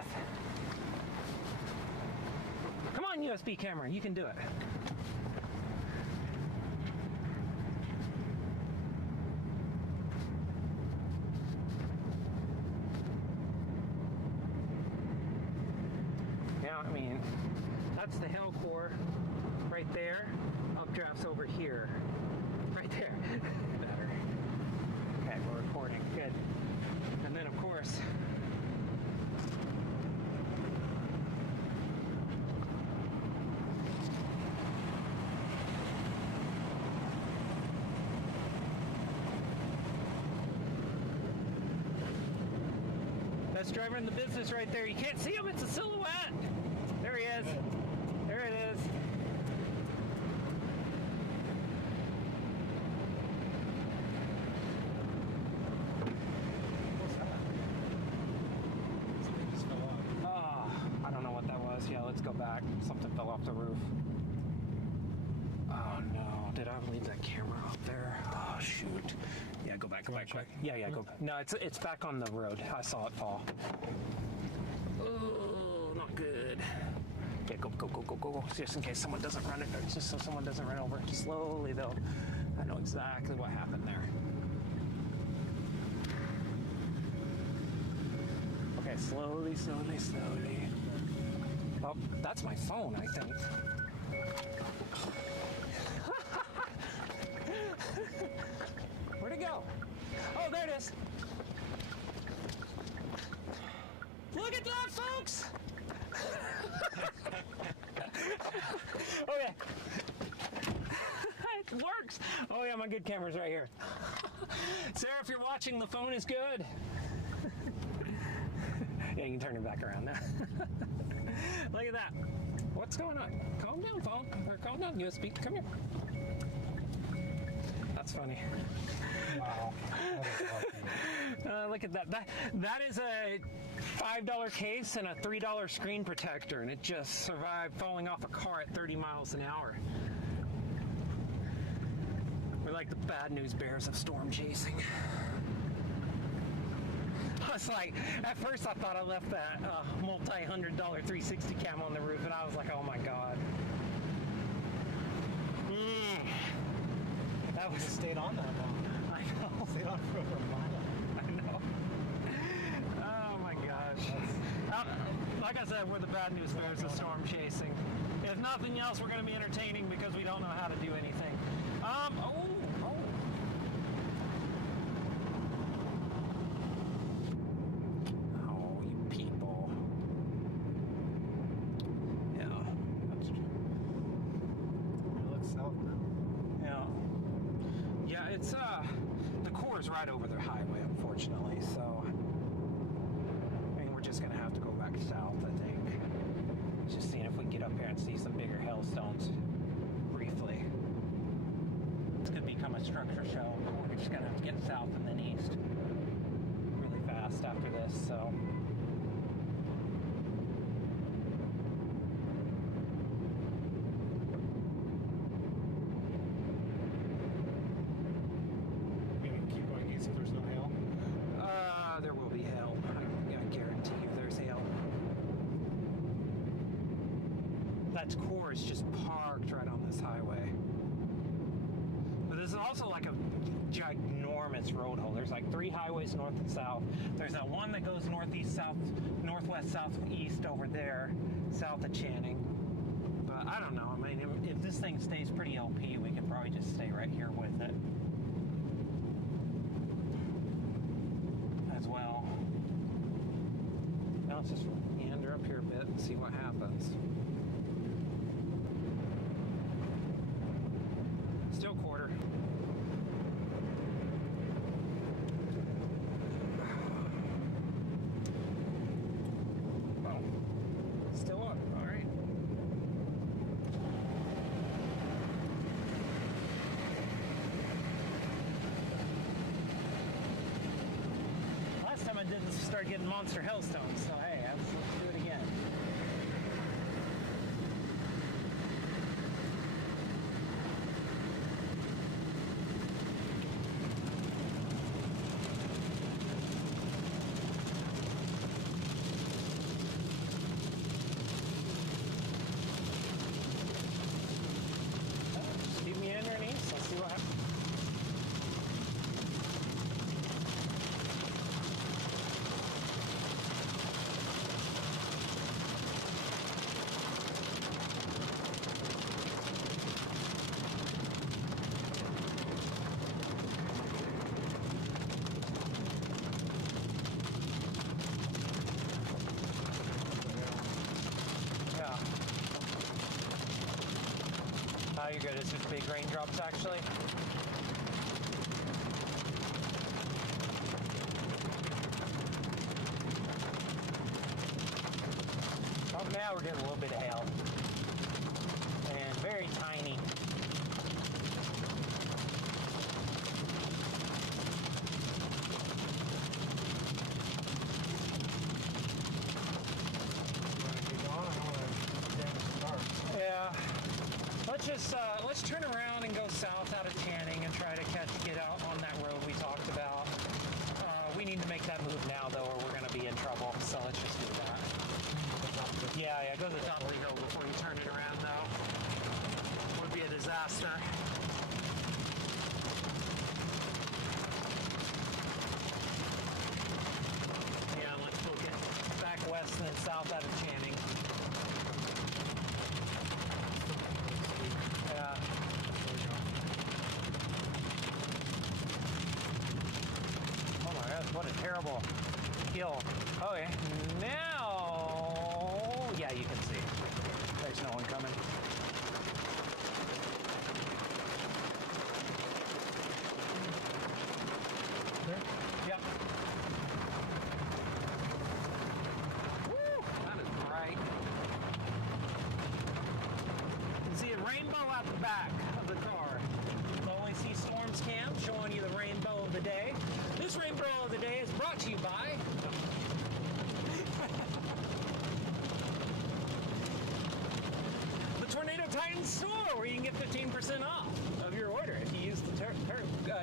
Come on, USB camera, you can do it. Yeah, I mean, that's the hell core right there. Updraft's over here. Right there. Better. Okay, we're recording. Good. And then, of course, best driver in the business right there. You can't see him, it's a silhouette. There he is. There it is. What's that? Something just fell off. Oh, I don't know what that was. Yeah, let's go back. Something fell off the roof. Oh no, did I leave that camera up there? Oh shoot. Yeah, go back, quick. Yeah, go back. No, it's back on the road. I saw it fall. Oh, not good. Yeah, go. Just in case someone doesn't run it, or just so someone doesn't run over. Slowly though. I know exactly what happened there. Okay, slowly. Oh, that's my phone, I think. Where'd it go? Oh, there it is. Look at that, folks! Okay. It works. Oh yeah, my good camera's right here. Sarah, if you're watching, the phone is good. Yeah, you can turn it back around now. Look at that. What's going on? Calm down, phone. Or calm down, USB. Come here. That's funny. Wow. Look at that. That is a $5 case and a $3 screen protector, and it just survived falling off a car at 30 miles an hour. We're like the bad news bears of storm chasing. I was like, at first I thought I left that multi-$100 360 cam on the roof, and I was like, oh my god. That was stayed on that long. I know. Stayed on for over a mile. I know. Oh my gosh. Like I said, we're the bad news bears of storm chasing. If nothing else, we're going to be entertaining because we don't know how to do anything. Oh, you people. Yeah, that's true. It looks south now. Yeah, it's the core is right over the highway, unfortunately. So, I mean, we're just gonna have to go back south, I think. Just seeing if we can get up here and see some bigger hailstones briefly. It's gonna become a structure show. We're just gonna have to get south and then east really fast after this. So. There will be hail. I guarantee you there's hail. That's Coors just parked right on this highway. But this is also like a ginormous road hole. There's like 3 highways north and south. There's that one that goes northeast, south, northwest, southeast over there, south of Channing. But I don't know. I mean, if this thing stays pretty LP, we could probably just stay right here with it as well. Now let's just meander up here a bit and see what happens. Still quarter. Oh, still up. All right. Last time I did this, start getting monster hailstones. So hey, let's do it again. Oh, you're good. It's just big raindrops, actually. Oh, now we're getting a little bit of hail. And very tiny. Yeah. Let's turn around and go south out of Channing and try to get out on that road we talked about. We need to make that move now, though, or we're going to be in trouble. So let's just do that. Yeah, go to the top of the hill before you turn it around, though. Would be a disaster. Yeah, let's book it back west and then south out of Channing. Yeah. Oh my gosh, what a terrible hill. Okay, now, yeah, you can see. There's no one coming. There? Yep. Woo, that is bright. See a rainbow out the back of the car. You'll only see Storms Cam showing you the rainbow of the day. This rainbow of the day is brought to you by the Tornado Titan store, where you can get 15% off of your order if you use the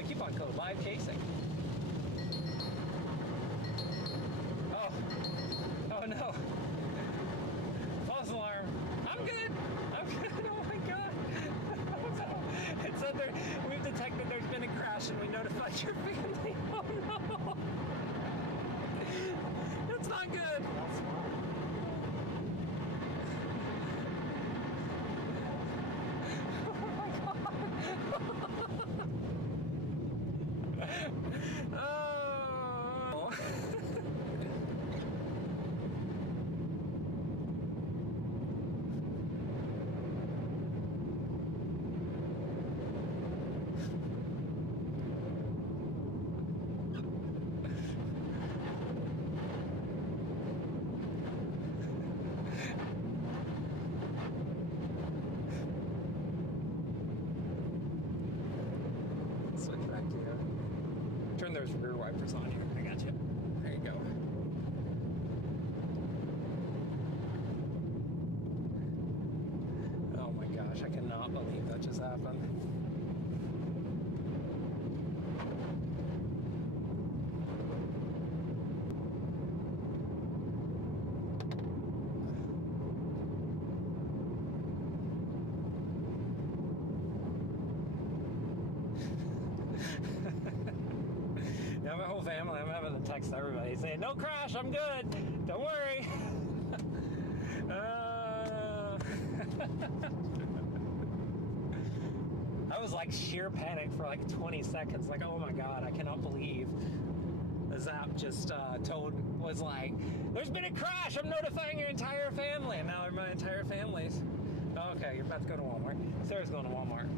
coupon code LiveCasing. Oh no. False alarm. I'm good. Oh my god. It said we've detected there's been a crash and we notified your family. Oh no. That's not good. Oh my god. Oh. Turn those rear wipers on here. I got you. There you go. Oh my gosh, I cannot believe that just happened. family. I'm having to text everybody saying, no crash, I'm good. Don't worry. I was like sheer panic for like 20 seconds. Like, oh my God, I cannot believe the Zap just was like, there's been a crash. I'm notifying your entire family. And now my entire family's. Okay, you're about to go to Walmart. Sarah's going to Walmart.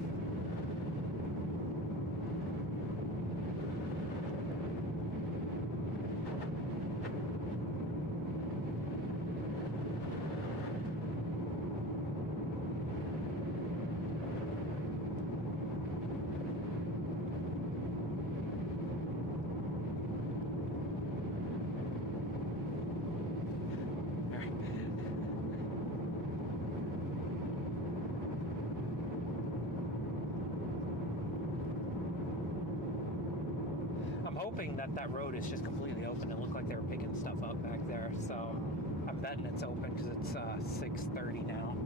Hoping that road is just completely open. It looked like they were picking stuff up back there, so I'm betting it's open because it's 6:30 now.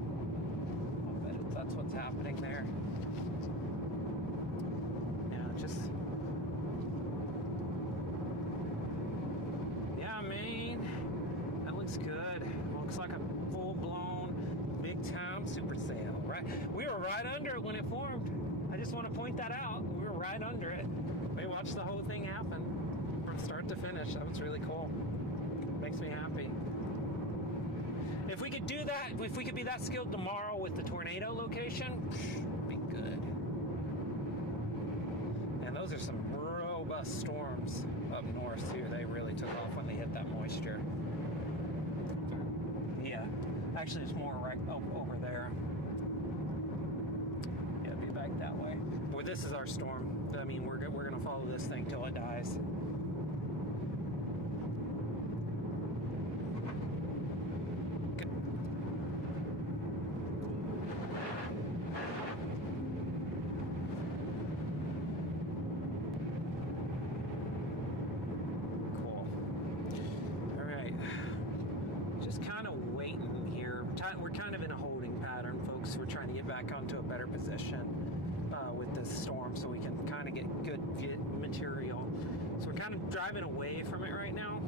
I'll bet that's what's happening there. Yeah, man, that looks good. Looks like a full-blown, big-time Supercell, right? We were right under it when it formed. I just want to point that out. We were right under it. We watched the whole thing happen from start to finish. That was really cool. Makes me happy. If we could do that, if we could be that skilled tomorrow with the tornado location, it'd be good. And those are some robust storms up north too. They really took off when they hit that moisture. Yeah, actually it's more right over there. Be back that way. Well, this is our storm. I mean, we're going to follow this thing till it dies. Cool. All right. Just kind of waiting here. We're kind of in a holding pattern, folks. We're trying to get back onto a better position with this storm so we can kind of get good material. So we're kind of driving away from it right now.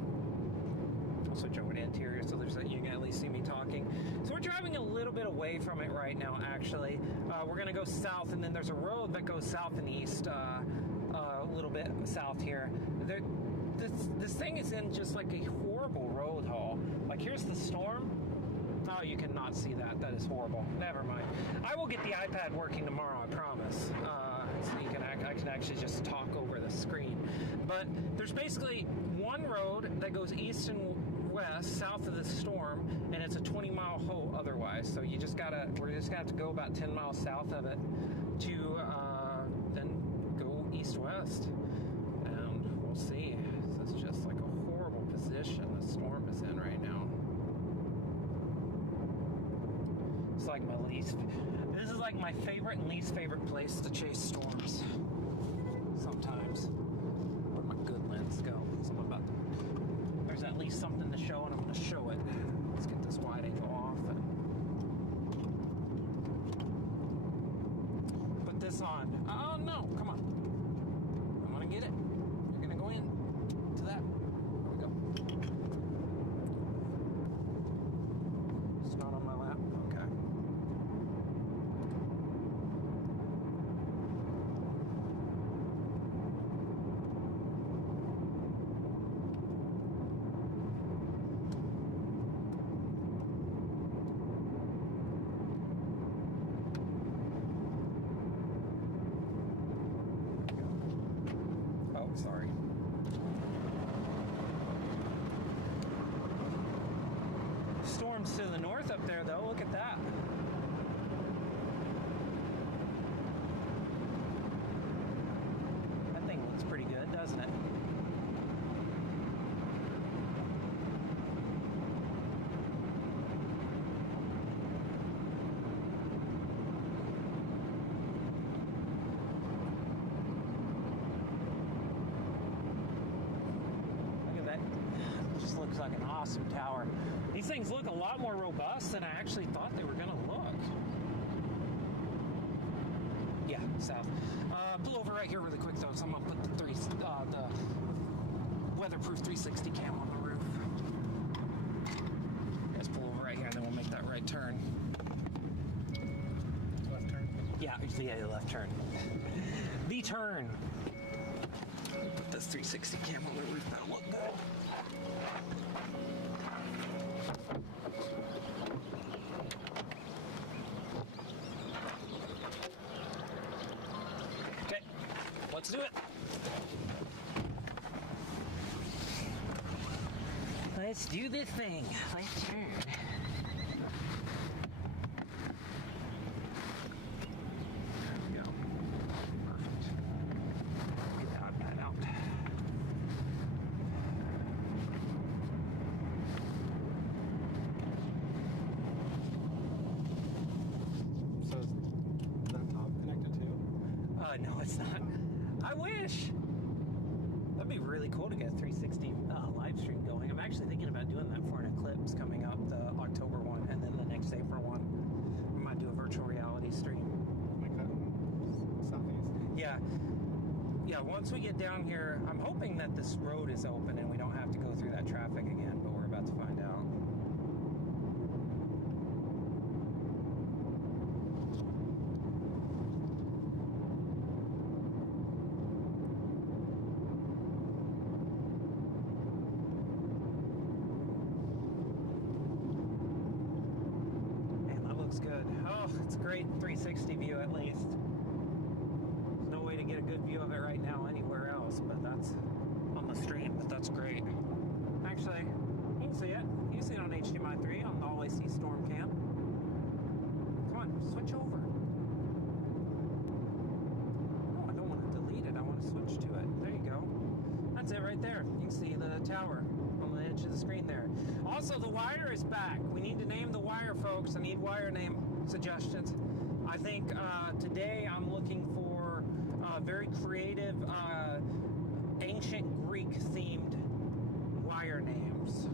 I'll switch over to interior so you can at least see me talking. So we're driving a little bit away from it right now, actually. We're going to go south, and then there's a road that goes south and east, a little bit south here. This thing is in just like a horrible road haul. Like, here's the storm. Oh, you cannot see that. That is horrible. Never mind. I will get the iPad working tomorrow, I promise. So I can actually just talk over the screen. But there's basically one road that goes east and west, south of the storm, and it's a 20-mile hole otherwise. So we're just gonna have to go about 10 miles south of it to then go east-west. And we'll see. This is just like a horrible position the storm is in right now. It's like this is like my favorite and least favorite place to chase storms. Sometimes. Where'd my good lens go? There's at least something to show, and I'm going to show it. Let's get this wide angle off and put this on. Oh no, come on. I'm going to get it. You're going to go in to that. There we go. It's not on my lap. Okay. To the north up there, though. Look at that. That thing looks pretty good, doesn't it? Look at that. It just looks like an awesome tower. These things look a lot more robust than I actually thought they were going to look. Yeah, south. Pull over right here really quick, though, so I'm going to put the weatherproof 360 cam on the roof. Let's pull over right here and then we'll make that right turn. Left turn. Yeah, the left turn. The turn. Put this 360 cam on the roof, that'll look good. Okay, let's do it. Let's do this thing. Let's turn. There we go. Perfect. Get the iPad out. So is that top connected too? No, it's not. I wish. That'd be really cool to get a 360 live stream going. I'm actually thinking about doing that for an eclipse coming up, the October one, and then the next April one. We might do a virtual reality stream. Like southeast. Yeah. Yeah, once we get down here, I'm hoping that this road is open and we don't have to go through that traffic again, but we're about to find out. Good. Oh, it's a great 360 view at least. There's no way to get a good view of it right now anywhere else, but that's on the stream, but that's great. Actually, you can see it. You can see it on HDMI 3 on the Always See Storm Cam. Come on, switch over. Oh, I don't want to delete it. I want to switch to it. There you go. That's it right there. You can see the tower on the edge of the screen there. Also, the wire is back. We need to name the wire, folks. I need wire name suggestions. I think today I'm looking for very creative, ancient Greek-themed wire names.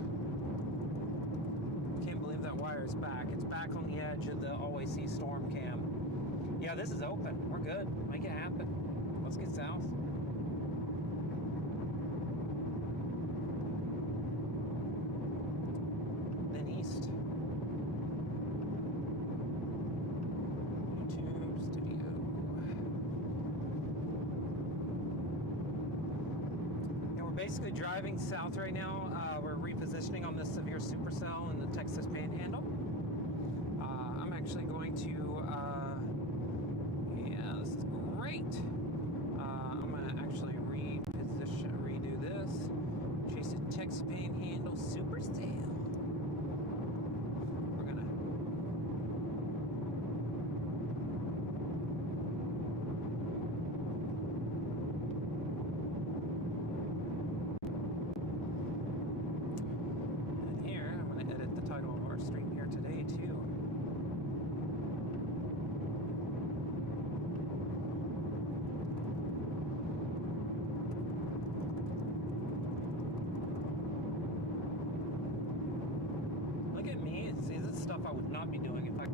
Can't believe that wire is back. It's back on the edge of the Always See Storm Cam. Yeah, this is open. We're good. Make it happen. Let's get south. East. YouTube Studio. And we're basically driving south right now. We're repositioning on this severe supercell in the Texas Panhandle. I'm actually going to, yeah, this is great. I'm going to actually redo this. Chasing Texas Panhandle Supercell. Stream here today too. Look at me. See, this is stuff I would not be doing if I...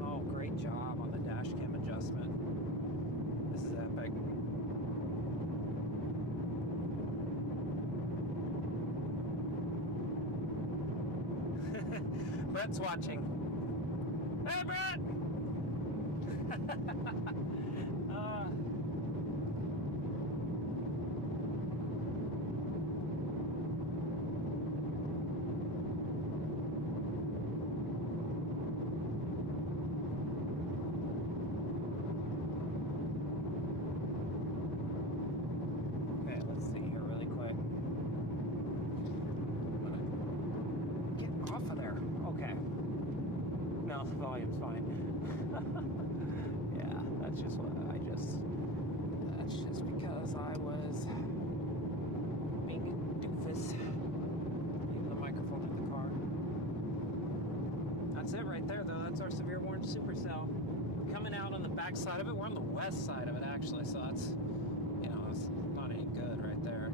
Oh, great job on the dash cam adjustment. This is epic. Brett's watching. Hey, Brett! Okay, let's see here really quick. I'm gonna get off of there. Okay. No, the volume's fine. Yeah, that's just what that's just because I was being a doofus. Leaving the microphone in the car. That's it right there, though. That's our severe warning supercell. We're coming out on the back side of it. We're on the west side of it, actually, so that's, you know, it's not any good right there.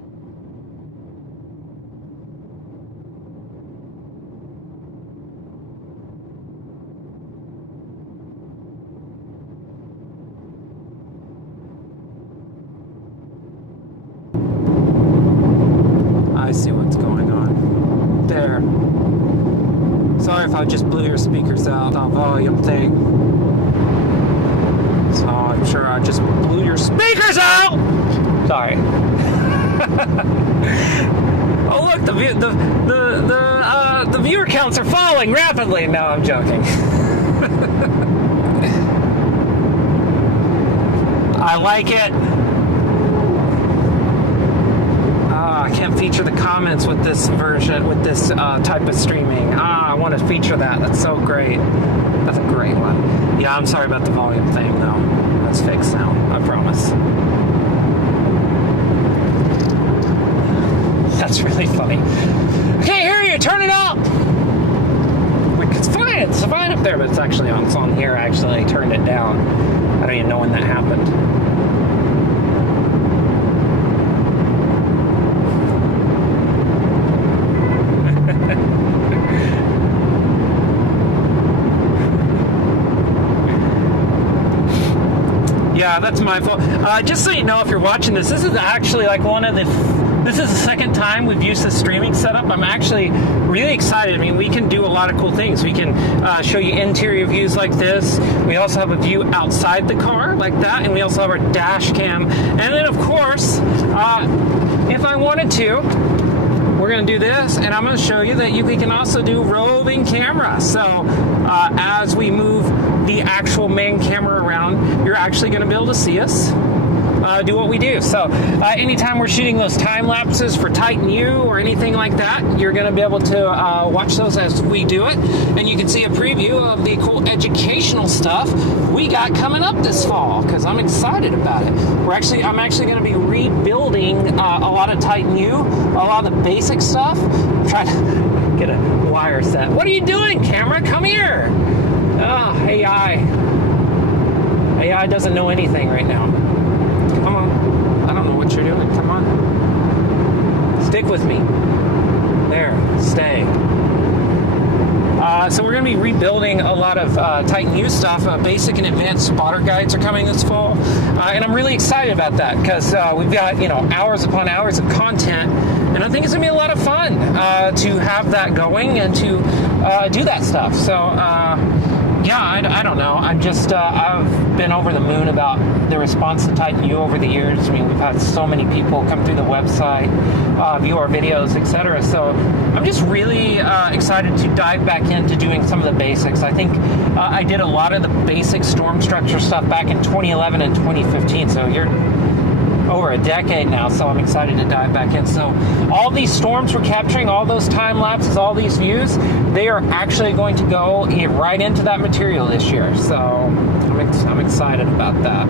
I see what's going on. There. Sorry if I just blew your speakers out, the volume thing. So I'm sure I just blew your speakers out! Sorry. Oh look, the viewer counts are falling rapidly. No, I'm joking. I like it. I can't feature the comments with this version, with this type of streaming. I want to feature that. That's so great. That's a great one. Yeah, I'm sorry about the volume thing, though. That's fixed now. I promise. That's really funny. Okay, hear you. Turn it up. It's fine. It's fine up there, but it's actually on. It's on here. I actually turned it down. I don't even know when that happened. Yeah, that's my fault. Just so you know, if you're watching this, this is actually like this is the second time we've used this streaming setup. I'm actually really excited. I mean, we can do a lot of cool things. We can show you interior views like this. We also have a view outside the car like that, and we also have our dash cam. And then, of course, if I wanted to, we're going to do this, and I'm going to show you that we can also do roving camera. So as we move the actual main camera around, you're actually going to be able to see us do what we do. So anytime we're shooting those time lapses for Titan U or anything like that, you're going to be able to watch those as we do it, and you can see a preview of the cool educational stuff we got coming up this fall, because I'm excited about it. I'm actually going to be rebuilding a lot of Titan U, a lot of the basic stuff. I'm trying to get a wire set. What are you doing, camera? Come here. Oh, AI doesn't know anything right now. Come on. I don't know what you're doing. Come on. Stick with me. There. Stay. So we're going to be rebuilding a lot of Titan U stuff. Basic and advanced spotter guides are coming this fall. And I'm really excited about that because we've got, hours upon hours of content. And I think it's going to be a lot of fun to have that going and to do that stuff. So, yeah, I don't know. I've been over the moon about the response to Titan U over the years. I mean, we've had so many people come through the website, view our videos, etc. So I'm just really excited to dive back into doing some of the basics. I think I did a lot of the basic storm structure stuff back in 2011 and 2015. So you're over a decade now, so I'm excited to dive back in. So all these storms we're capturing, all those time lapses, all these views, they are actually going to go right into that material this year. So I'm excited about that.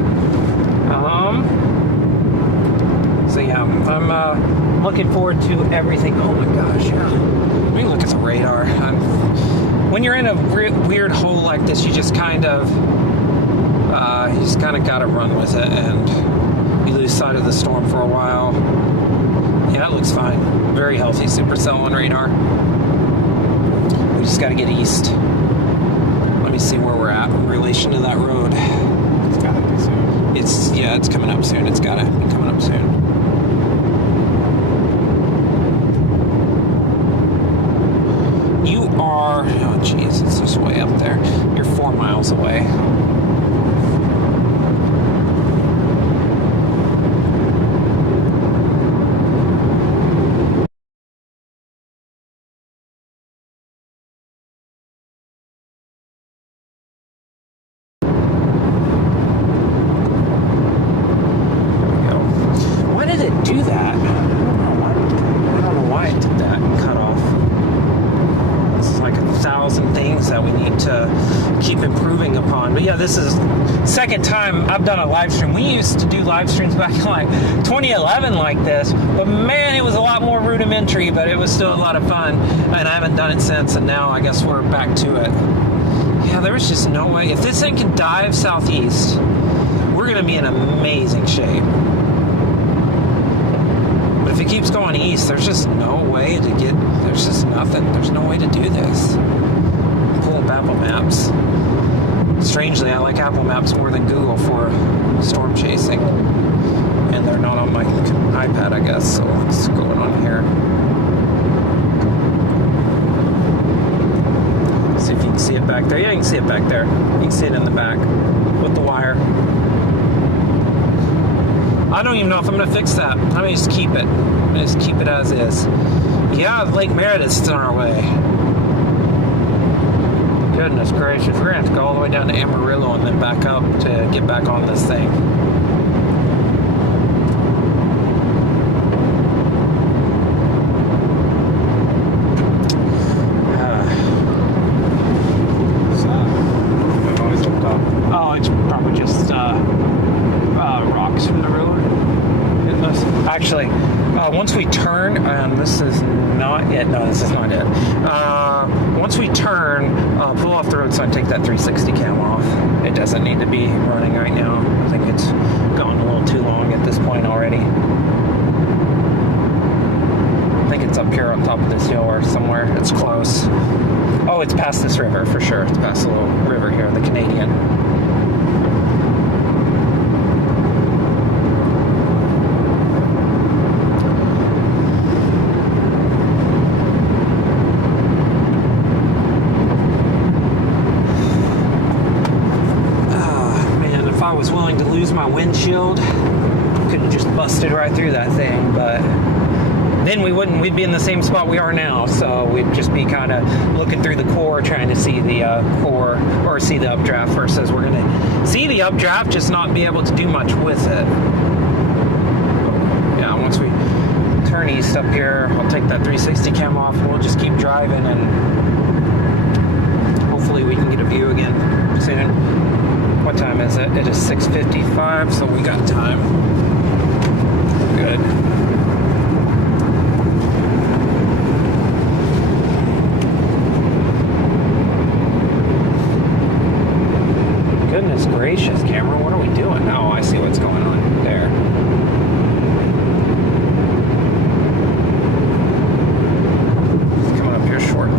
So yeah, I'm looking forward to everything. Oh my gosh, yeah. Let me look at the radar. When you're in a weird hole like this, you just kind of got to run with it, and you lose sight of the storm for a while. Yeah, it looks fine. Very healthy Supercell on radar. We just got to get east. Let me see where we're at in relation to that road. It's got to be soon. It's coming up soon. It's got to be coming up soon. You are, oh geez, it's just way up there. You're 4 miles away. Do that. I don't know why it did that and cut off. It's like 1,000 things that we need to keep improving upon. But yeah, this is second time I've done a live stream. We used to do live streams back in like 2011 like this, but man, it was a lot more rudimentary, but it was still a lot of fun, and I haven't done it since, and now I guess we're back to it. Yeah, there was just no way. If this thing can dive southeast, we're going to be in amazing shape. If it keeps going east, there's just no way to get, there's just nothing. There's no way to do this. Pull up Apple Maps. Strangely, I like Apple Maps more than Google for storm chasing. And they're not on my iPad, I guess, so what's going on here? there. Yeah, you can see it back there. You can see it in the back with the wire. I don't even know if I'm going to fix that. I'm going to just keep it. I'm going to just keep it as is. Yeah, Lake Meredith's on our way. Goodness gracious. We're going to have to go all the way down to Amarillo and then back up to get back on this thing. Oh, it's probably just rocks from the road. Actually, once we turn, this is not it. No, this is not it. Once we turn, pull off the road so I take that 360 cam off. It doesn't need to be running right now. I think it's gone a little too long at this point already. I think it's up here on top of this hill or somewhere. It's close. Oh, it's past this river for sure. It's past the little river here, the Canadian. I was willing to lose my windshield, could have just busted right through that thing, but then we'd be in the same spot we are now, so we'd just be kind of looking through the core trying to see the core or see the updraft versus we're going to see the updraft, just not be able to do much with it. Yeah, once we turn east up here, I'll take that 360 cam off and we'll just keep driving and hopefully we can get a view again soon. What time is it? It is 6:55, so we got time. Good. Goodness gracious, camera, what are we doing? Oh, I see what's going on there. It's coming up here shortly.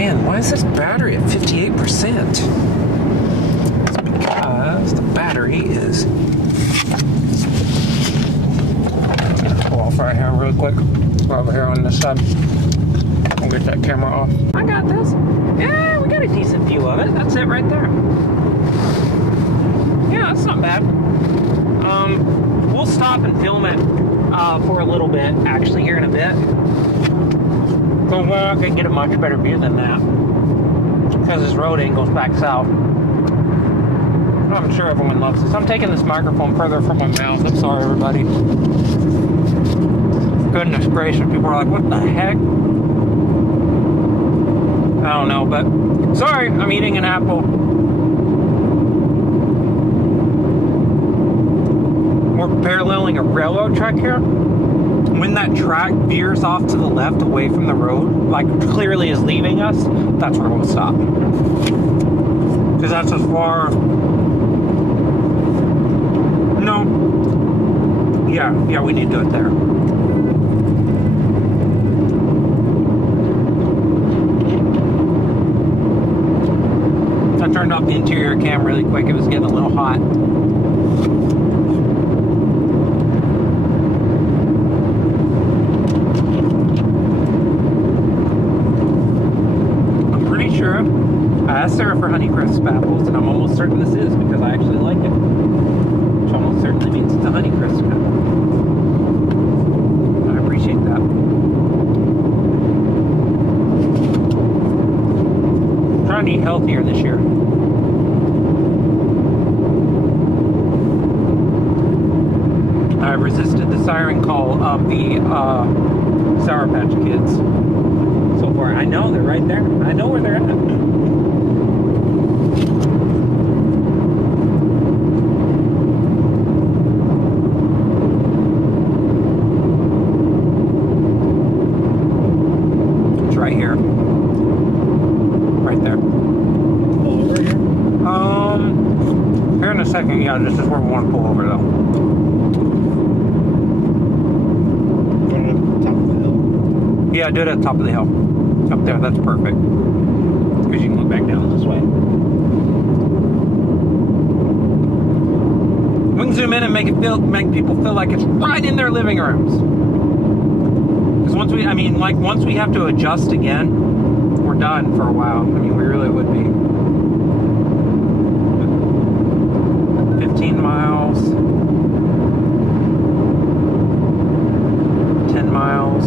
Why is this battery at 58%? It's because the battery is... Pull off right here real quick. Go over here on this side. I'll get that camera off. I got this. Yeah, we got a decent view of it. That's it right there. Yeah, that's not bad. We'll stop and film it for a little bit, actually, here in a bit. But we're not going to get a much better view than that. Because this road angles back south. I'm sure everyone loves this. I'm taking this microphone further from my mouth. I'm sorry, everybody. Goodness gracious. People are like, what the heck? I don't know, but sorry, I'm eating an apple. We're paralleling a railroad track here. When that track veers off to the left away from the road, like clearly is leaving us, that's where we'll stop. Because that's as far... No. Yeah, we need to do it there. I turned off the interior cam really quick. It was getting a little hot. I asked Sarah for Honeycrisp apples, and I'm almost certain this is because I actually like it. Which almost certainly means it's a Honeycrisp apple. I appreciate that. I'm trying to eat healthier this year. I've resisted the siren call of the Sour Patch Kids. So far, I know they're right there. I know where they're at. second, yeah, this is where we want to pull over though. Going to the top of the hill. Yeah, do it at the top of the hill. Up there, that's perfect. Because you can look back down this way. We can zoom in and make people feel like it's right in their living rooms. Because once we have to adjust again, we're done for a while. I mean, we really would be. 15 miles. 10 miles.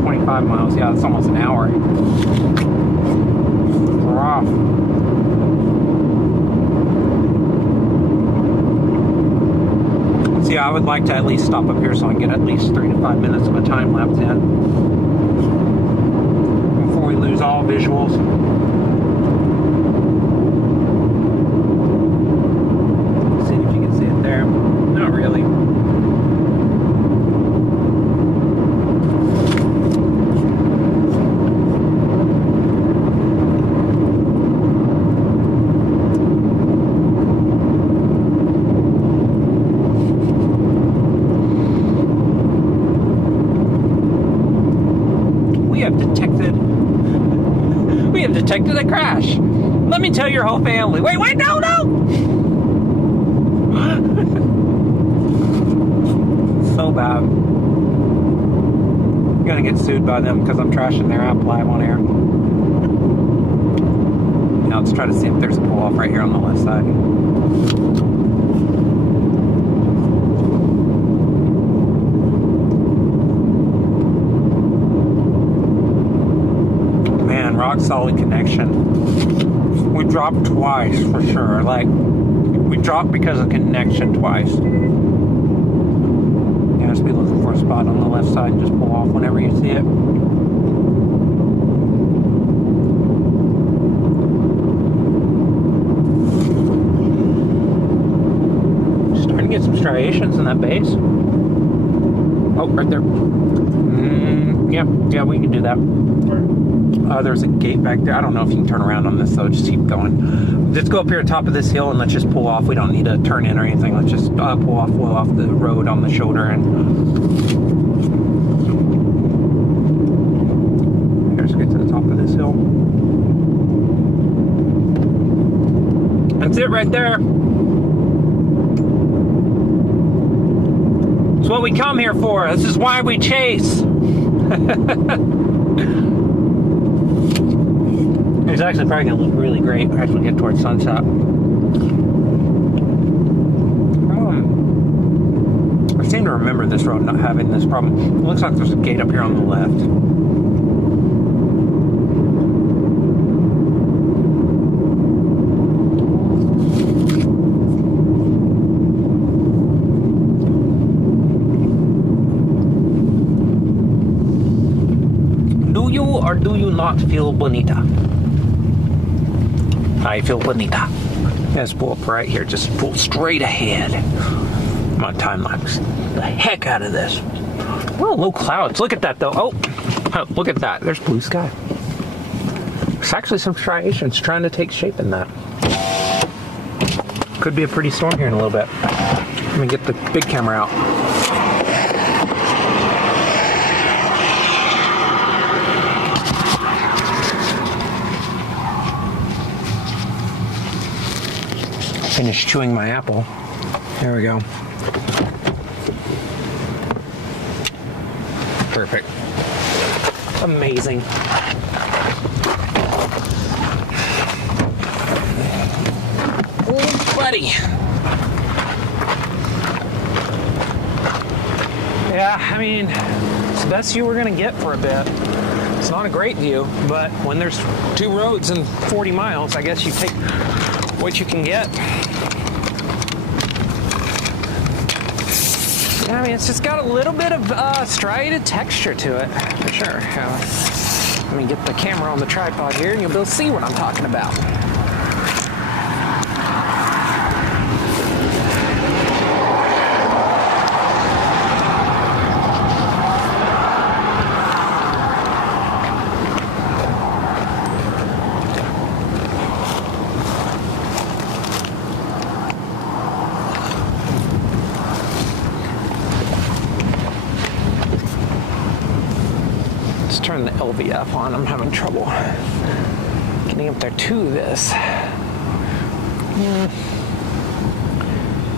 25 miles. Yeah, that's almost an hour. We're off. So yeah, I would like to at least stop up here so I can get at least 3 to 5 minutes of a time lapse in before we lose all visuals. See if you can see it there. Not really. We have detected a crash. Let me tell your whole family. Wait, no! So bad. I'm gonna get sued by them because I'm trashing their app live on air. Now let's try to see if there's a pull off right here on the left side. Rock solid connection. We dropped twice for sure. Like, we dropped because of connection twice. Yeah, just be looking for a spot on the left side and just pull off whenever you see it. Starting to get some striations in that base. Oh, right there. Yeah, we can do that. There's a gate back there. I don't know if you can turn around on this, so just keep going. Let's go up here on top of this hill and let's just pull off. We don't need to turn in or anything. Let's just pull off the road on the shoulder. And let's get to the top of this hill. That's it right there. It's what we come here for. This is why we chase. It's actually probably going to look really great as we get towards sunset. I seem to remember this road not having this problem. It looks like there's a gate up here on the left. Do you or do you not feel bonita? I feel bonita. Let's pull up right here. Just pull straight ahead. I'm on time lapse the heck out of this. Well, low clouds. Look at that though. Oh, look at that. There's blue sky. There's actually some striations trying to take shape in that. Could be a pretty storm here in a little bit. Let me get the big camera out. Finished chewing my apple. There we go. Perfect. Amazing. Oh, buddy. Yeah, I mean, it's the best view we're gonna get for a bit. It's not a great view, but when there's 2 roads and 40 miles, I guess you take what you can get. I mean, it's just got a little bit of striated texture to it, for sure. Let me get the camera on the tripod here, and you'll be able to see what I'm talking about. Let's turn the LVF on. I'm having trouble getting up there to this.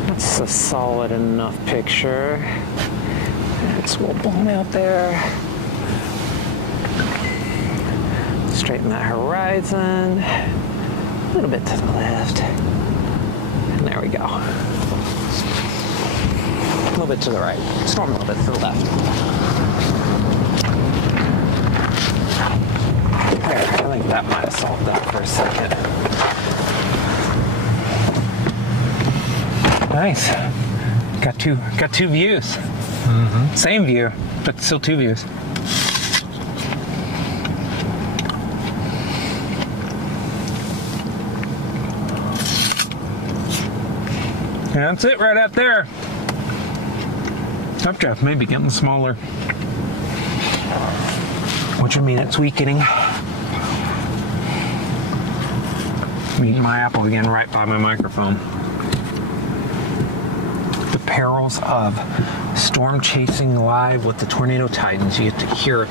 That's a solid enough picture. It's a little blown out there. Straighten that horizon. A little bit to the left. And there we go. A little bit to the right. Storm a little bit to the left. There, I think that might have solved that for a second. Nice. Got two views. Mm-hmm. Same view, but still two views. And that's it right out there. Updraft may be getting smaller, which would mean it's weakening. I'm eating my apple again right by my microphone. The perils of storm chasing live with the Tornado Titans. You get to hear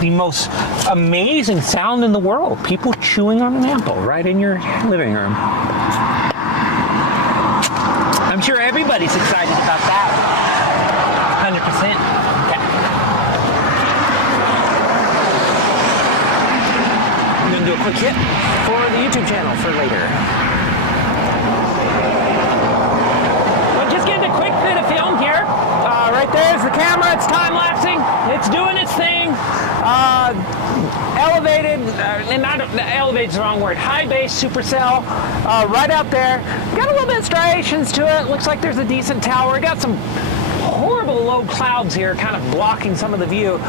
the most amazing sound in the world. People chewing on an apple right in your living room. I'm sure everybody's excited about that. 100%. Okay. I'm going to do a quick hit for the YouTube channel for later. Well, just getting a quick bit of film here. Right there's the camera. It's time-lapsing. It's doing its thing. Elevated, and not elevated's the wrong word, high base Supercell, right out there. Got a little bit of striations to it. Looks like there's a decent tower. Got some horrible low clouds here kind of blocking some of the view.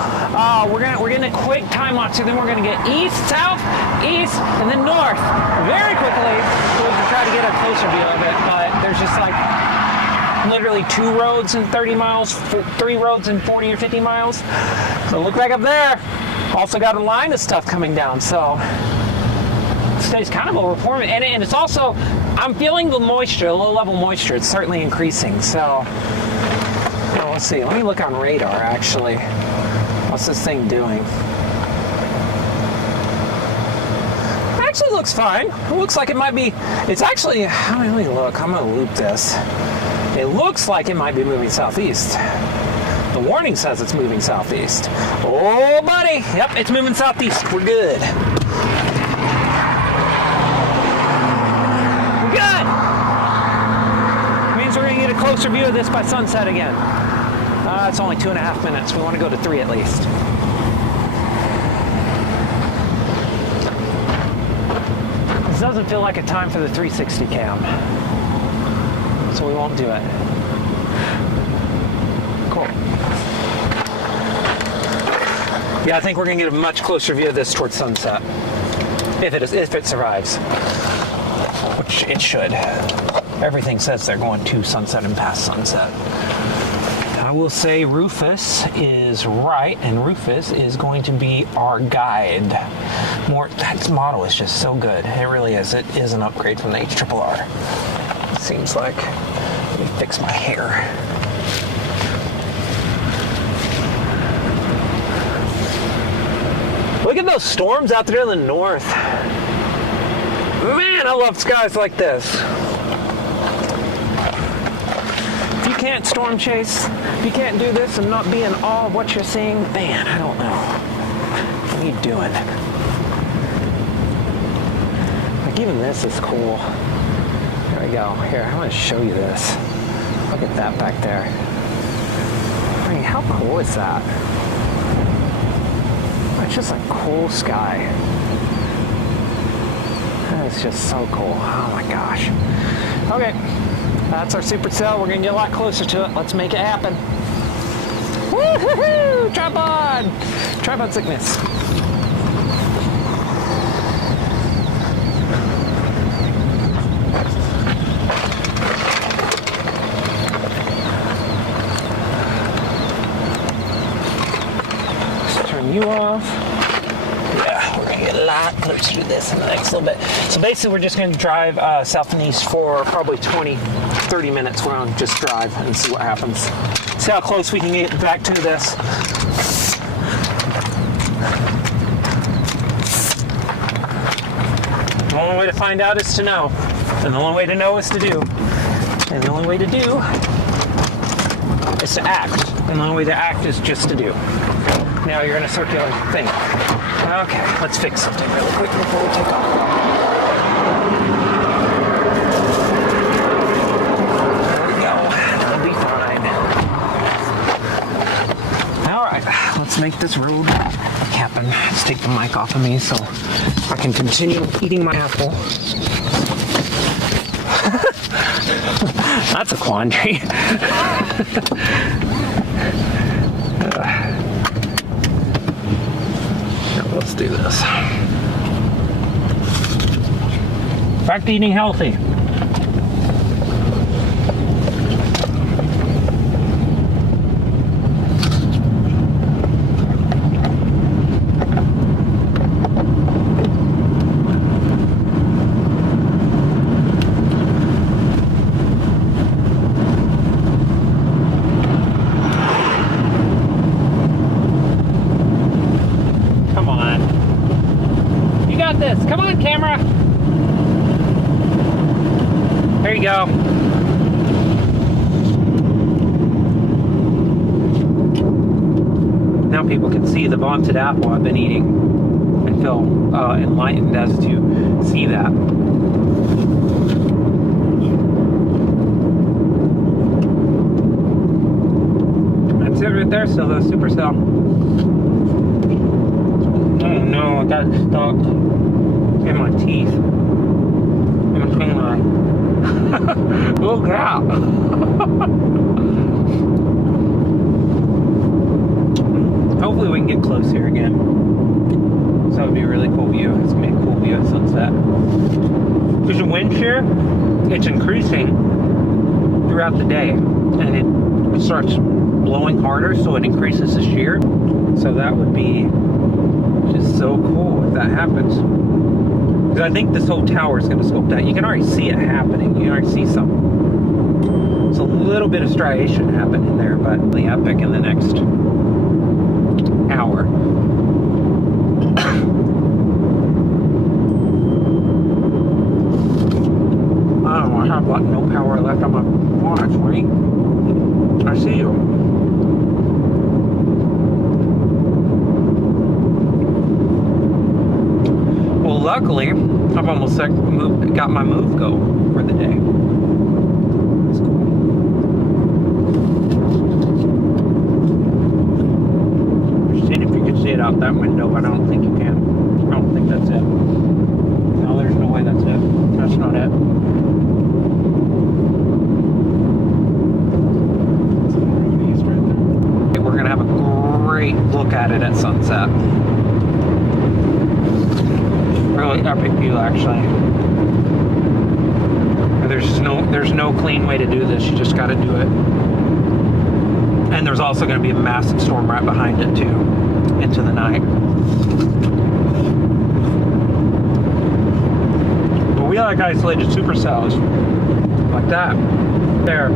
We're getting a quick time lapse here, then we're gonna get east, south, east, and then north very quickly so we can try to get a closer view of it, but there's just like literally 2 roads in 30 miles, 3 roads in 40 or 50 miles. So look back up there. Also got a line of stuff coming down, so today's kind of a report, and it's also, I'm feeling the moisture, the low level moisture. It's certainly increasing. So, let's see. Let me look on radar. Actually, what's this thing doing? It actually looks fine. It looks like it might be. It's actually. Let me look. I'm gonna loop this. It looks like it might be moving southeast. The warning says it's moving southeast. Oh, buddy. Yep, it's moving southeast. We're good. We're good. Means we're going to get a closer view of this by sunset again. It's only 2.5 minutes. We want to go to 3 at least. This doesn't feel like a time for the 360 cam. So we won't do it. Cool. Yeah, I think we're going to get a much closer view of this towards sunset, if it survives, which it should. Everything says they're going to sunset and past sunset. I will say Rufus is right, and Rufus is going to be our guide. That model is just so good. It really is. It is an upgrade from the HRRR. It seems like. Let me fix my hair. Look at those storms out there in the north. Man, I love skies like this. If you can't storm chase, if you can't do this and not be in awe of what you're seeing, man, I don't know. What are you doing? Like even this is cool. There we go. Here, I'm going to show you this. Look at that back there. I mean, how cool is that? It's just a cool sky. That is just so cool. Oh my gosh. Okay, that's our Supercell. We're gonna get a lot closer to it. Let's make it happen. Woo-hoo-hoo! Tripod! Tripod sickness. You off. Yeah, we're gonna get a lot closer to this in the next little bit. So basically we're just gonna drive south and east for probably 20-30 minutes. We're gonna just drive and see what happens. See how close we can get back to this. to find out is to know. And the only way to know is to do. And the only way to do is to act. And the only way to act is just to do. Now you're in a circular thing. Okay, let's fix something really quick before we take off. There we go. That'll be fine. All right, let's make this road happen. Let's take the mic off of me so I can continue eating my apple. That's a quandary. Let's do this. Back to eating healthy. Come on, camera. There you go. Now people can see the vaunted apple I've been eating and feel enlightened as to see that. That's it right there, still the Supercell. Oh no, I got stuck in my teeth. In between my... oh crap. Hopefully we can get close here again. So that would be a really cool view. It's going to be a cool view of sunset. There's a wind shear. It's increasing throughout the day. And it starts blowing harder, so it increases the shear. So that would be just so cool if that happens. Because I think this whole tower is going to scope that. You can already see it happening. You can already see some. It's a little bit of striation happening there, but the epic in the next hour. I don't know. I have like no power left on my watch. Wait. I see you. Luckily, I've almost got my move go for the day. That's cool. Seeing if you can see it out that window, but I don't think you can. I don't think that's it. No, there's no way that's it. That's not it. We're gonna have a great look at it at sunset. Really epic view, actually. There's no clean way to do this. You just got to do it. And there's also going to be a massive storm right behind it too, into the night. But we like isolated supercells like that. There.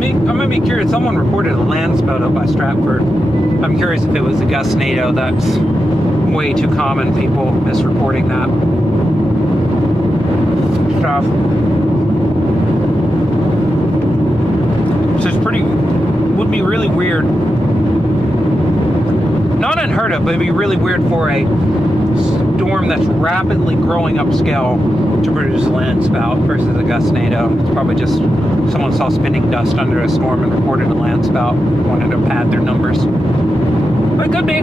I'm going to be curious. Someone reported a landspout up by Stratford. I'm curious if it was a gust NATO. That's way too common. People misreporting that stuff. So it's would be really weird. Not unheard of, but it'd be really weird for a storm that's rapidly growing upscale to produce a landspout versus a gust NATO. It's probably just someone saw spinning dust under a storm and reported a landspout, wanted to pad their numbers. But it could be.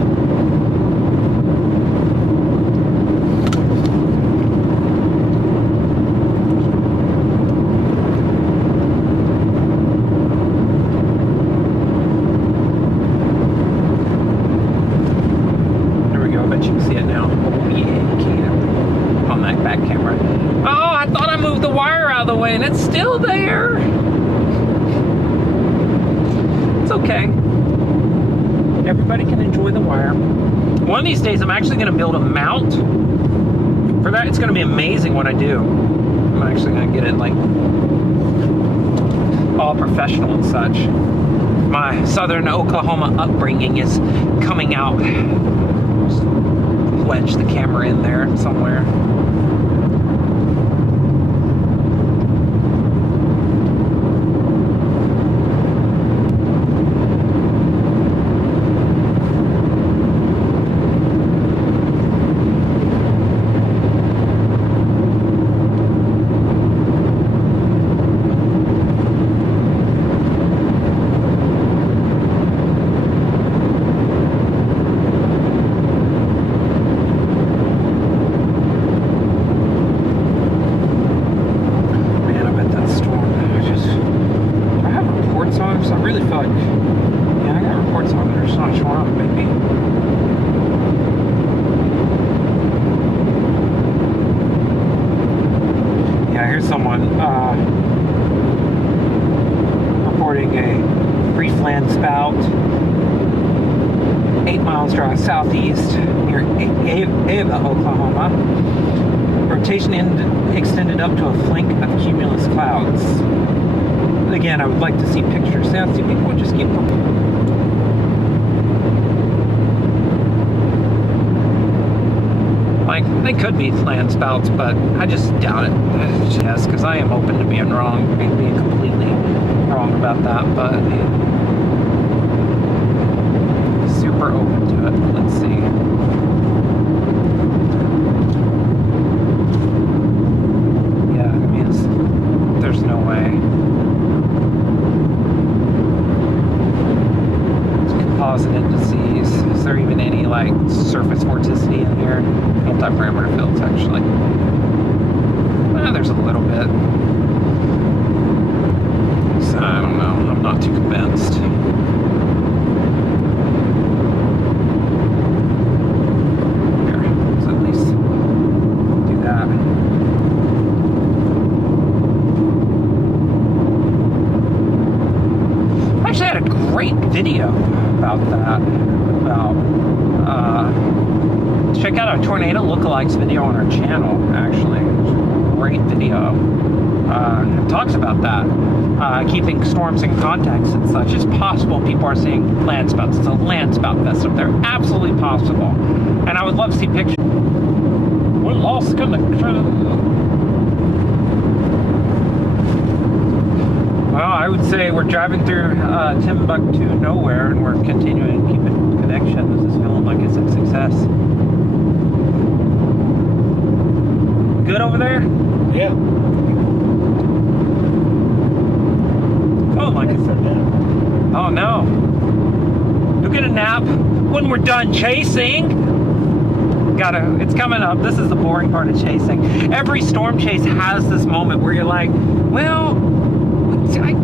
There we go, I bet you can see it now. Oh yeah, you can. On that back camera. Oh, I thought I moved the wire out of the way and it's still there. It's okay. Everybody can enjoy the wire. One of these days I'm actually going to build a mount for that. It's going to be amazing what I do. I'm actually going to get it like all professional and such. My southern Oklahoma upbringing is coming out. Just wedge the camera in there somewhere. Southeast near Ava, Oklahoma. Rotation extended up to a flank of cumulus clouds. Again, I would like to see pictures. Now, see, people would just keep looking. Like, they could be land spouts, but I just doubt it. Yes, because I am open to being wrong, being completely wrong about that, but super open to it. Let's see. Yeah, I mean, there's no way. It's composite indices. Is there even any, like, surface vorticity in here? Multi-parameter fields, actually. Well, there's a little bit. So, I don't know. I'm not too convinced. Video about that. Check out our tornado lookalikes video on our channel. Actually, great video. It talks about that. Keeping storms in context and such. It's possible people are seeing land spouts. It's a land spout fest up there. Absolutely possible. And I would love to see pictures. We're lost connection. Well, I would say we're driving through Timbuktu nowhere, and we're continuing to keep in connection. This is feeling like it's a success. Good over there? Yeah. Oh my goodness. Oh no. You'll get a nap when we're done chasing. It's coming up. This is the boring part of chasing. Every storm chase has this moment where you're like, well, I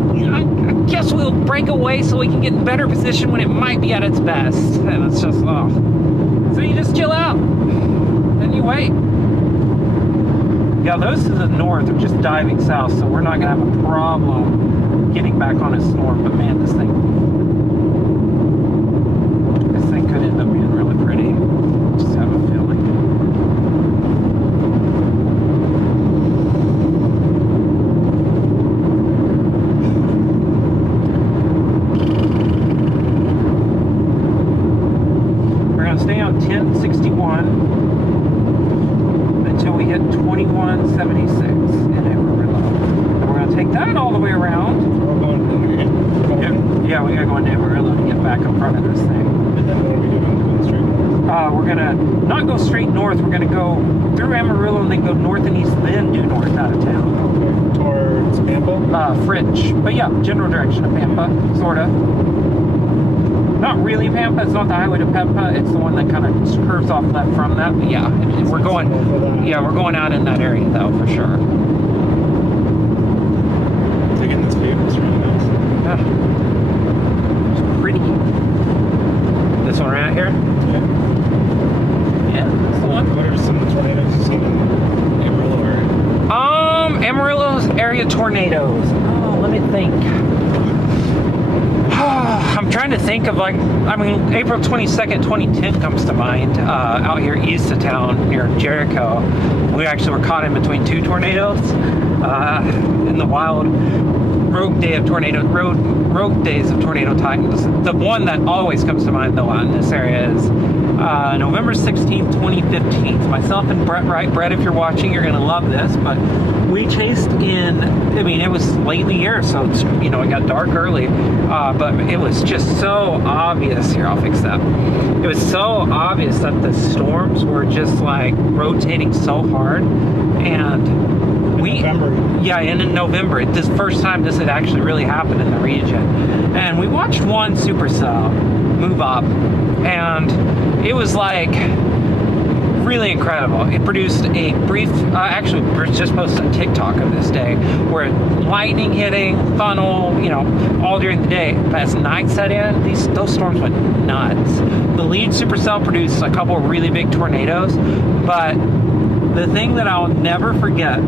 guess we'll break away so we can get in better position when it might be at its best. And it's just, oh. So you just chill out. Then you wait. Yeah, those to the north are just diving south, so we're not going to have a problem getting back on a storm. But man, this thing could end up being really pretty. Just have a feeling. Stay on 1061 until we hit 2176 in Amarillo. And we're going to take that all the way around. We're going Yeah, we got to go into Amarillo to get back in front of this thing. And then what are we doing? Going straight north? We're going to not go straight north. We're going to go through Amarillo and then go north and east, then due north out of town. Okay. Towards Pampa? Fringe. But yeah, general direction of Pampa, sort of. Not really Pampa, it's not the highway to Pampa, it's the one that kind of curves off left from that, but yeah, we're going out in that area though, for sure. Taking this paper's really nice. Yeah. It's pretty. This one right here? Yeah. Yeah, that's the one. What are some of the tornadoes you've seen in Amarillo area? Amarillo's area tornadoes. Oh, let me think. I'm trying to think of April 22nd, 2010 comes to mind. Out here east of town near Jericho, we actually were caught in between two tornadoes in the wild rogue days of tornado titans. The one that always comes to mind though in this area is November 16th, 2015. Myself and Brett Wright. Brett, if you're watching, you're going to love this, but we chased in, it was late in the year, so it's, it got dark early, but it was just so obvious. Here, I'll fix that. It was so obvious that the storms were just like rotating so hard, and in November, this first time this had actually really happened in the region, and we watched one Supercell move up, and it was like really incredible. It produced a brief, actually we just posted a TikTok of this day where lightning hitting, funnel, all during the day. But as night set in, those storms went nuts. The lead Supercell produced a couple of really big tornadoes, but the thing that I'll never forget,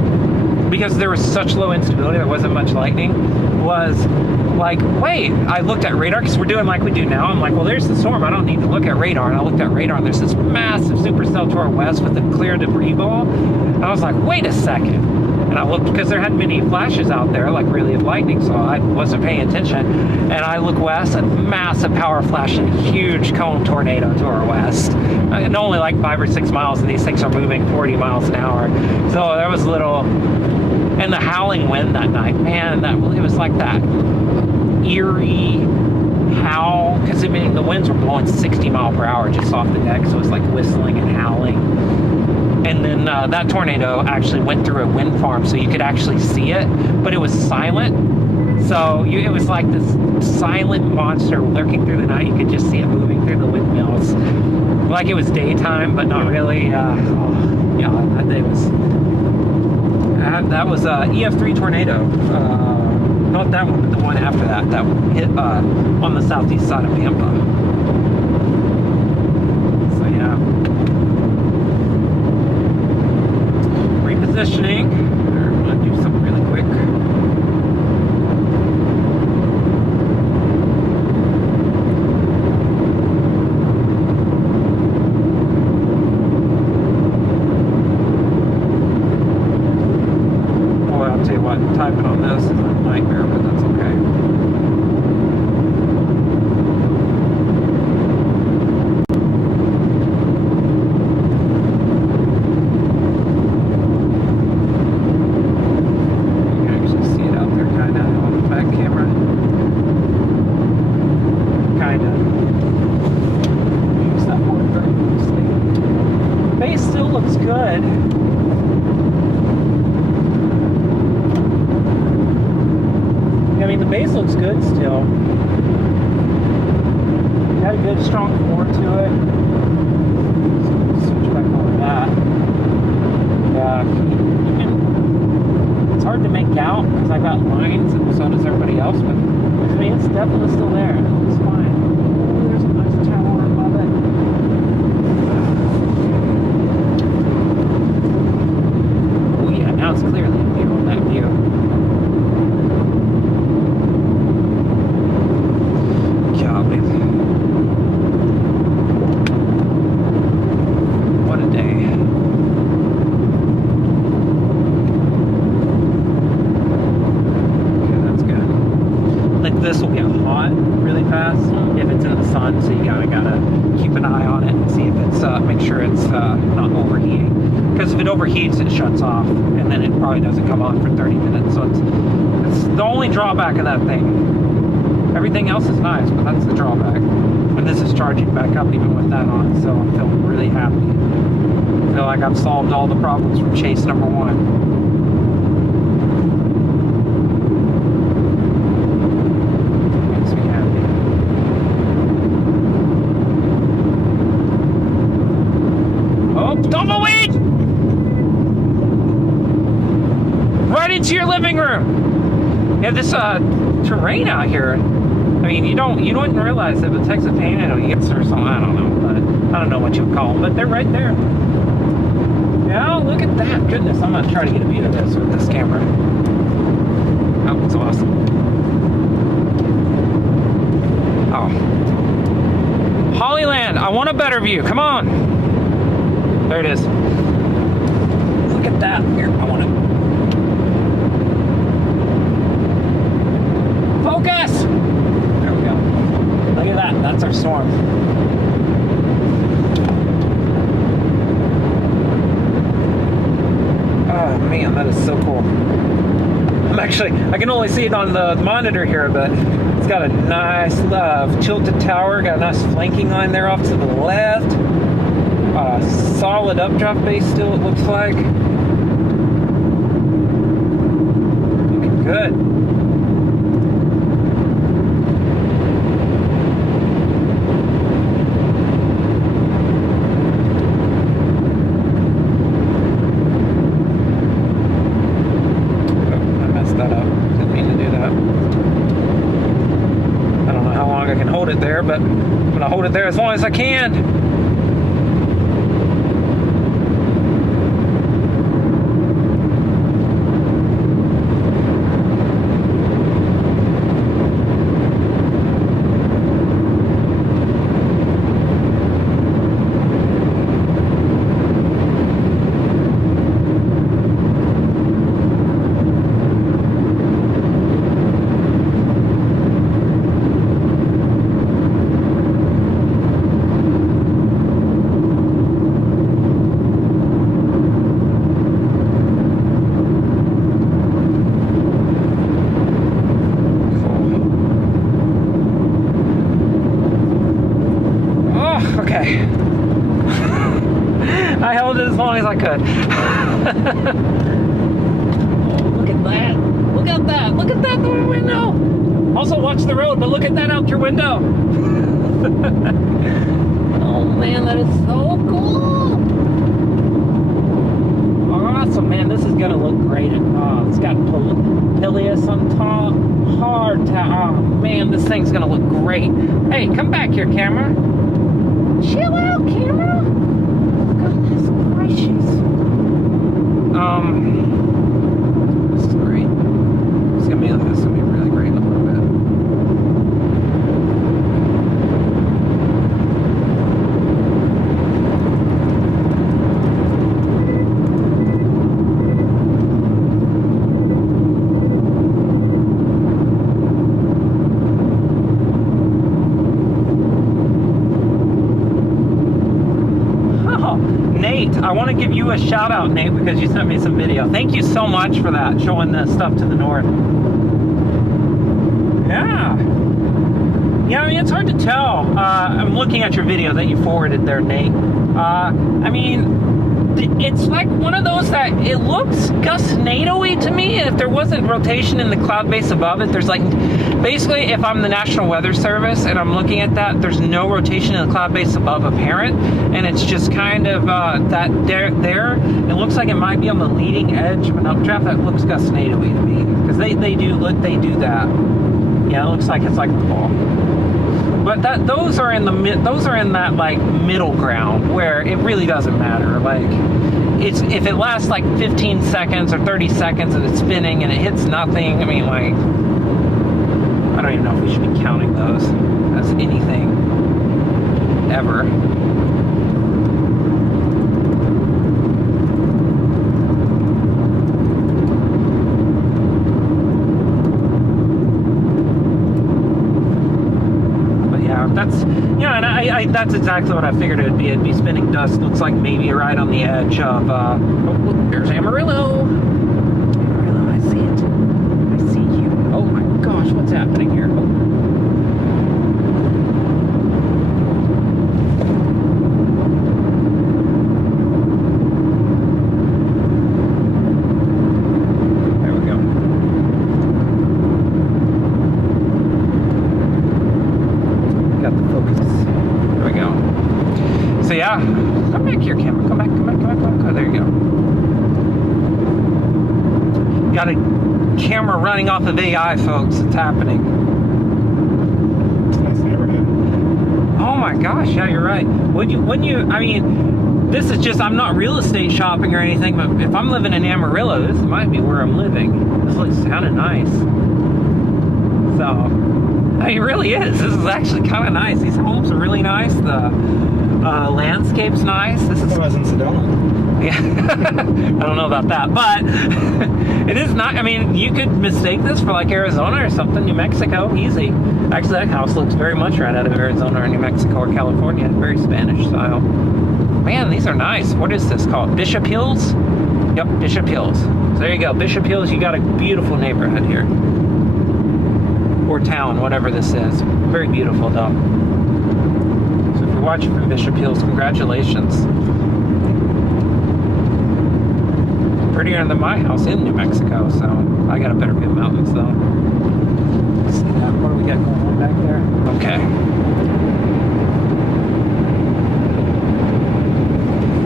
because there was such low instability, there wasn't much lightning, was like, wait, I looked at radar, because we're doing like we do now. I'm like, well, there's the storm. I don't need to look at radar. And I looked at radar, and there's this massive supercell to our west with a clear debris ball. And I was like, wait a second. And I looked, because there hadn't been any flashes out there, like really of lightning, so I wasn't paying attention. And I look west, and massive power flash and huge cone tornado to our west. And only like 5 or 6 miles, and these things are moving 40 miles an hour. So there was a little, and the howling wind that night, man, it was like that eerie howl, because the winds were blowing 60 mile per hour just off the deck, so it was like whistling and howling. And then that tornado actually went through a wind farm, so you could actually see it, but it was silent. So it was like this silent monster lurking through the night. You could just see it moving through the windmills, like it was daytime, but not really. That was EF3 tornado. Not that one, but the one after that. That hit on the southeast side of Tampa. So yeah. Repositioning. I'm going to do something really quick. Boy, I'll tell you what, typing on this is a nightmare, but that's okay. Looks good still. Got a good strong core to it. Switch back over that. Yeah, it's hard to make out because I got lines and so does everybody else, but it's definitely still there. It looks fine. Oh, there's a nice tower above it. Oh yeah, now it's clearly clear on that view. What a day. Okay, that's good. Like this will get hot really fast if it's in the sun, so you gotta keep an eye on it and see if it's make sure it's not overheating. Because if it overheats, it shuts off, and then it probably doesn't come on for 30 minutes. So it's the only drawback of that thing. Everything else is nice, but that's the drawback. And this is charging back up even with that on, so I'm feeling really happy. I feel like I've solved all the problems from chase number 1. Makes me happy. Oh, tumbleweed! Right into your living room! Yeah, this terrain out here, I mean, you wouldn't realize it, but Texas Panhandle gets or something, I don't know, but I don't know what you would call them, but they're right there. Yeah, look at that. Goodness, I'm gonna try to get a view of this with this camera. That was awesome. go. Hollyland, I want a better view. Come on. There it is. Look at that. Here, I want it. Focus! There we go. Look at that. That's our storm. Oh man, that is so cool. I can only see it on the monitor here, but it's got a nice tilted tower, got a nice flanking line there off to the left. Solid updraft base still, it looks like. Looking good. There, but I'm gonna hold it there as long as I can. I held it as long as I could. Oh, look at that. Look at that. Look at that through the window. Also watch the road, but look at that out your window. Oh man, that is so cool. Awesome, man. This is gonna look great. It's got Pilius on top. Hard top. Oh man, this thing's gonna look great. Hey, come back here, camera. Chill out, camera. Goodness gracious. This is great. It's gonna be really great in a little bit. Nate, I want to give you a shout out, Nate, because you sent me some video. Thank you so much for that, showing the stuff to the north. Yeah. Yeah, I mean, it's hard to tell. I'm looking at your video that you forwarded there, Nate. I mean, it's like one of those that it looks Gus-NATO-y to me. If there wasn't rotation in the cloud base above it, there's like, basically, if I'm the National Weather Service and I'm looking at that, there's no rotation in the cloud base above apparent, and it's just kind of that there. It looks like it might be on the leading edge of an updraft. That looks Gus-NATO-y to me, because they do that. Yeah, it looks like it's like the ball. But those are in that like middle ground where it really doesn't matter. Like, it's if it lasts like 15 seconds or 30 seconds and it's spinning and it hits nothing. I mean, like, I don't even know if we should be counting those as anything ever. That's exactly what I figured it would be. It'd be spinning dust. Looks like maybe right on the edge of. Oh, look, there's Amarillo. Amarillo, I see it. I see you. Oh my gosh, what's happening here? Oh. Yeah, come back here, camera. Come back. Oh, there you go. Got a camera running off of AI, folks. It's happening. It's a nice neighborhood. Oh my gosh, yeah, you're right. Wouldn't you? I mean, this is just, I'm not real estate shopping or anything, but if I'm living in Amarillo, this might be where I'm living. This looks kind of nice. So, He really is. This is actually kind of nice. These homes are really nice. The landscape's nice. This is. It was in Sedona. Yeah, I don't know about that, but it is not. I mean, you could mistake this for like Arizona or something, New Mexico, easy. Actually, that house looks very much right out of Arizona or New Mexico or California. Very Spanish style. Man, these are nice. What is this called? Bishop Hills? Yep, Bishop Hills. So there you go, Bishop Hills. You got a beautiful neighborhood here, or town, whatever this is. Very beautiful, though. So if you're watching from Bishop Hills, congratulations. Prettier than my house in New Mexico, so I got a better view of mountains though. Let's see that. What do we got going on back there? Okay.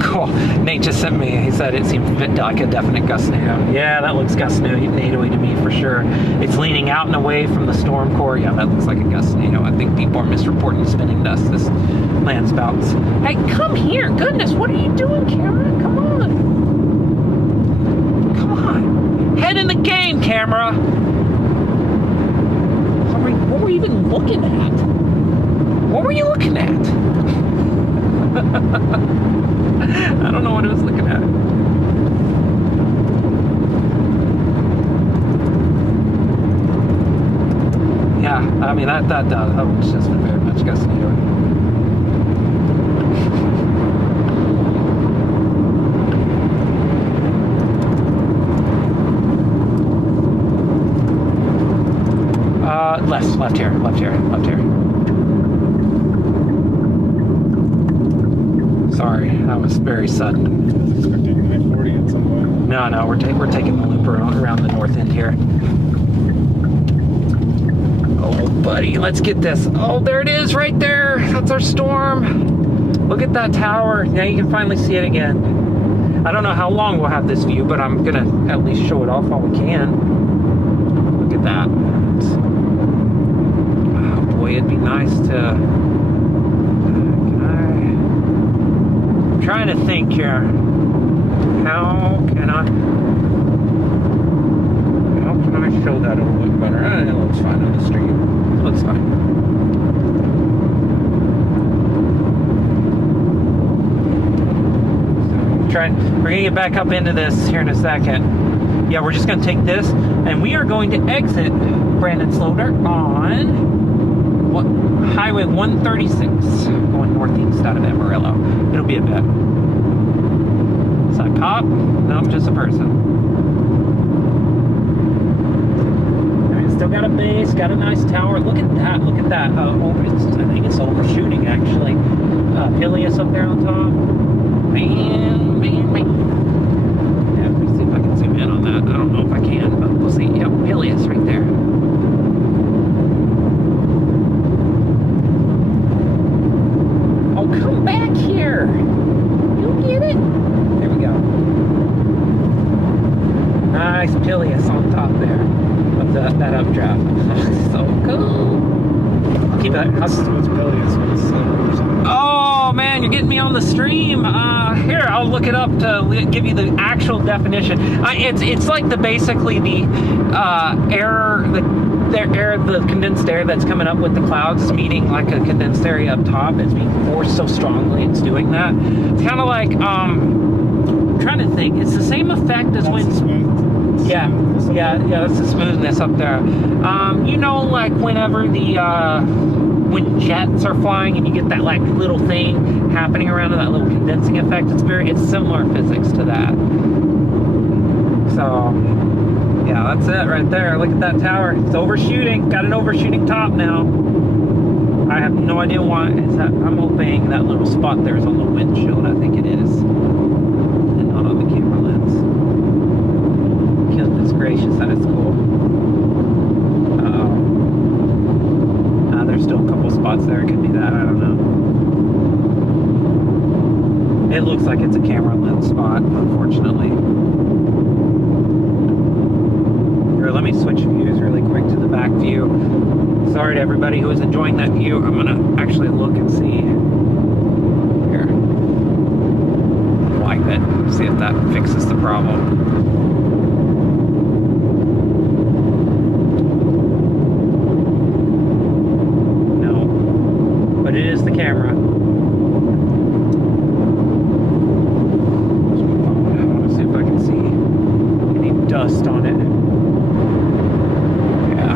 Cool. Nate just sent me, he said it seemed a bit like a definite gust now. Yeah, that looks gust NATO-y to me for sure. It's leaning out and away from the storm core. Yeah, that looks like a gust NATO. I think people are misreporting spinning dust. This land spouts. Hey, come here. Goodness, what are you doing, Cameron? Come on. Head in the game, camera. What were you even looking at? What were you looking at? I don't know what I was looking at. Yeah, I mean that does. That was just very much gusting anyway. Left here. Sorry, that was very sudden. I was expecting I-40 at some point. No, we're taking the loop around the north end here. Oh, buddy, let's get this. Oh, there it is, right there. That's our storm. Look at that tower. Now you can finally see it again. I don't know how long we'll have this view, but I'm gonna at least show it off while we can. Look at that. It'd be nice to. I'm trying to think here. How can I show that a little bit better? It looks fine on the street. It looks fine. We're gonna get back up into this here in a second. Yeah, we're just gonna take this, and we are going to exit Brandon Slaughter on Highway 136, going northeast out of Amarillo. It'll be a bit. Side pop? Nope, just a person. Alright, still got a base, got a nice tower. Look at that, look at that. I think it's overshooting actually. Pilius up there on top. Man. Yeah, let me see if I can zoom in on that. I don't know if I can, but we'll see. Yep, Pilius right there. Come back here. You get it? There we go. Nice Pilius on top there of that updraft. So cool. Keep that. What's Pilius? Oh man, you're getting me on the stream. Here, I'll look it up to give you the actual definition. It's like basically the air, the condensed air that's coming up with the clouds is meeting like a condensed area up top. It's being forced so strongly it's doing that. It's kind of like I'm trying to think. It's the same effect as when. Yeah, that's the smoothness up there. You know, like whenever when jets are flying and you get that like little thing happening around that little condensing effect. It's similar physics to that. So yeah, that's it right there. Look at that tower. It's overshooting. Got an overshooting top now. I have no idea why. I'm hoping that little spot there is on the windshield. I think it is, and not on the camera lens. Goodness gracious, that is cool. There's still a couple spots there. It could be that. I don't know. It looks like it's a camera lens spot, unfortunately. Here, let me switch views really quick to the back view. Sorry to everybody who is enjoying that view. I'm gonna actually look and see. Here. Like that. See if that fixes the problem. dust on it. Yeah.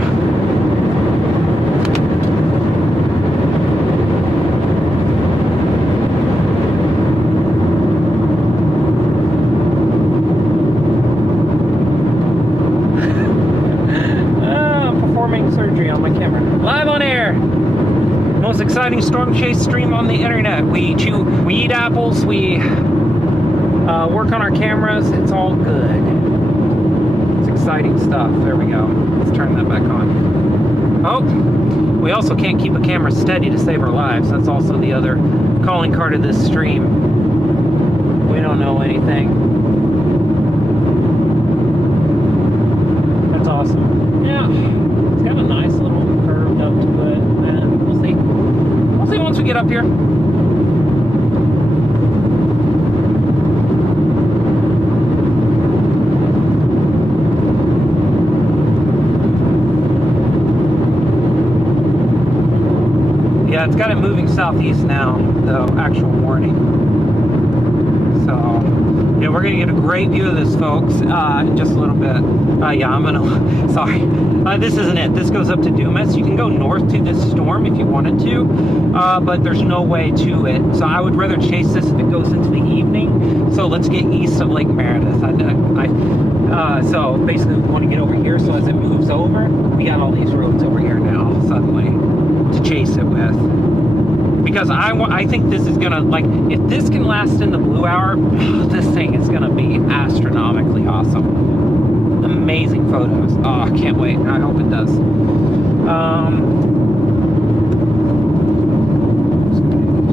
Performing surgery on my camera. Live on air. Most exciting storm chase stream on the internet. We eat apples, we work on our cameras. It's all good. It's exciting stuff. There we go. Let's turn that back on. Oh, we also can't keep a camera steady to save our lives. That's also the other calling card of this stream. We don't know anything. That's awesome. Yeah, it's got a nice little curved up to it. And we'll see. We'll see once we get up here. Yeah, it's got it moving southeast now, the actual warning. So, yeah, we're going to get a great view of this, folks, in just a little bit. Yeah, I'm going to, sorry. This isn't it. This goes up to Dumas. You can go north to this storm if you wanted to, but there's no way to it. So I would rather chase this if it goes into the evening. So let's get east of Lake Meredith. So basically we want to get over here, so as it moves over, we got all these roads over here now, suddenly, to chase it with. Because I think this is gonna, like, if this can last in the blue hour, this thing is gonna be astronomically awesome. Amazing photos. Oh, I can't wait. I hope it does. It's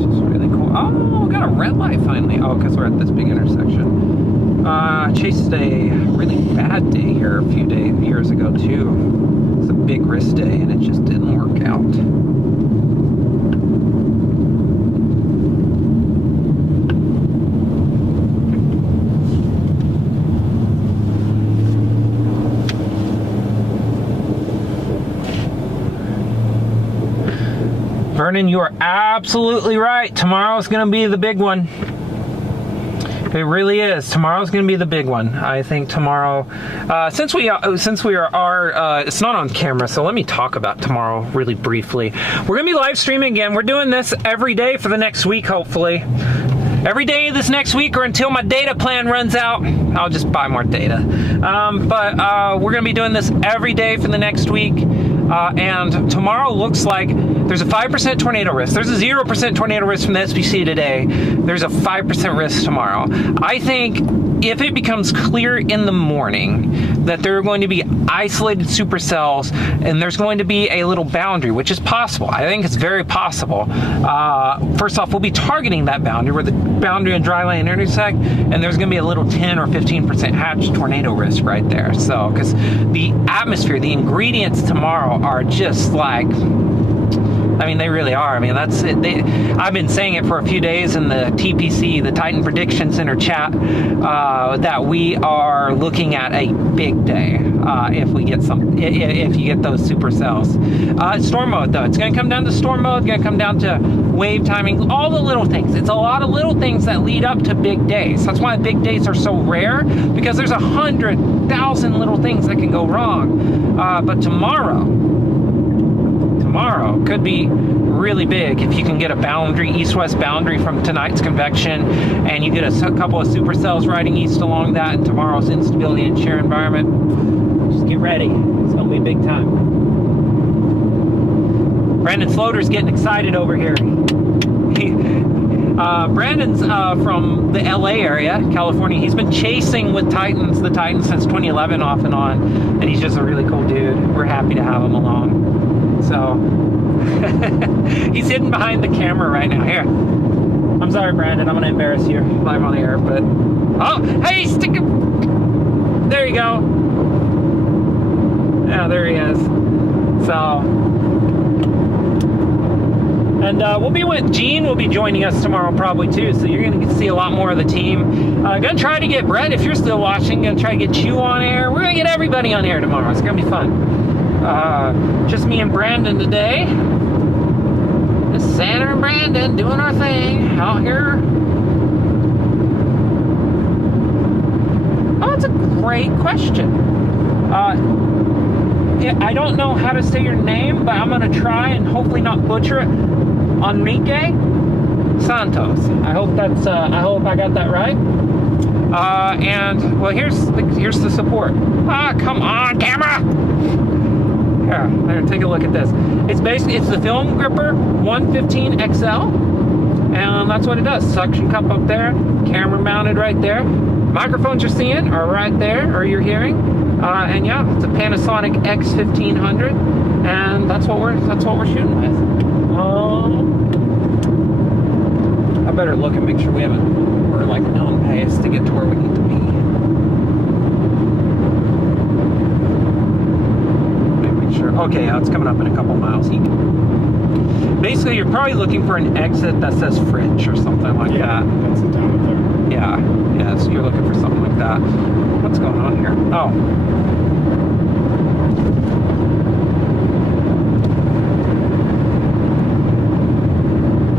just really cool. Oh, we got a red light finally. Oh, because we're at this big intersection. Chased a really bad day here a few years ago too. It's a big risk day and it just didn't work out. Vernon, you are absolutely right. Tomorrow's going to be the big one. It really is. Tomorrow's going to be the big one. I think tomorrow, since we are, it's not on camera, so let me talk about tomorrow really briefly. We're going to be live streaming again. We're doing this every day for the next week, hopefully. Every day this next week or until my data plan runs out. I'll just buy more data. But we're going to be doing this every day for the next week. And tomorrow looks like there's a 5% tornado risk. There's a 0% tornado risk from the SPC today. There's a 5% risk tomorrow. I think if it becomes clear in the morning that there are going to be isolated supercells and there's going to be a little boundary, which is possible. I think it's very possible. First off, we'll be targeting that boundary where the boundary and dry land intersect, and there's going to be a little 10 or 15% hatch tornado risk right there. So, because the atmosphere, the ingredients tomorrow are just like, I mean, they really are. I mean, that's it. I've been saying it for a few days in the TPC, the Titan Prediction Center chat, that we are looking at a big day if we get if you get those supercells. Storm mode, though, it's going to come down to storm mode. It's going to come down to wave timing, all the little things. It's a lot of little things that lead up to big days. That's why big days are so rare, because there's 100,000 little things that can go wrong. But tomorrow could be really big if you can get a boundary, east-west boundary from tonight's convection, and you get a couple of supercells riding east along that, and tomorrow's instability and shear environment. Just get ready. It's going to be big time. Brandon Sloter's getting excited over here. Brandon's from the LA area, California. He's been chasing with the Titans since 2011 off and on, and he's just a really cool dude. We're happy to have him along. So, he's hidden behind the camera right now. Here. I'm sorry, Brandon. I'm going to embarrass you live on the air, but... Oh, hey, stick him! There you go. Yeah, there he is. So... And we'll be with Gene. Will be joining us tomorrow probably too. So you're going to see a lot more of the team. Going to try to get Brett, if you're still watching. Going to try to get you on air. We're going to get everybody on air tomorrow. It's going to be fun. Just me and Brandon today. Just Santa and Brandon doing our thing out here. Oh, great question. I don't know how to say your name, but I'm going to try and hopefully not butcher it. Enrique Santos. I hope that's. I hope I got that right. And well, here's the support. Ah, come on, camera. Here, take a look at this. It's the Film Gripper 115 XL, and that's what it does. Suction cup up there, camera mounted right there. Microphones you're seeing are right there, or you're hearing. And yeah, it's a Panasonic X1500, and that's what we're shooting with. I better look and make sure we're like on pace to get to where we need to be. Make sure. Okay, yeah, it's coming up in a couple miles. Basically, you're probably looking for an exit that says French or something like that. That's the down up there. Yeah, so you're looking for something like that. What's going on here? Oh.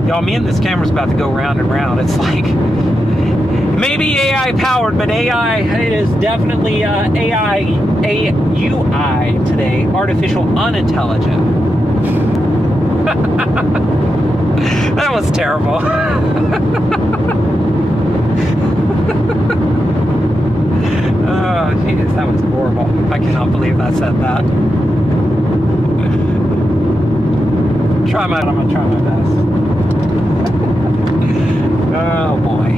Y'all, me and this camera's about to go round and round. It's like, maybe AI powered, but it is definitely AUI today, artificial unintelligent. That was terrible. Oh, jeez, that was horrible. I cannot believe I said that. I'm gonna try my best. Oh boy.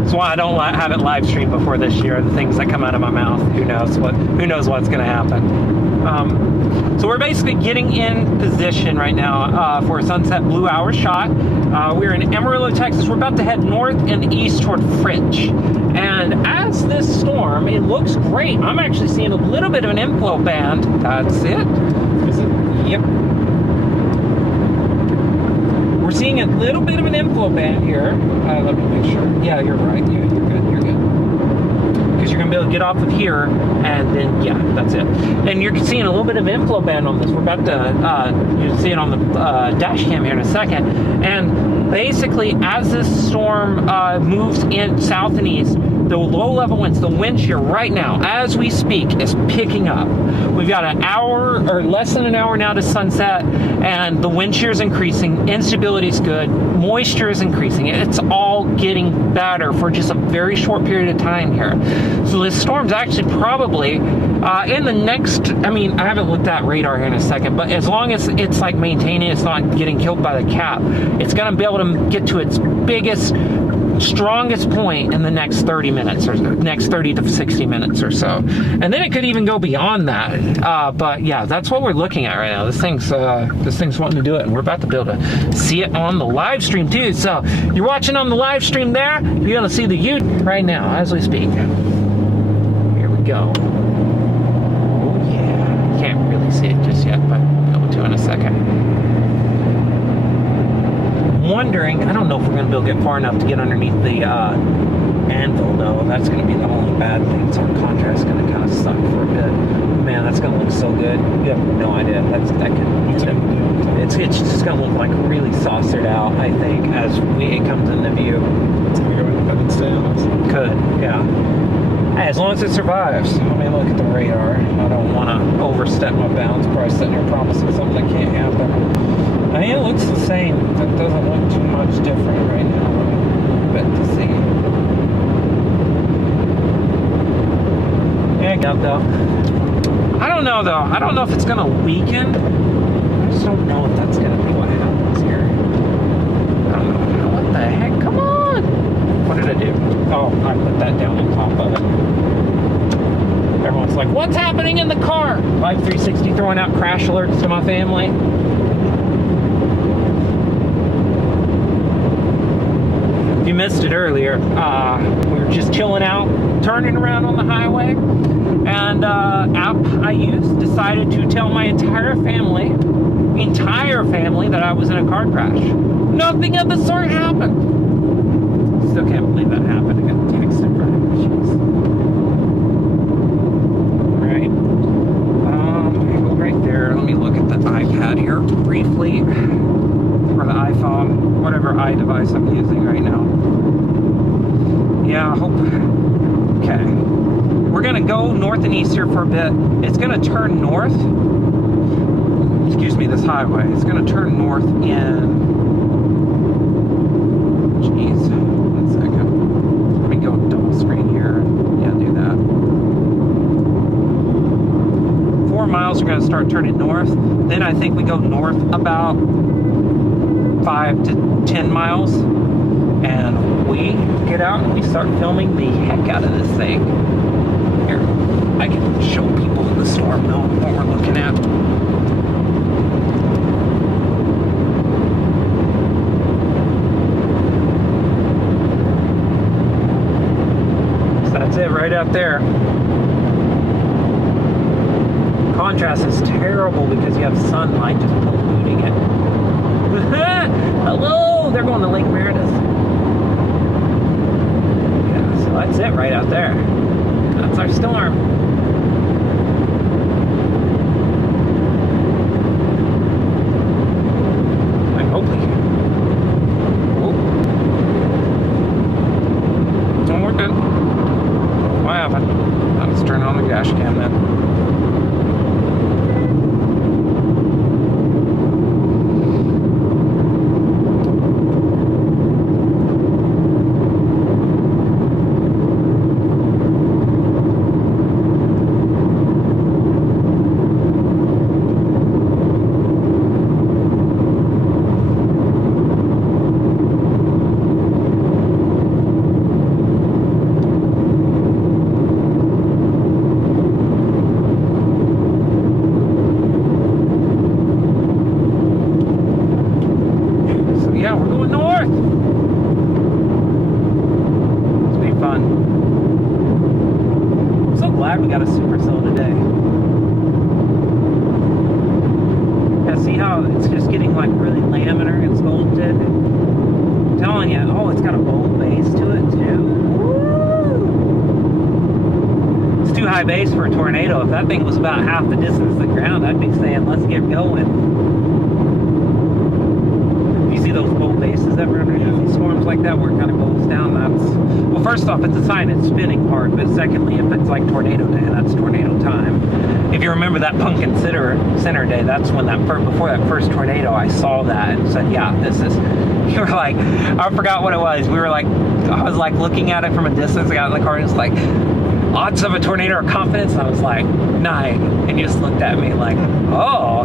That's why I don't have it live streamed before this year. The things that come out of my mouth, who knows what's gonna happen. So we're basically getting in position right now for a sunset blue hour shot. We're in Amarillo, Texas. We're about to head north and east toward French. And as this storm, it looks great. I'm actually seeing a little bit of an inflow band. That's it. Is it? Yep. We're seeing a little bit of an inflow band here. Let me make sure. Yeah, you're right. Yeah, you're good. Because you're going to be able to get off of here, and then, yeah, that's it. And you're seeing a little bit of inflow band on this. We're about to, you'll see it on the dash cam here in a second. And basically, as this storm moves in south and east, the low level winds, the wind shear right now, as we speak, is picking up. We've got an hour or less than an hour now to sunset, and the wind shear is increasing. Instability is good. Moisture is increasing. It's all getting better for just a very short period of time here. So this storm's actually probably in the next, I mean, I haven't looked at radar here in a second, but as long as it's like maintaining, it's not getting killed by the cap, it's going to be able to get to its biggest, strongest point in the next 30 minutes or next 30 to 60 minutes or so, and then it could even go beyond that. But yeah, that's what we're looking at right now. This thing's wanting to do it, and we're about to be able to see it on the live stream too. So you're watching on the live stream there. You're gonna see the Ute right now as we speak. Here we go. Oh yeah, can't really see it just yet, but I'll be able to in a second. Wondering, I don't know if we're going to be able to get far enough to get underneath the anvil though. That's going to be the only bad thing. So our contrast is going to kind of suck for a bit. Man, that's going to look so good. You have no idea. It's just going to look like really saucered out, I think, as it comes into view. It's going to go Independence Day on us. Could, yeah. As long as it survives. Let me look at the radar. I don't want to overstep my bounds. Probably sitting here promising something that can't happen. I mean, it looks the same. It doesn't look too much different right now. But to see. Yeah, got though. I don't know though. I don't know if it's gonna weaken. I just don't know if that's gonna be what happens here. I don't know. What the heck? Come on! What did I do? Oh, I put that down on top of it. Everyone's like, what's happening in the car? Live 360 throwing out crash alerts to my family. If you missed it earlier, we were just chilling out, turning around on the highway, and app I used decided to tell my entire family that I was in a car crash. Nothing of the sort happened. Still can't believe that happened. I got a text in front of me. Right. Go right there. Let me look at the iPad here briefly. Or the iPhone, whatever device I'm using right now. Okay. We're going to go north and east here for a bit. It's going to turn north. Excuse me, this highway. It's going to turn north in... Jeez. 1 second. Let me go double screen here. Yeah, do that. 4 miles are going to start turning north. Then I think we go north about 5 to 10 miles. And we get out and we start filming the heck out of this thing. Here, I can show people the storm though what we're looking at. So that's it right out there. Contrast is terrible because you have sunlight just polluting it. Hello, they're going to Lake Meredith. Yeah, so that's it right out there. That's our storm. And hopefully. Oh, we're good. What happened? Let's turn on the dash cam then. We got a Supercell today. Yeah, see how it's just getting like really laminar and sculpted? I'm telling you, oh, it's got a bold base to it too. Woo! It's too high base for a tornado. If that thing was about half the distance to the ground, I'd be saying, let's get going. You see those bold bases ever underneath storms like that where it kind of goes down? That's, well, first off, it's a sign it's spinning hard, but secondly, if it's like tornado day, that's tornado time. If you remember that Pumpkin Center day, that's when before that first tornado, I saw that and said, yeah, this is, you were like, I forgot what it was. We were like, I was like looking at it from a distance. I got in the car and it's like, odds of a tornado or confidence? And I was like, 9. And you just looked at me like, oh.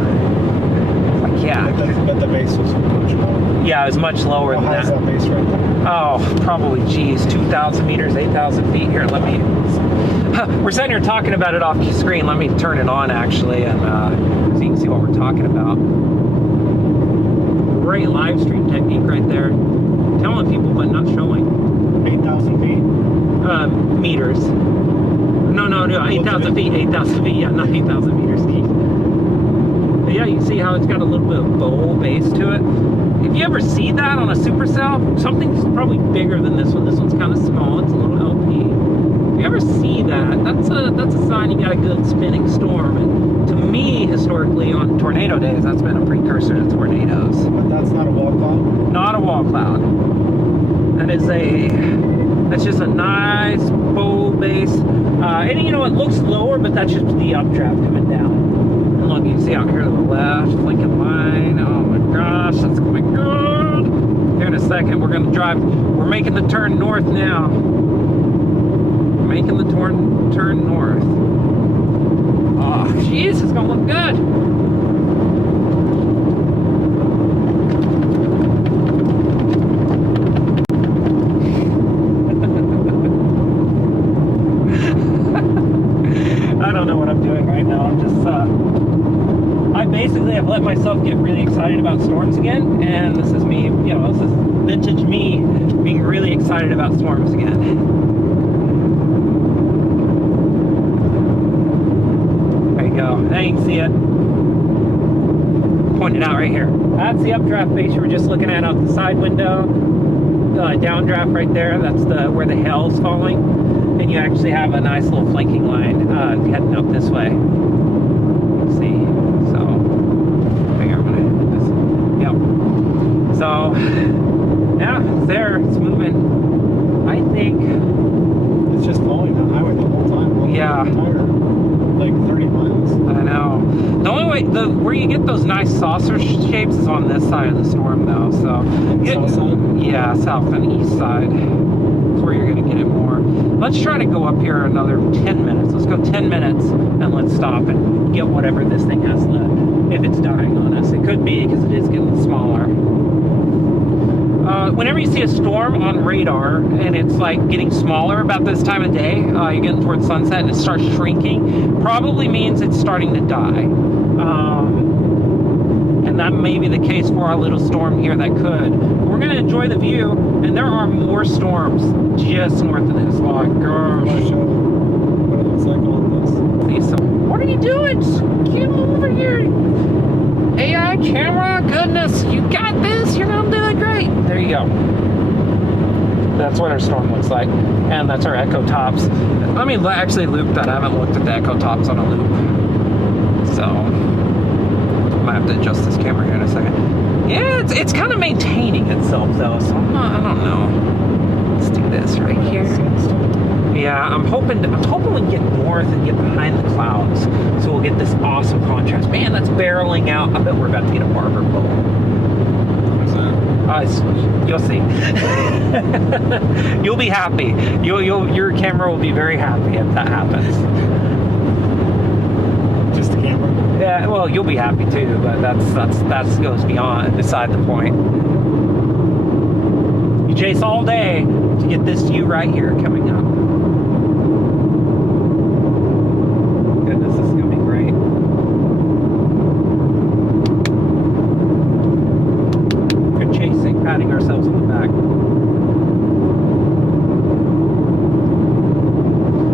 Like, yeah. But the base was much lower. Yeah, it was much lower than that. How high is that base right there? Oh, probably, geez, 2,000 meters, 8,000 feet. Here, let me... We're sitting here talking about it off screen. Let me turn it on, actually, and so you can see what we're talking about. Great live stream technique right there. Telling people, but not showing. 8,000 feet? Meters. No, 8,000 feet. 8,000 feet, yeah, not 8,000 meters. But yeah, you see how it's got a little bit of bowl base to it. If you ever see that on a Supercell, something's probably bigger than this one. This one's kind of small. It's a little LP. If you ever see that, that's a sign you got a good spinning storm. And to me, historically, on tornado days, that's been a precursor to tornadoes. But that's not a wall cloud? Not a wall cloud. That's just a nice bowl base. And you know, it looks lower, but that's just the updraft coming down. And look, you can see out here to the left, flanking line. Oh my gosh, that's gonna be good. Here in a second, we're gonna drive. We're making the turn north now. Making the turn north. Oh, jeez, it's gonna look good. I don't know what I'm doing right now. I'm just, I basically have let myself get really excited about storms again, and this is me, you know, this is vintage me being really excited about storms again. There you go. Now you can see it. Pointed out right here. That's the updraft base you were just looking at out the side window. Downdraft right there. That's where the hail's falling. And you actually have a nice little flanking line heading up this way. See, so I'm gonna hit this. Yep. So yeah, it's there. It's moving. I think way, where you get those nice saucer shapes is on this side of the storm, though. So, South side? yeah, south and east side. That's where you're going to get it more. Let's try to go up here another 10 minutes. Let's go 10 minutes and let's stop and get whatever this thing has left. If it's dying on us, it could be because it is getting smaller. Whenever you see a storm on radar and it's like getting smaller about this time of day, you're getting towards sunset and it starts shrinking, probably means it's starting to die. And that may be the case for our little storm here that could. We're going to enjoy the view, and there are more storms just north of this. Oh my gosh. What it looks like on this. What are you doing? Just get over here. AI camera, goodness, you got this. You're gonna do it great. There you go. That's what our storm looks like, and that's our echo tops. Let me actually loop that. I haven't looked at the echo tops on a loop, so I might have to adjust this camera here in a second. Yeah, it's kind of maintaining itself though, so I don't know. Let's do this right here. Yeah, I'm hoping we can get north and get behind the clouds, so we'll get this awesome contrast. Man, that's barreling out. I bet we're about to get a barber pole. What's that? You'll see. You'll be happy. Your camera will be very happy if that happens. Just the camera? Yeah, well, you'll be happy too, but that goes beside the point. You chase all day to get this view right here coming up. Goodness, this is gonna be great. Good chasing, patting ourselves on the back.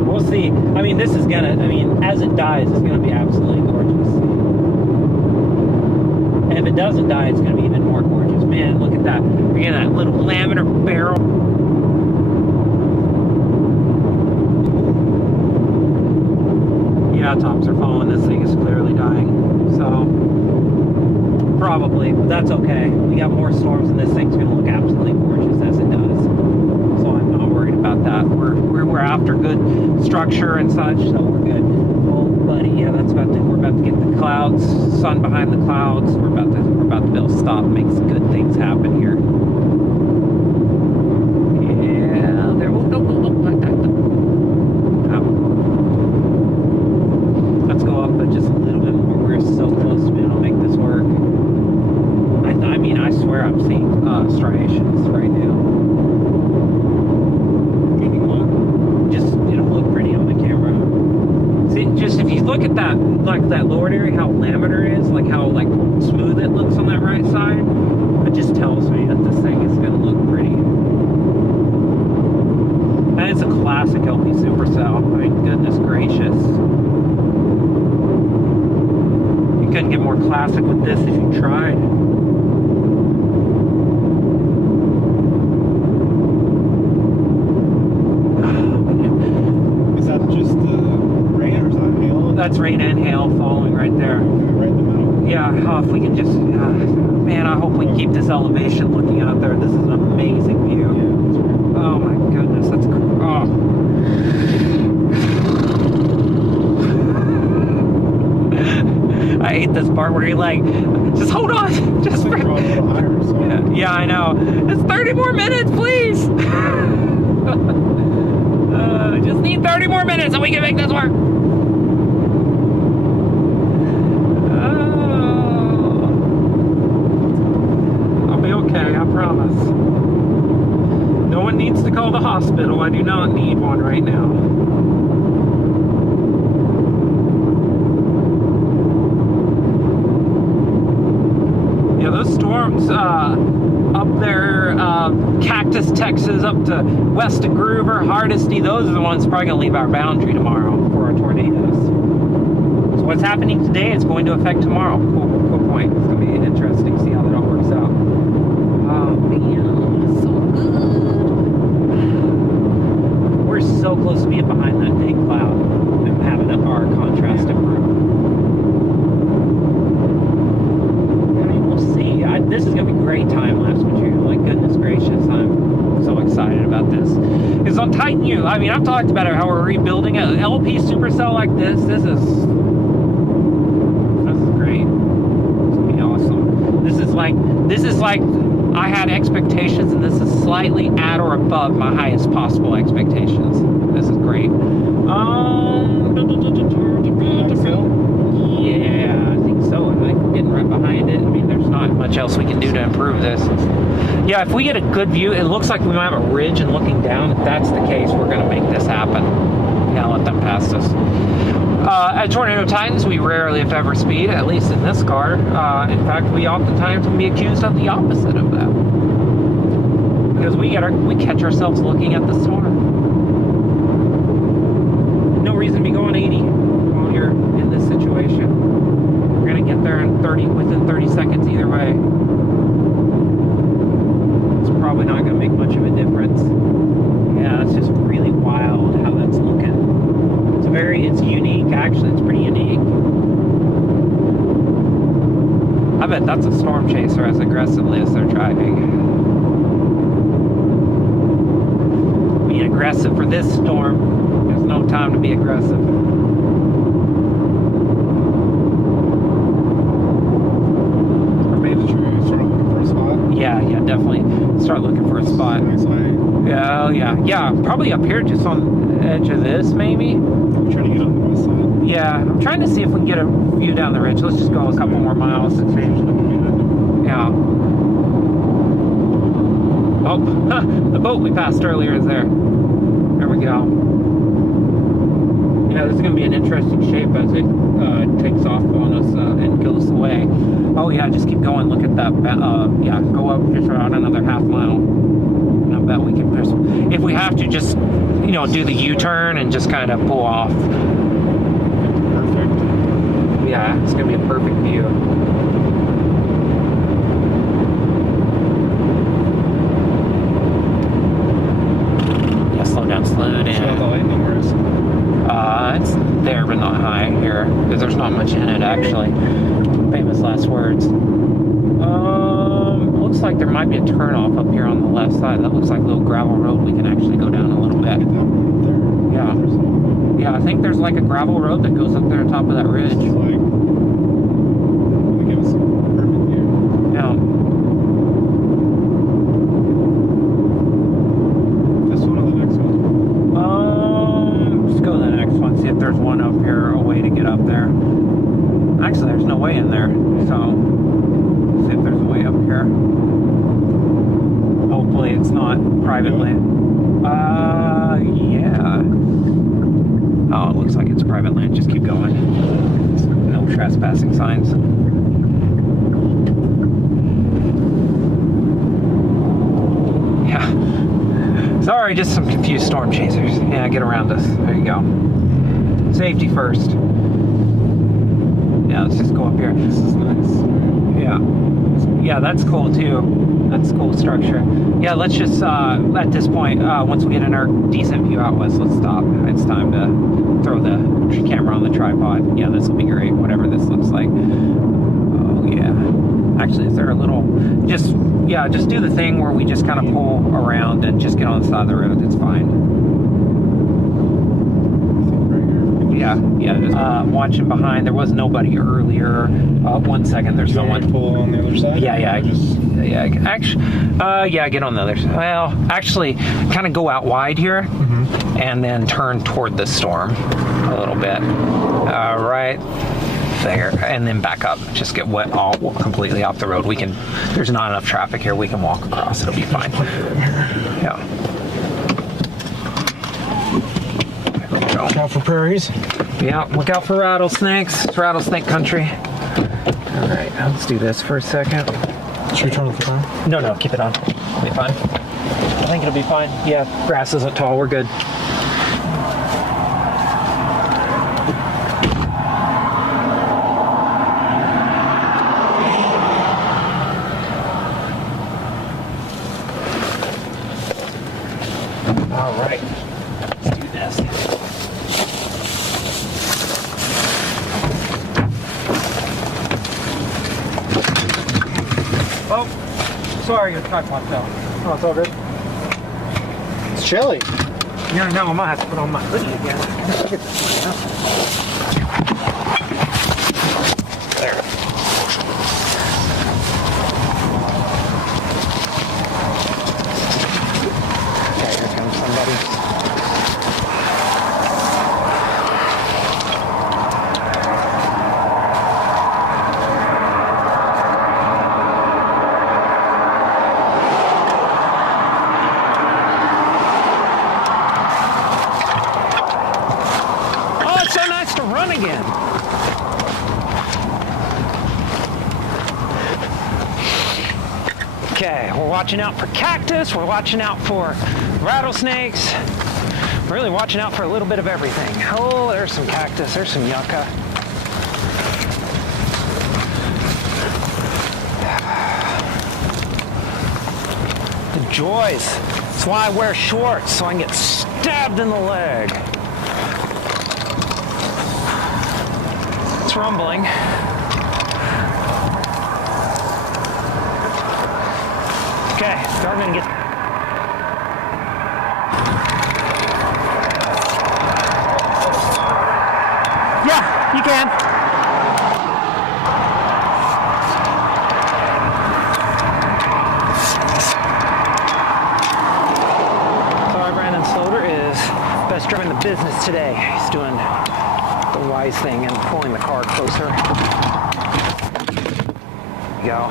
We'll see. I mean, as it dies, it's gonna be absolutely gorgeous. And if it doesn't die, it's gonna be even more gorgeous. Man, look at that. We're getting that little laminar barrel. Yeah, tops are falling. This thing is clearly dying. So, probably, but that's okay. We got more storms and this thing's gonna look absolutely gorgeous as it does. So I'm not worried about that. We're after good structure and such, so we're good. Oh, buddy, yeah, we're about to get the clouds, sun behind the clouds. We're about to be able to stop and make some good things happen here. Yeah, there will go like that. Let's go up just a little bit more. We're so close to being able to make this work. I mean, I swear I'm seeing striations right now. Just, it'll look pretty on the camera. See, just if you look at that, like that lower area, how laminar it is, like how like smooth it looks on that right side, it just tells me that this thing is gonna look pretty. And it's a classic LP Supercell. I mean, goodness gracious. You couldn't get more classic with this if you tried. Is that just the rain or is that hail? That's rain and hail falling right there. Right in the middle. Yeah, if we can just, man, I hope we keep this elevation looking out there. This is an amazing view. Yeah, that's right. Oh my goodness, that's I hate this part where you're like, just hold on, just We're a little higher, so. yeah, I know. It's 30 more minutes, please. Just need 30 more minutes and we can make this work. I'll be okay, I promise. No one needs to call the hospital. I do not need one right now. Yeah, those storms up there, Cactus, Texas, up to west of Groover, Hardesty, those are the ones probably going to leave our boundary tomorrow for our tornadoes. So what's happening today is going to affect tomorrow. Cool point. It's going to be interesting to see how that all works out. Oh, man, so good. We're so close to being behind that big cloud and having our contrast improve. This is going to be great time-lapse material. Like, goodness gracious, I'm so excited about this. Because on Titan U, I mean, I've talked about how we're rebuilding an LP Supercell like this. This is great. like I had expectations, and this is slightly at or above my highest possible expectations. This is great. Yeah, I think so. I think we're getting right behind it. I mean, there's not much else we can do to improve this. Yeah, if we get a good view, it looks like we might have a ridge, and looking down, if that's the case, we're going to make this happen. Yeah, let them pass us. At Tornado Titans, we rarely, if ever, speed, at least in this car. In fact, we oftentimes will be accused of the opposite of that. Because we catch ourselves looking at the storm. No reason to be going 80 while you're in this situation. We're going to get there in within 30 seconds either way. It's probably not going to make much of a difference. Yeah, it's just really wild how that's looking. It's unique, actually. It's pretty unique. I bet that's a storm chaser as aggressively as they're driving. Being aggressive for this storm, there's no time to be aggressive. Yeah, definitely start looking for a spot. Yeah, probably up here, just on the edge of this, maybe. I'm trying to get on the west side. Yeah, I'm trying to see if we can get a view down the ridge. Let's just go a couple more miles. Yeah. Oh, the boat we passed earlier is there. There we go. Yeah, this is going to be an interesting shape as it takes off on us and goes away. Oh yeah, just keep going. Look at that. Yeah, go up just around another half mile. And I bet we can. If we have to, just do the U-turn and just kind of pull off. Perfect. Yeah, it's gonna be a perfect view. Yeah, slow down. So the lightning risk. It's there, but not high here because there's not much in it actually. Famous last words. Looks like there might be a turnoff up here on the left side. That looks like a little gravel road we can actually go down a little bit. Yeah, I think there's like a gravel road that goes up there on top of that ridge. Like, give us a perfect view. Yeah. This one or the next one? Just go to the next one. See if there's one up here, a way to get up there. Actually, there's no way in there, so see if there's a way up here. Hopefully it's not privately. Yeah. Oh, it looks like it's private land. Just keep going. No trespassing signs. Yeah. Sorry, just some confused storm chasers. Yeah, get around us. There you go. Safety first. Yeah, let's just go up here. This is nice. Yeah, that's cool too. That's cool structure. Yeah, let's just, at this point, once we get in our decent view out west, let's stop. It's time to throw the camera on the tripod. Yeah, this will be great, whatever this looks like. Oh, yeah. Actually, is there a little, just do the thing where we just kind of pull around and just get on the side of the road. It's fine. Yeah, just watching behind. There was nobody earlier. 1 second, there's someone. Pull on the other side? Yeah. Actually, get on the other side. Well, actually, kind of go out wide here, and then turn toward the storm a little bit. Right there, and then back up. Just get all completely off the road. There's not enough traffic here. We can walk across. It'll be fine. Yeah. Look out for prairies. Yeah, look out for rattlesnakes. It's rattlesnake country. All right, let's do this for a second. Should we turn off the car? No, keep it on. It'll be fine. I think it'll be fine. Yeah, grass isn't tall. We're good. All right, let's do this. Oh, sorry, your tripod fell. Oh, it's all good. It's chilly. Yeah, no, I might have to put on my hoodie again. Get this one out. There. fun again. Okay, we're watching out for cactus, we're watching out for rattlesnakes, we're really watching out for a little bit of everything. Oh, there's some cactus, there's some yucca. The joys. That's why I wear shorts, so I can get stabbed in the leg. It's rumbling. Okay, starting to get... Yeah, you can. Sorry, Brandon Sloter is best driver in the business today. He's doing the wise thing and pulling the car closer. There you go.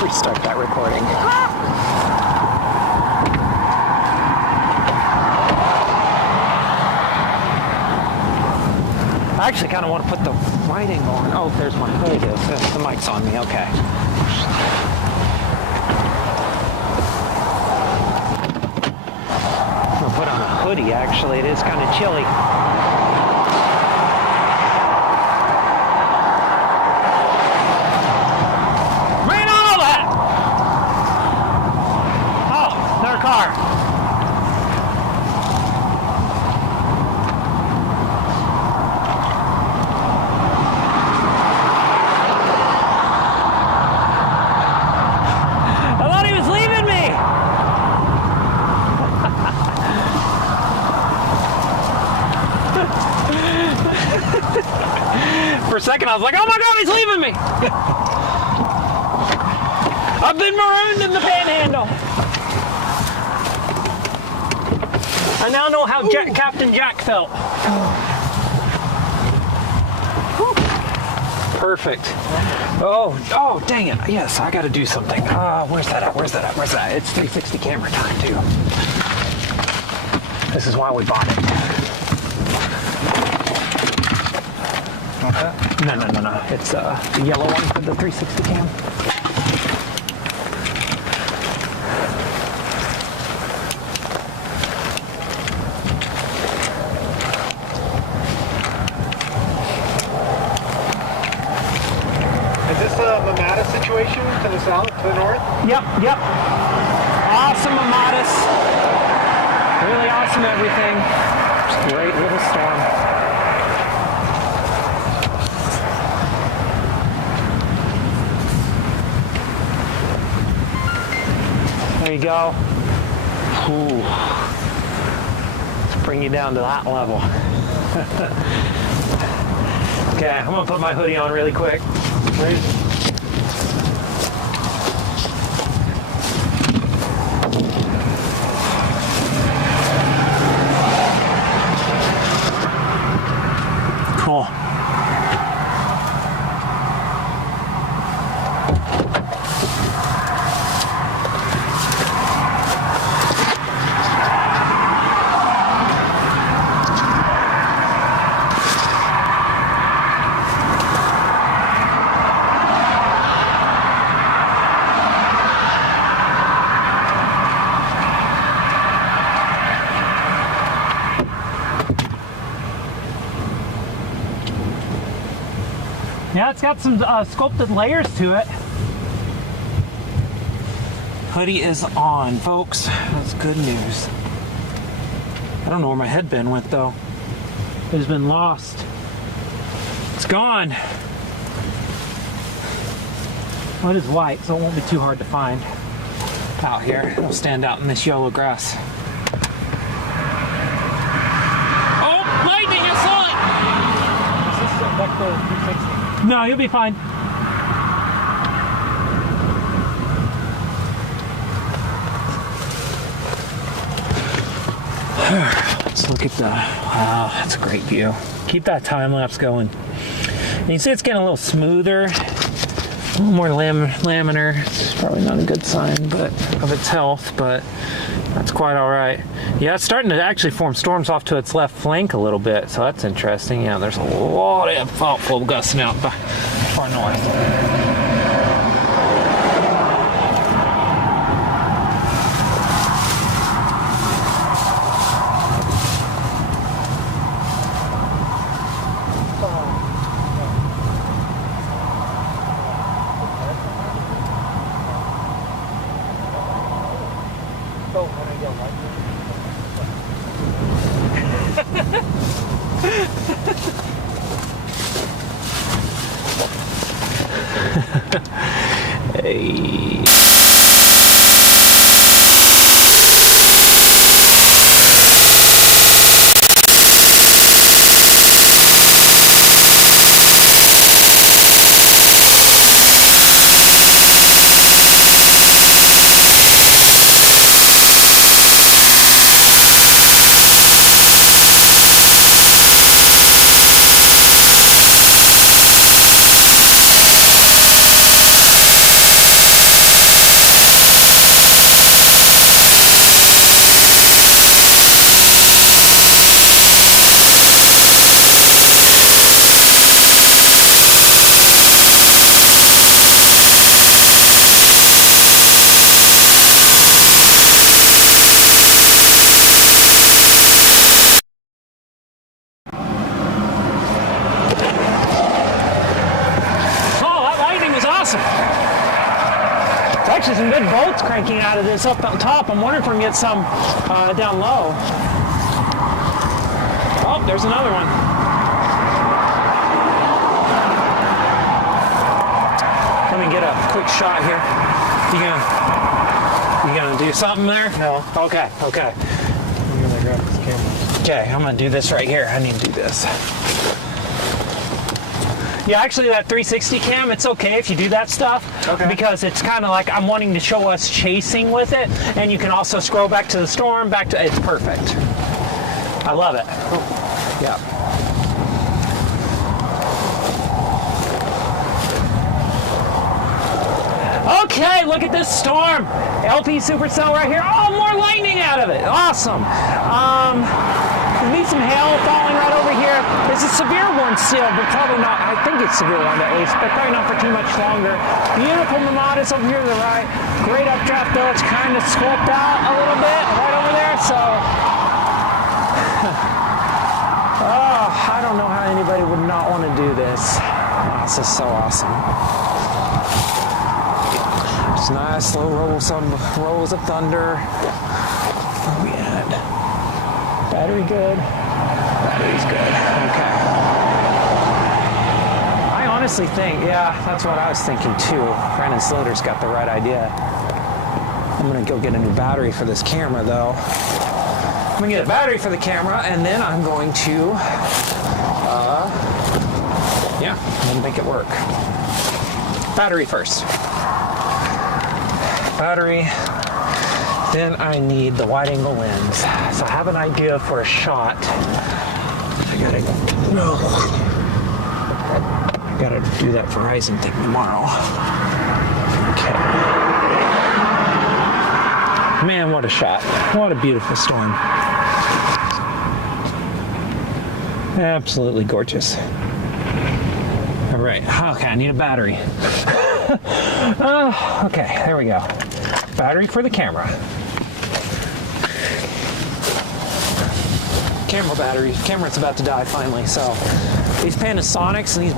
Restart that recording. I actually kind of want to put the right angle on. Oh, there's my hood. The mic's on me. Okay. I'm gonna put on a hoodie. Actually, it is kind of chilly. Car. I thought he was leaving me. For a second I was like, oh my God, he's leaving me. I've been marooned in the panhandle. I now know how Captain Jack felt. Perfect. Oh, dang it. Yes, I gotta do something. Where's that at? Where's that? It's 360 camera time, too. This is why we bought it. Okay. No. It's the yellow one for the 360 cam. Situation to the south, to the north? Yep. Awesome Amatis. Really awesome everything. Just great little storm. There you go. Ooh. Let's bring you down to that level. Okay, I'm gonna put my hoodie on really quick. Cool. Yeah, it's got some sculpted layers to it. Hoodie is on, folks. That's good news. I don't know where my headband went, though. It has been lost. It's gone. Well, it is white, so it won't be too hard to find out here. It'll stand out in this yellow grass. Oh, lightning! I saw it! Is this like the 360? No, you'll be fine. Let's look at the... Wow, that's a great view. Keep that time lapse going. And you see it's getting a little smoother A little more laminar. It's probably not a good sign, but of its health, but that's quite all right. Yeah, it's starting to actually form storms off to its left flank a little bit, so that's interesting. Yeah, there's a lot of thoughtful gusting out far north. Hey. Actually some good bolts cranking out of this up on top. I'm wondering if we can get some down low. Oh, there's another one. Let me get a quick shot here. You gonna do something there? No. Okay. I'm gonna grab this camera. Okay, I'm gonna do this right here. I need to do this. Yeah, actually that 360 cam, it's okay if you do that stuff. Okay. Because it's kind of like I'm wanting to show us chasing with it, and you can also scroll back to the storm, back to, it's perfect. I love it. Cool. Yeah. Okay, look at this storm. LP Supercell right here. Oh, more lightning out of it. Awesome. We need some hail falling right over here. There's a severe one still, but probably not. I think it's severe one to Ace, but probably not for too much longer. Beautiful Mamadas over here to the right. Great updraft though. It's kind of scoped out a little bit right over there. So, oh, I don't know how anybody would not want to do this. Oh, this is so awesome. Just nice slow rolls of thunder. Oh, we had battery good. Battery's good. Okay. I honestly think, yeah, that's what I was thinking too. Brandon Sloter's got the right idea. I'm gonna go get a new battery for this camera though. I'm gonna get a battery for the camera, and then I'm going to, yeah, I'm gonna make it work. Battery first. Battery. Then I need the wide angle lens. So I have an idea for a shot. I gotta do that Verizon thing tomorrow. Okay. Man, what a shot. What a beautiful storm. Absolutely gorgeous. All right, okay, I need a battery. Okay, there we go. Battery for the camera. Camera battery. Camera's about to die finally, so these Panasonics and these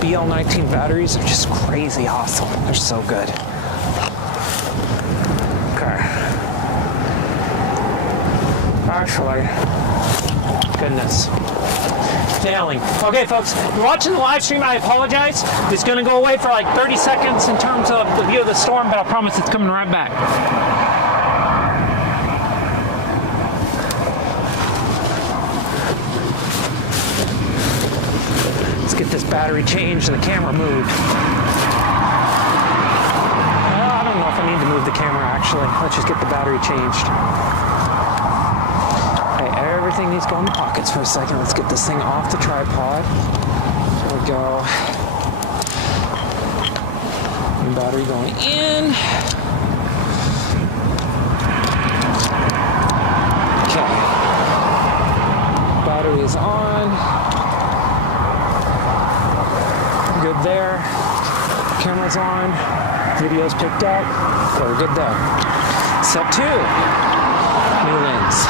BL19 batteries are just crazy awesome. They're so good. Okay. Actually, goodness. Failing. Okay, folks, if you're watching the live stream, I apologize. It's going to go away for like 30 seconds in terms of the view of the storm, but I promise it's coming right back. Let's get this battery changed and the camera moved. I don't know if I need to move the camera, actually. Let's just get the battery changed. Everything needs to go in the pockets for a second. Let's get this thing off the tripod. There we go. Battery going in. Okay. Battery is on. Good there. Camera's on. Video's picked up. Okay, we're good there. Step 2. New lens.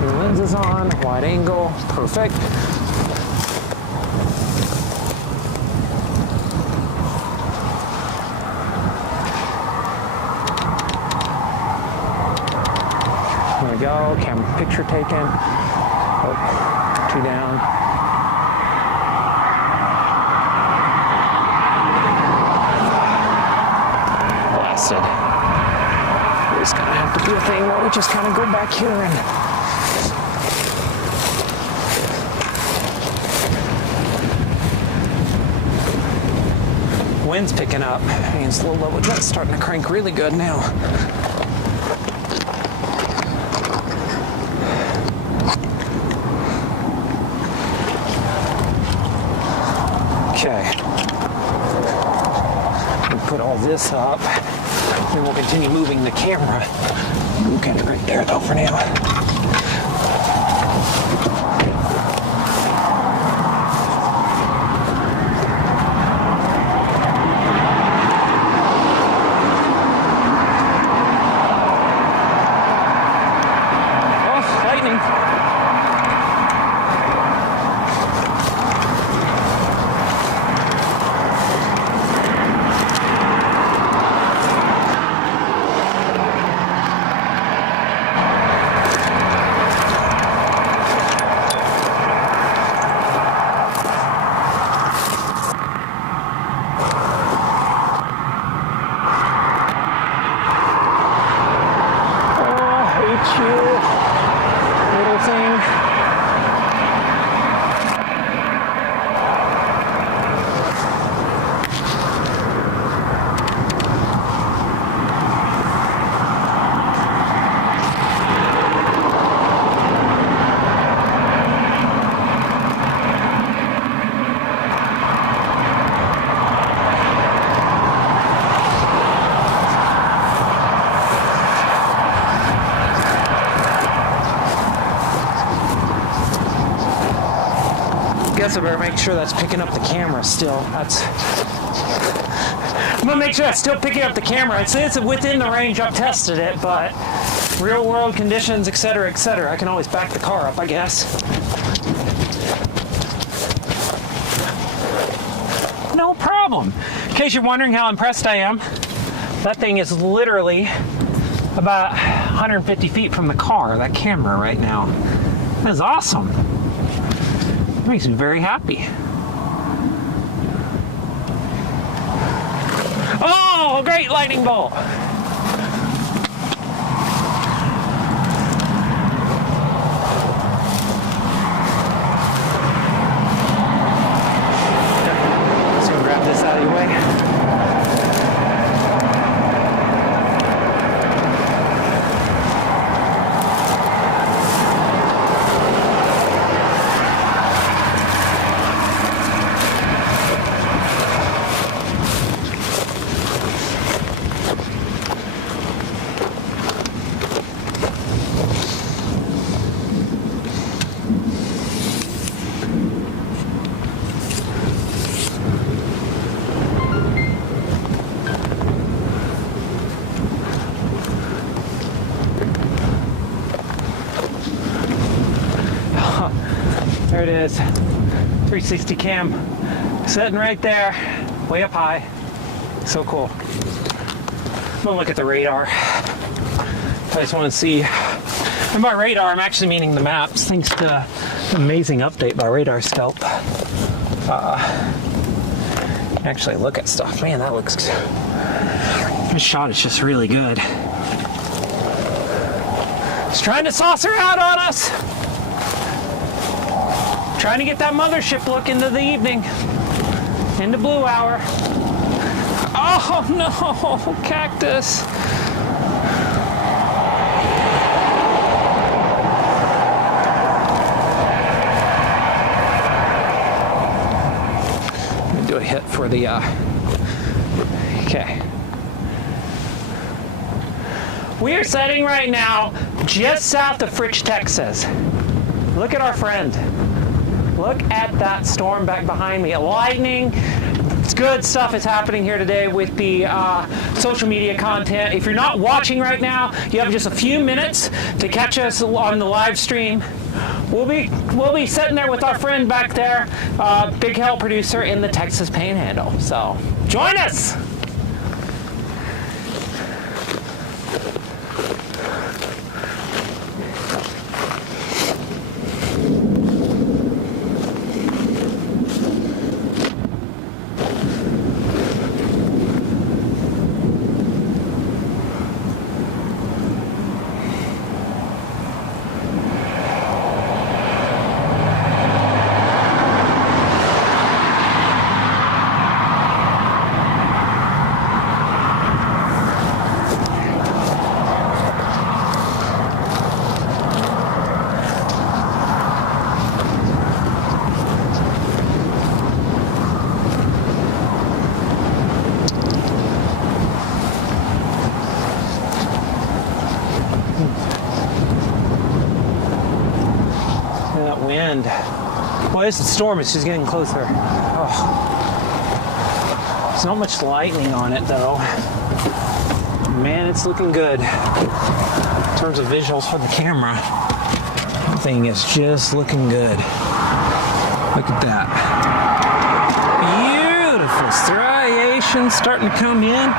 New lens is on. Wide angle. Perfect. There we go. Camera picture taken. Oh, 2 down. Blasted. There's gonna have to be a thing where we just kind of go back here and wind's picking up. Means the low jet's starting to crank really good now. Okay. We'll put all this up. Then we'll continue moving the camera. We'll get it right there though for now. Oh, lightning. Little thing. Guess I better make sure that's picking up the camera still. I'm gonna make sure that's still picking up the camera. It's within the range. I've tested it, but real world conditions, etc., I can always back the car up, I guess. No problem. In case you're wondering how impressed I am, that thing is literally about 150 feet from the car, that camera right now. That is awesome. It makes me very happy. Oh, great lightning bolt! Let's go grab this out of your way. There it is, 360 cam, sitting right there, way up high. So cool. I'm gonna look at the radar. I just want to see. And by radar, I'm actually meaning the maps, thanks to the amazing update by Radar Scope. Actually look at stuff. Man, that looks. This shot is just really good. It's trying to saucer out on us. Trying to get that mothership look into the evening, into blue hour. Oh no, cactus. hit for the, okay. We are sitting right now just south of Fritch, Texas. Look at our friend. Look at that storm back behind me. Lightning. It's good stuff is happening here today with the social media content. If you're not watching right now, you have just a few minutes to catch us on the live stream. We'll be sitting there with our friend back there, big help producer in the Texas Panhandle. So join us. Wind. Well, it's the storm. It's just getting closer. Oh. There's not much lightning on it, though. Man, it's looking good. In terms of visuals for the camera, that thing is just looking good. Look at that. Beautiful striations starting to come in.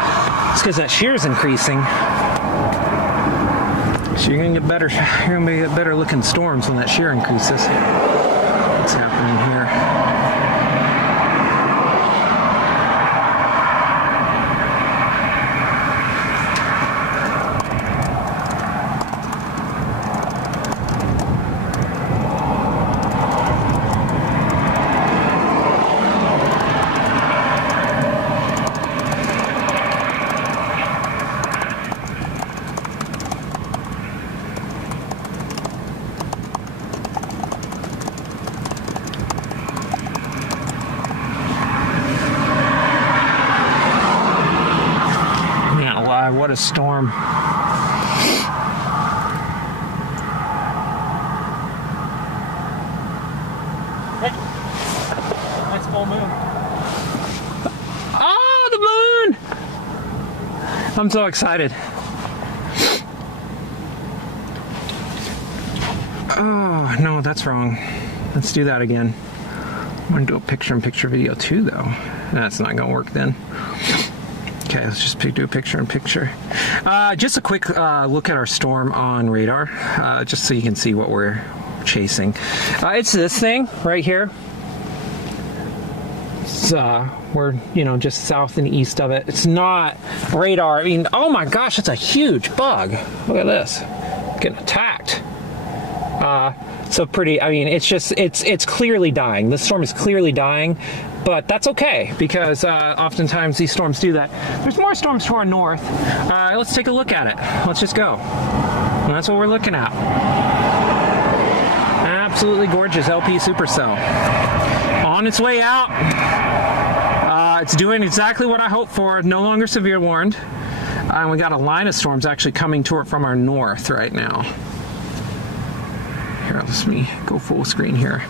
It's because that shear is increasing. So you're gonna get better looking storms when that shear increases. What's happening here? What a storm. Hey, nice full moon. Oh, the moon! I'm so excited. Oh, no, that's wrong. Let's do that again. I'm going to do a picture-in-picture video too, though. That's not going to work then. Okay, let's just do a picture-in-picture. Just a quick look at our storm on radar, just so you can see what we're chasing. It's this thing right here. It's, we're, just south and east of it. It's not radar. I mean, oh my gosh, it's a huge bug. Look at this. Getting attacked. So pretty, I mean, it's clearly dying. This storm is clearly dying. But that's okay, because oftentimes these storms do that. There's more storms to our north. Let's take a look at it. Let's just go. And that's what we're looking at. Absolutely gorgeous LP Supercell. On its way out. It's doing exactly what I hoped for. No longer severe warned. And we got a line of storms actually coming to it from our north right now. Here, let me go full screen here.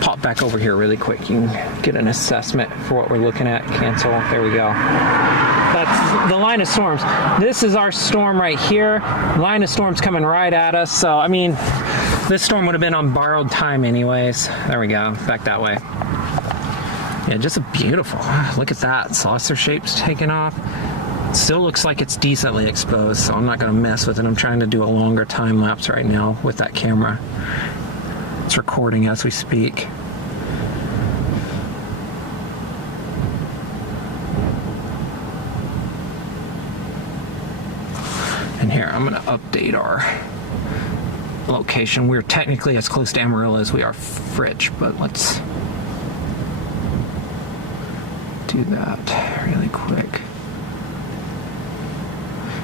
Pop back over here really quick. You can get an assessment for what we're looking at. Cancel. There we go. That's the line of storms. This is our storm right here. Line of storms coming right at us. So, I mean, this storm would have been on borrowed time anyways. There we go. Back that way. Yeah, just a beautiful. Look at that. Saucer shape's taking off. Still looks like it's decently exposed, so I'm not going to mess with it. I'm trying to do a longer time lapse right now with that camera. It's recording as we speak. And here, I'm going to update our location. We're technically as close to Amarillo as we are Fritch, but let's do that really quick.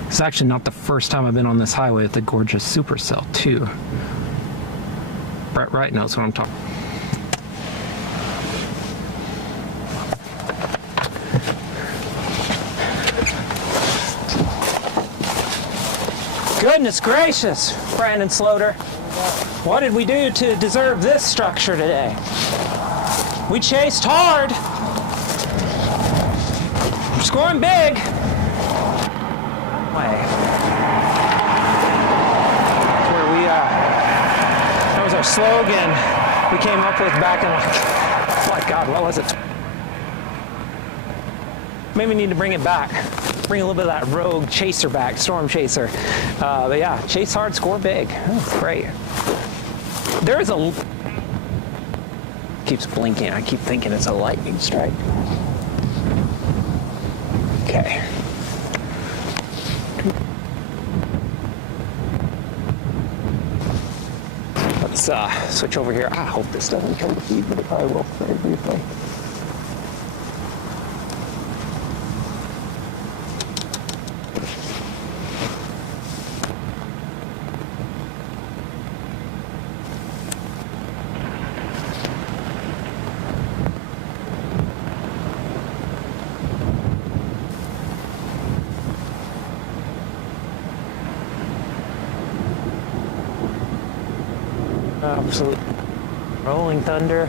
It's actually not the first time I've been on this highway with the gorgeous Supercell, too. Brett Wright knows what I'm talking about. Goodness gracious, Brandon Sloter. What did we do to deserve this structure today? We chased hard. We're scoring big. Way. That's where we that was our slogan we came up with back in my God, what was it? Maybe we need to bring it back. Bring a little bit of that rogue chaser back, storm chaser. But yeah, chase hard, score big. That's great. There is a... Keeps blinking. I keep thinking it's a lightning strike. Okay. Let's switch over here. I hope this doesn't kill the feed, but it probably will very briefly. Absolute rolling thunder.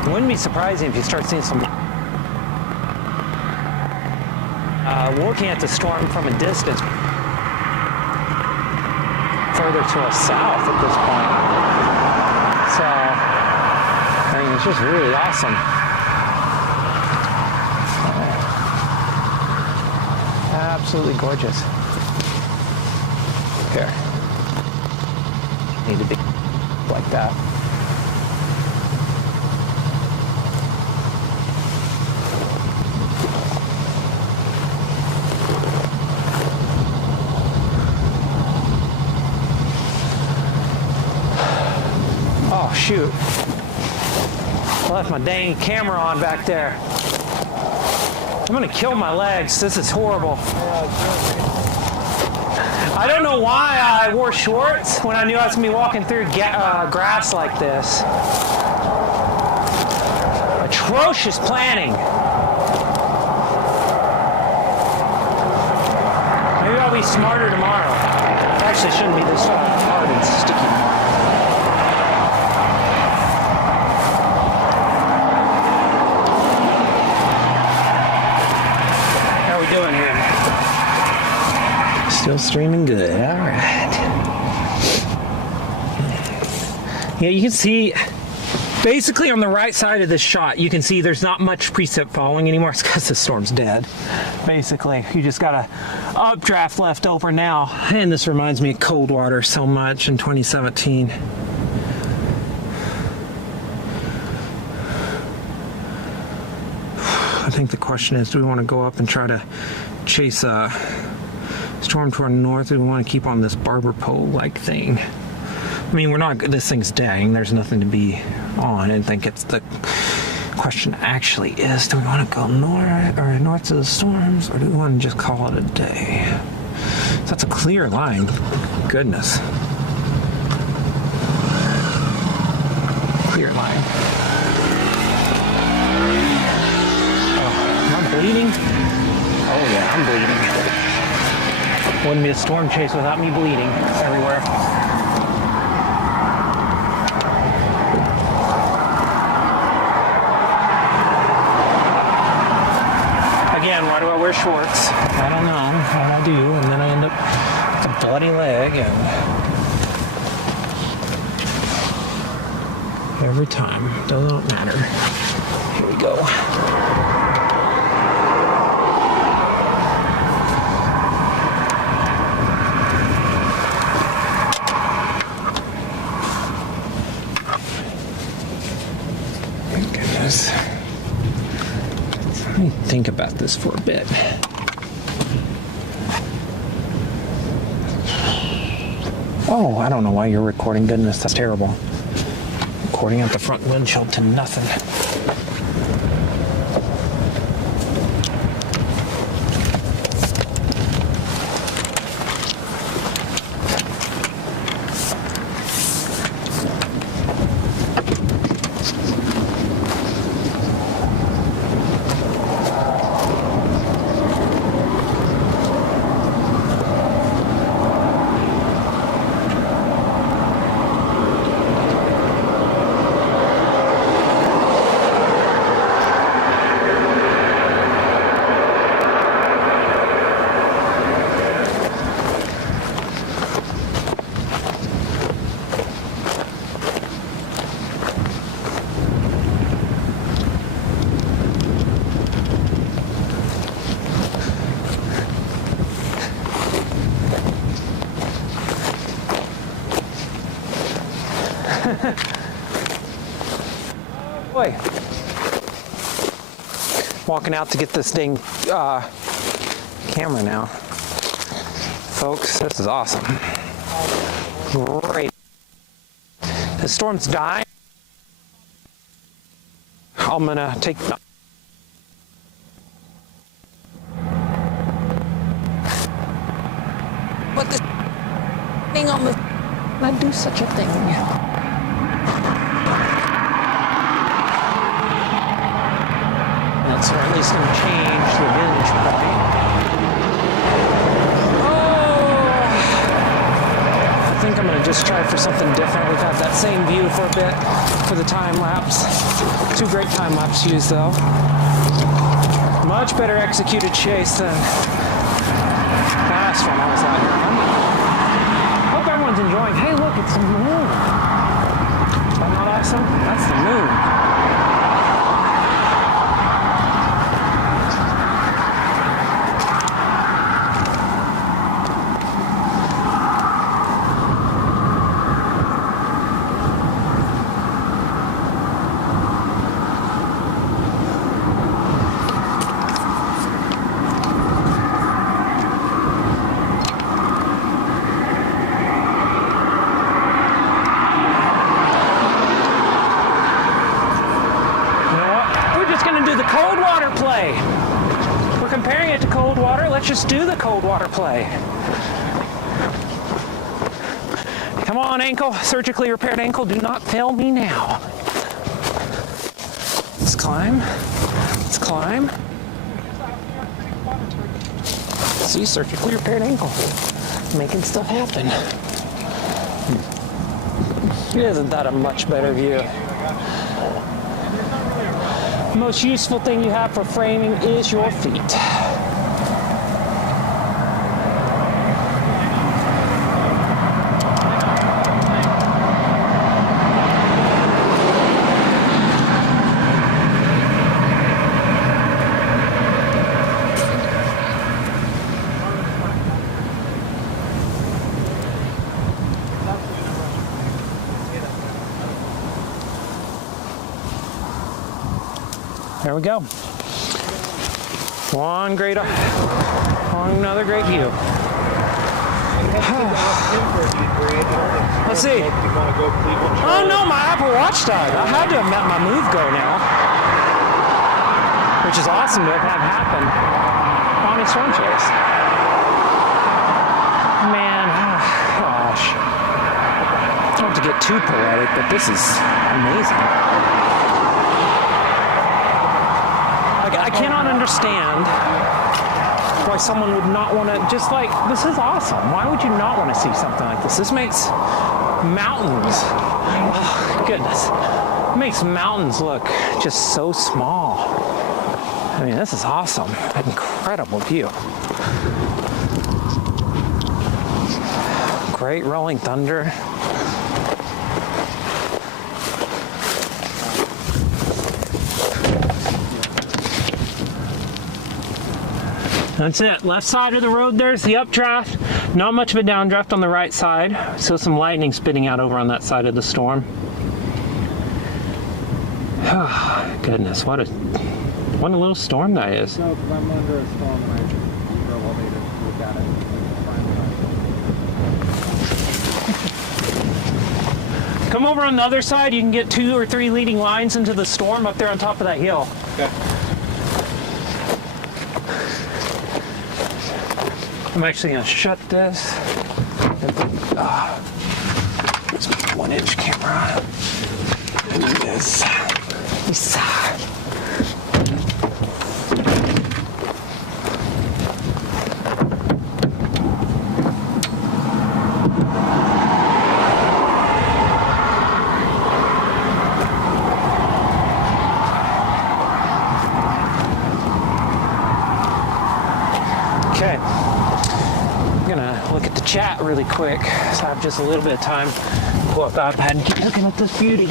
It wouldn't be surprising if you start seeing some looking at the storm from a distance further to our south at this point. So I mean, it's just really awesome. Absolutely gorgeous. Here. Need to be like that. Oh shoot. I left my dang camera on back there. I'm gonna kill my legs. This is horrible. I don't know why I wore shorts when I knew I was gonna be walking through grass like this. Atrocious planning. Maybe I'll be smarter tomorrow. It actually shouldn't be this hard and sticky tomorrow. Still streaming good. All right. Yeah, you can see basically on the right side of this shot, you can see there's not much precip following anymore. It's because the storm's dead. Basically, you just got a updraft left over now. And this reminds me of Coldwater so much in 2017. I think the question is, do we want to go up and try to chase a storm toward north? We want to keep on this barber pole like thing. I mean, we're not, this thing's dead. There's nothing to be on. I think it's the question actually is, do we want to go north to the storms, or do we want to just call it a day? So that's a clear line. Goodness. Clear line. Oh, am I bleeding? Oh yeah, I'm bleeding. Wouldn't be a storm chase without me bleeding everywhere. Again, why do I wear shorts? I don't know, but I do, and then I end up with a bloody leg, and every time, doesn't matter. Here we go. Let me think about this for a bit. Oh, I don't know why you're recording. Goodness, that's terrible. Recording out the front windshield to nothing. Boy. Walking out to get this dang camera now. Folks, this is awesome. Great. The storm's dying. I'm gonna take what this thing on the I do such a thing. That's at least gonna change the vintage point. I think I'm gonna just try for something different. We've had that same view for a bit for the time lapse. 2 great time lapse views though. Much better executed chase than last one I was out here on. Hope everyone's enjoying. Hey look, it's the moon. Is that not awesome? That's the moon. Cold water play. We're comparing it to cold water. Let's just do the cold water play. Come on, ankle. Surgically repaired ankle. Do not fail me now. Let's climb. Let's climb. See, surgically repaired ankle. Making stuff happen. Isn't that a much better view? The most useful thing you have for framing is your feet. There we go. Another great view. Let's see. Oh no, my Apple Watch died. I had to have met my Move Go now, which is awesome to have happen on a storm chase. Man, gosh. I don't have to get too poetic, but this is amazing. I cannot understand why someone would not want to, just like, this is awesome. Why would you not want to see something like this? This makes mountains, oh, goodness, it makes mountains look just so small. I mean, this is awesome. Incredible view. Great rolling thunder. That's it. Left side of the road, there's the updraft. Not much of a downdraft on the right side. So some lightning spitting out over on that side of the storm. Oh, goodness, what a little storm that is. No, because I'm under a storm and I really want me to look at it. Come over on the other side. You can get 2 or 3 leading lines into the storm up there on top of that hill. Okay. I'm actually going to shut this. It's my 1-inch camera. And do this. Okay. I'm gonna look at the chat really quick, so I have just a little bit of time. Pull up the iPad and keep looking at this beauty.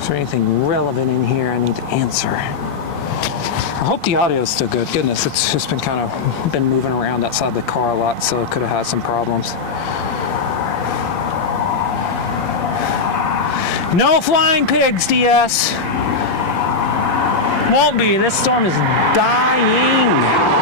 Is there anything relevant in here I need to answer? I hope the audio is still good. Goodness, it's just been kind of been moving around outside the car a lot, so it could have had some problems. No flying pigs, DS. Won't be. This storm is dying.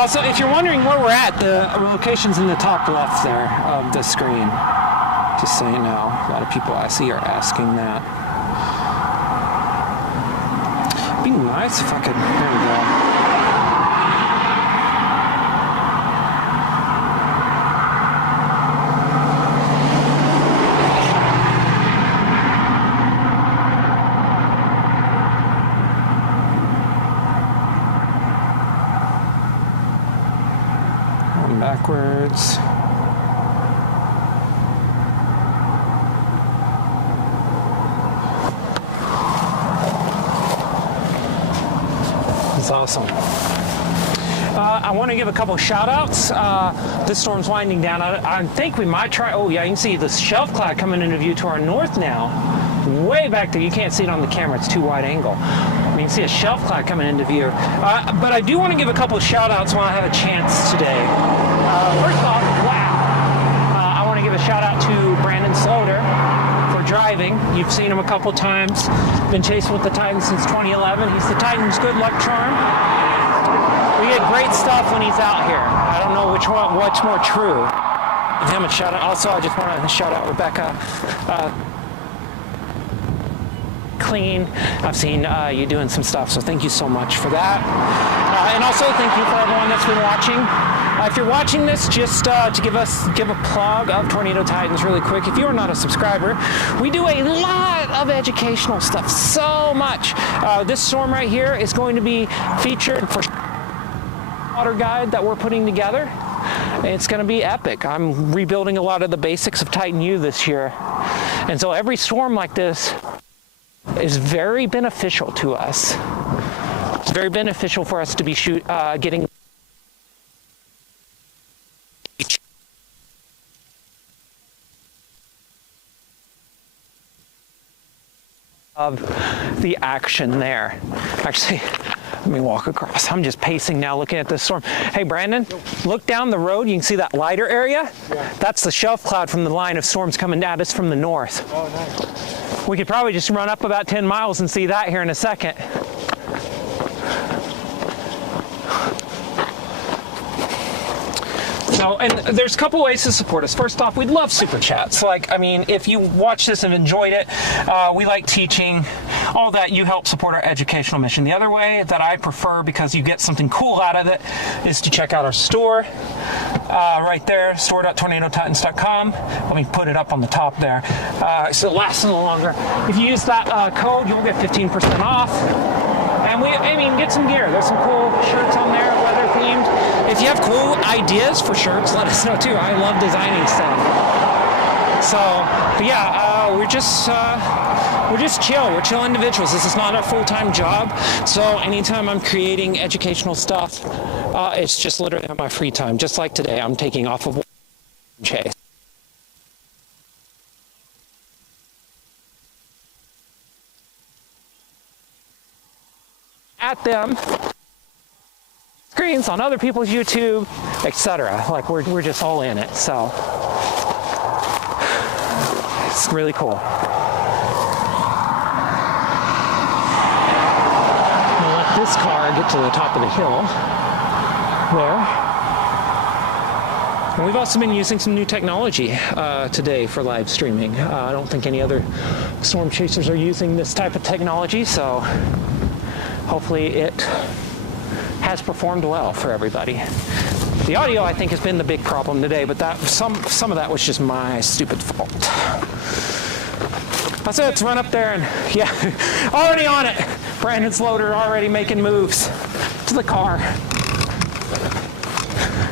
Also, if you're wondering where we're at, the location's in the top left there of the screen. Just so you know, a lot of people I see are asking that. It'd be nice if I could. There we go. Backwards. It's awesome. I want to give a couple shout outs. This storm's winding down. I think we might try. Oh, yeah, you can see the shelf cloud coming into view to our north now. Way back there. You can't see it on the camera, it's too wide angle. You can see a shelf cloud coming into view. But I do want to give a couple of shout outs when I have a chance today. First off, wow. I want to give a shout out to Brandon Sloter for driving. You've seen him a couple times. Been chasing with the Titans since 2011. He's the Titans' good luck charm. We get great stuff when he's out here. I don't know what's more true. Give him a shout out. Also, I just want to shout out Rebecca. Clean. I've seen you doing some stuff, so thank you so much for that. And also thank you for everyone that's been watching. If you're watching this, just to give a plug of Tornado Titans really quick. If you are not a subscriber, we do a lot of educational stuff, so much. This storm right here is going to be featured for water guide that we're putting together. It's going to be epic. I'm rebuilding a lot of the basics of Titan U this year, and so every storm like this is very beneficial to us. It's very beneficial for us to be getting of the action there. Actually, let me walk across. I'm just pacing now looking at this storm. Hey, Brandon, look down the road. You can see that lighter area? Yeah. That's the shelf cloud from the line of storms coming at us from the north. Oh, nice. We could probably just run up about 10 miles and see that here in a second. So, and there's a couple ways to support us. First off, we'd love super chats. Like, I mean, if you watch this and enjoyed it, we like teaching, all that. You help support our educational mission. The other way that I prefer, because you get something cool out of it, is to check out our store. Right there, store.tornadotitans.com. Let me put it up on the top there. So it lasts a little longer. If you use that code, you'll get 15% off. And get some gear. There's some cool shirts on there, weather themed. If you have cool ideas for shirts, let us know too. I love designing stuff. So, but yeah, we're just chill. We're chill individuals. This is not our full-time job. So anytime I'm creating educational stuff, it's just literally on my free time. Just like today, I'm taking off of chase. At them, screens on other people's YouTube, etc. Like we're just all in it. So it's really cool. This car get to the top of the hill there. And we've also been using some new technology today for live streaming. I don't think any other storm chasers are using this type of technology, so hopefully it has performed well for everybody. The audio, I think, has been the big problem today, but that some of that was just my stupid fault. I said let's run up there and, yeah, already on it. Brandon's loader already making moves to the car.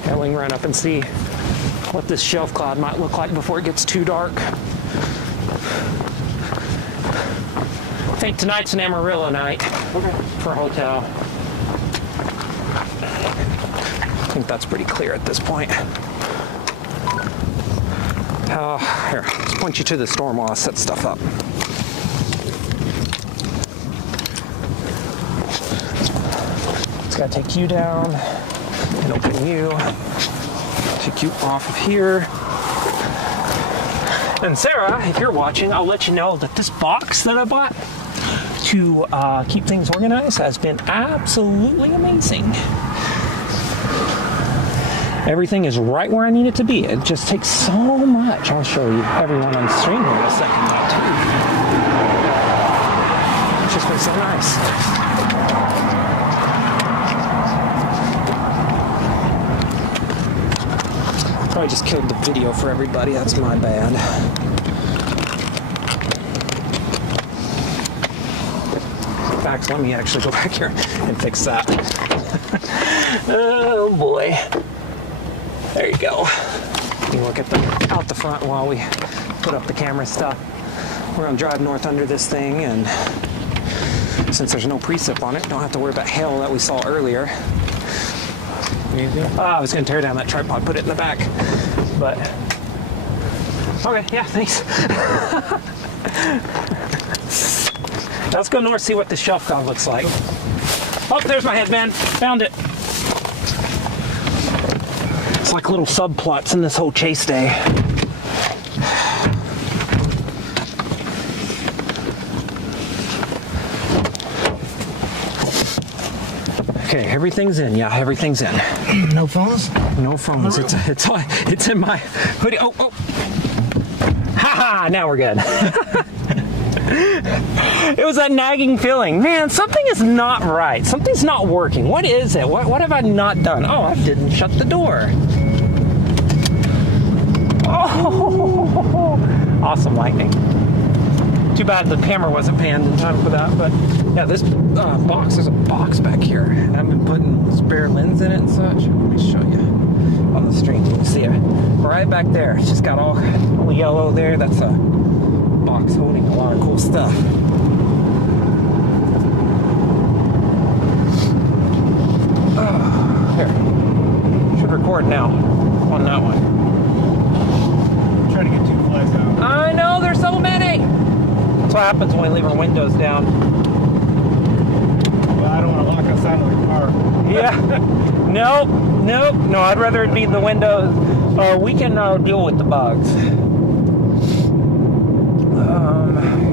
And we can run up and see what this shelf cloud might look like before it gets too dark. I think tonight's an Amarillo night for a hotel. I think that's pretty clear at this point. Here, let's point you to the storm while I set stuff up. It's got to take you down and open you. Take you off of here. And Sarah, if you're watching, I'll let you know that this box that I bought to keep things organized has been absolutely amazing. Everything is right where I need it to be. It just takes so much. I'll show you everyone on stream here in a second now too. It's just been so nice. Probably just killed the video for everybody. That's my bad. In fact, let me actually go back here and fix that. Oh boy. There you go. You look at out the front while we put up the camera stuff. We're gonna drive north under this thing, and since there's no precip on it, don't have to worry about hail that we saw earlier. I was gonna tear down that tripod, put it in the back, but okay, yeah, thanks. Let's go north, see what the shelf dog looks like. Oh, there's my headband. Found it. It's like little subplots in this whole chase day. Okay, everything's in. Yeah, everything's in. No phones? No phones. It's in my hoodie. Oh. Ha! Now we're good. It was that nagging feeling. Man, something is not right. Something's not working. What is it? What have I not done? Oh, I didn't shut the door. Oh, awesome lightning. Too bad the camera wasn't panned in time for that, but yeah, this box, there's a box back here. And I've been putting spare lens in it and such. Let me show you on the stream. You can see it right back there. It's just got all yellow there. That's a box holding a lot of cool stuff. Here. Should record now on that one. Trying to get 2 flies out. I know, there's so many. That's what happens when we leave our windows down. Well, I don't want to lock us out of the car. Yeah. Nope. No, I'd rather it be the windows. We can deal with the bugs.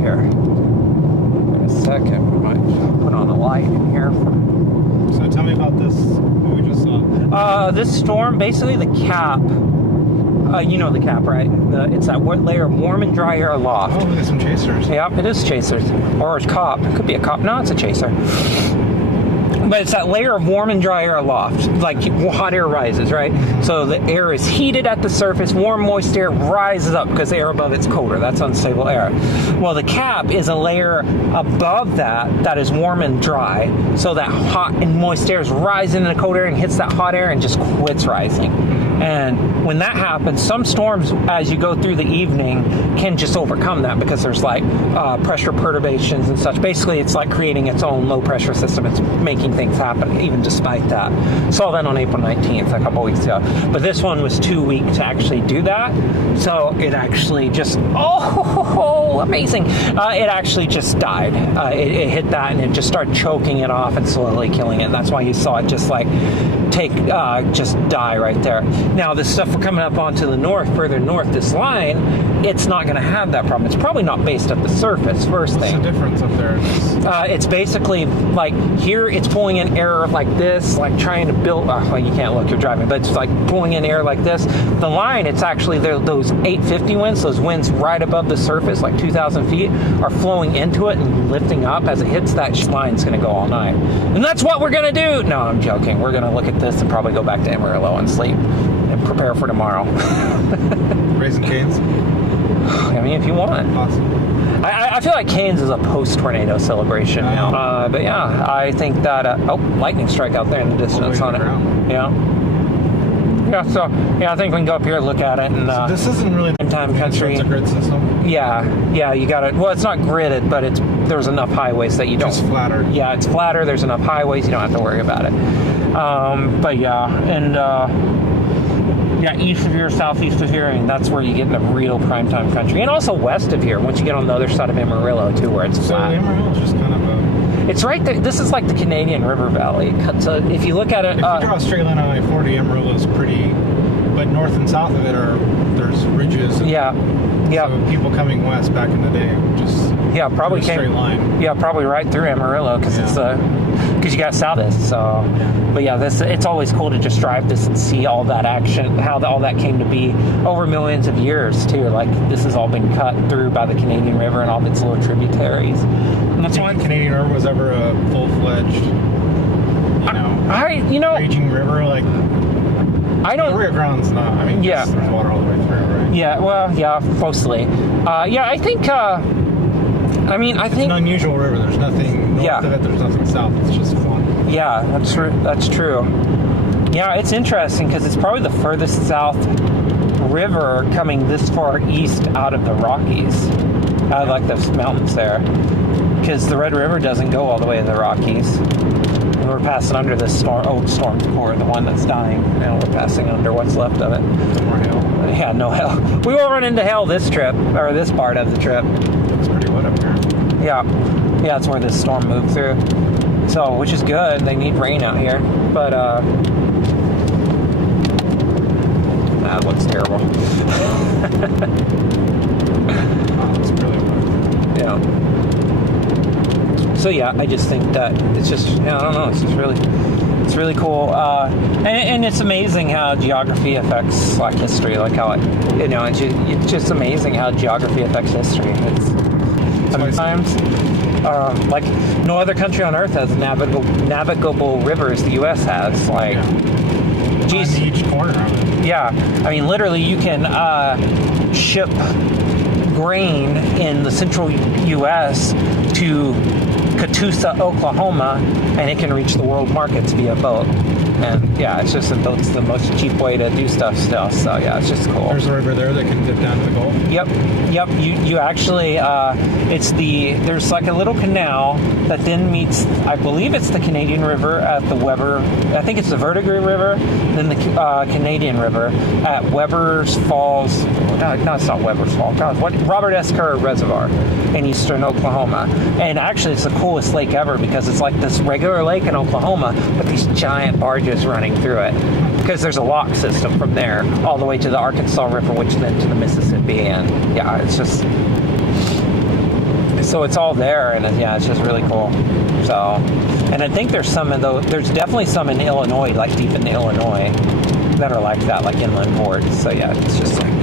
Here. In a second, we might put on a light in here. So tell me about this, what we just saw. This storm, basically the cap. You know the cap, right? It's that layer of warm and dry air aloft. Oh, look at some chasers. Yep, it is chasers. Or it's cop. It could be a cop. No, it's a chaser. But it's that layer of warm and dry air aloft. Like hot air rises, right? So the air is heated at the surface. Warm, moist air rises up because the air above it's colder. That's unstable air. Well, the cap is a layer above that is warm and dry. So that hot and moist air is rising in the cold air and hits that hot air and just quits rising. And when that happens, some storms, as you go through the evening, can just overcome that because there's like pressure perturbations and such. Basically, it's like creating its own low pressure system. It's making things happen even despite that. Saw that on April 19th, a couple weeks ago. But this one was too weak to actually do that. So it actually just, amazing. It actually just died. It hit that and it just started choking it off and slowly killing it. And that's why you saw it just like just die right there. Now, this stuff we're coming up onto the north, further north, this line, it's not going to have that problem. It's probably not based at the surface, first thing. What's the difference up there? It's basically like here, it's pulling in air like this, like trying to build, well, you can't look, you're driving, but it's like pulling in air like this. The line, it's actually those 850 winds, those winds right above the surface, like 2,000 feet, are flowing into it and lifting up. As it hits that line's going to go all night. And that's what we're going to do. No, I'm joking. We're going to look at this and probably go back to Amarillo and sleep and prepare for tomorrow. Raising canes? I mean, if you want. Awesome. I feel like Canes is a post-tornado celebration now. But yeah, I think that... lightning strike out there in the distance on it. Ground. Yeah. Yeah, so yeah, I think we can go up here and look at it. And This isn't really time country. It's a grid system. Yeah, you got it. Well, it's not gridded, but there's enough highways that you don't. Just flatter. Yeah, it's flatter. There's enough highways. You don't have to worry about it. But yeah, and yeah, east of here, southeast of here, I mean, that's where you get into real primetime country, and also west of here. Once you get on the other side of Amarillo too, where it's So flat. Amarillo is just kind of a. It's right there. This is like the Canadian River Valley. So if you look at it, If you draw a straight line on I-40, Amarillo is pretty, but north and south of it there's ridges. And yeah. So people coming west back in the day just Probably a straight line. Yeah, probably right through Amarillo because it's because you got south of this. So, but yeah, it's always cool to just drive this and see all that action, how all that came to be over millions of years too. Like this has all been cut through by the Canadian River and all its little tributaries. And that's why the Canadian River was ever a full-fledged, raging river. Like I don't. The Rio Grande's not. I mean, Yeah. there's water all the way through, right? Yeah, well, yeah, mostly. I think. It's an unusual river. There's nothing north of it. There's nothing south. It's just flowing. Yeah, that's true. That's true. Yeah, it's interesting because it's probably the furthest south river coming this far east out of the Rockies, out of like the mountains there, because the Red River doesn't go all the way to the Rockies. And we're passing under this old storm core, the one that's dying, and we're passing under what's left of it. No more hail. Yeah, no hell. We won't run into hell this trip, or this part of the trip. It's pretty wet up here. Yeah, that's where this storm moved through. So, which is good. They need rain out here, but that looks terrible. It's really wet. Yeah. So yeah, I just think that it's just, I don't know. It's just it's really cool, and it's amazing how geography affects like history. Like how it's just amazing how geography affects history. It's sometimes. Like no other country on earth has navigable rivers the U.S. has. Like, geez, on each corner of it. Yeah, I mean, literally, you can ship grain in the central U.S. to Catoosa, Oklahoma, and it can reach the world markets via boat. And yeah, it's just boat's the most cheap way to do stuff still. So yeah, it's just cool. There's a river there that can dip down to the Gulf. Yep. You actually, there's like a little canal that then meets, I believe it's the Canadian River at the Weber, I think it's the Verdigris River, then the Canadian River at Weber's Falls, no, it's not Weber's Falls, God, Robert S. Kerr Reservoir in eastern Oklahoma. And actually it's the coolest lake ever because it's like this regular lake in Oklahoma, but these giant barges running through it. Because there's a lock system from there all the way to the Arkansas River, which then to the Mississippi, and yeah, it's just so it's all there, and yeah, it's just really cool. So, and I think there's definitely some in Illinois, like deep in Illinois, that are like that, like inland ports. So yeah, it's just like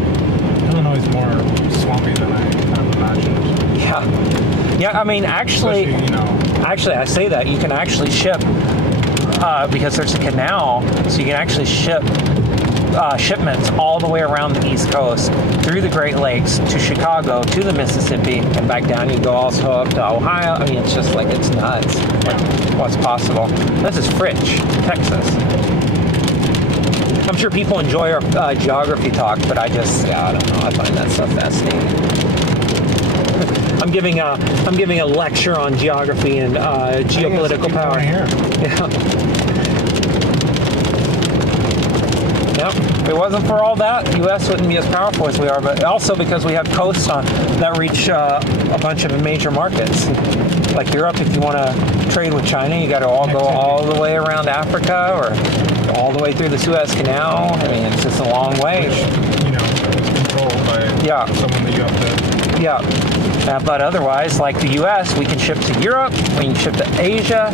Illinois is more swampy than I kind of imagined. Yeah. I mean, actually, I say that you can actually ship. Because there's a canal, so you can actually ship shipments all the way around the East Coast, through the Great Lakes, to Chicago, to the Mississippi, and back down. You go also up to Ohio. I mean, it's just like, it's nuts. Like, what's possible. This is Fritch, Texas. I'm sure people enjoy our geography talk, but I don't know. I find that stuff fascinating. I'm giving a lecture on geography and geopolitical power. Here. Yeah. Yep. If it wasn't for all that, the U.S. wouldn't be as powerful as we are, but also because we have coasts that reach a bunch of major markets. Like Europe, if you want to trade with China, you got to go all the way around Africa or all the way through the Suez Canal. I mean, it's just a long way. Which, is controlled by someone that you have to... Yeah. But otherwise, like the U.S., we can ship to Europe, we can ship to Asia,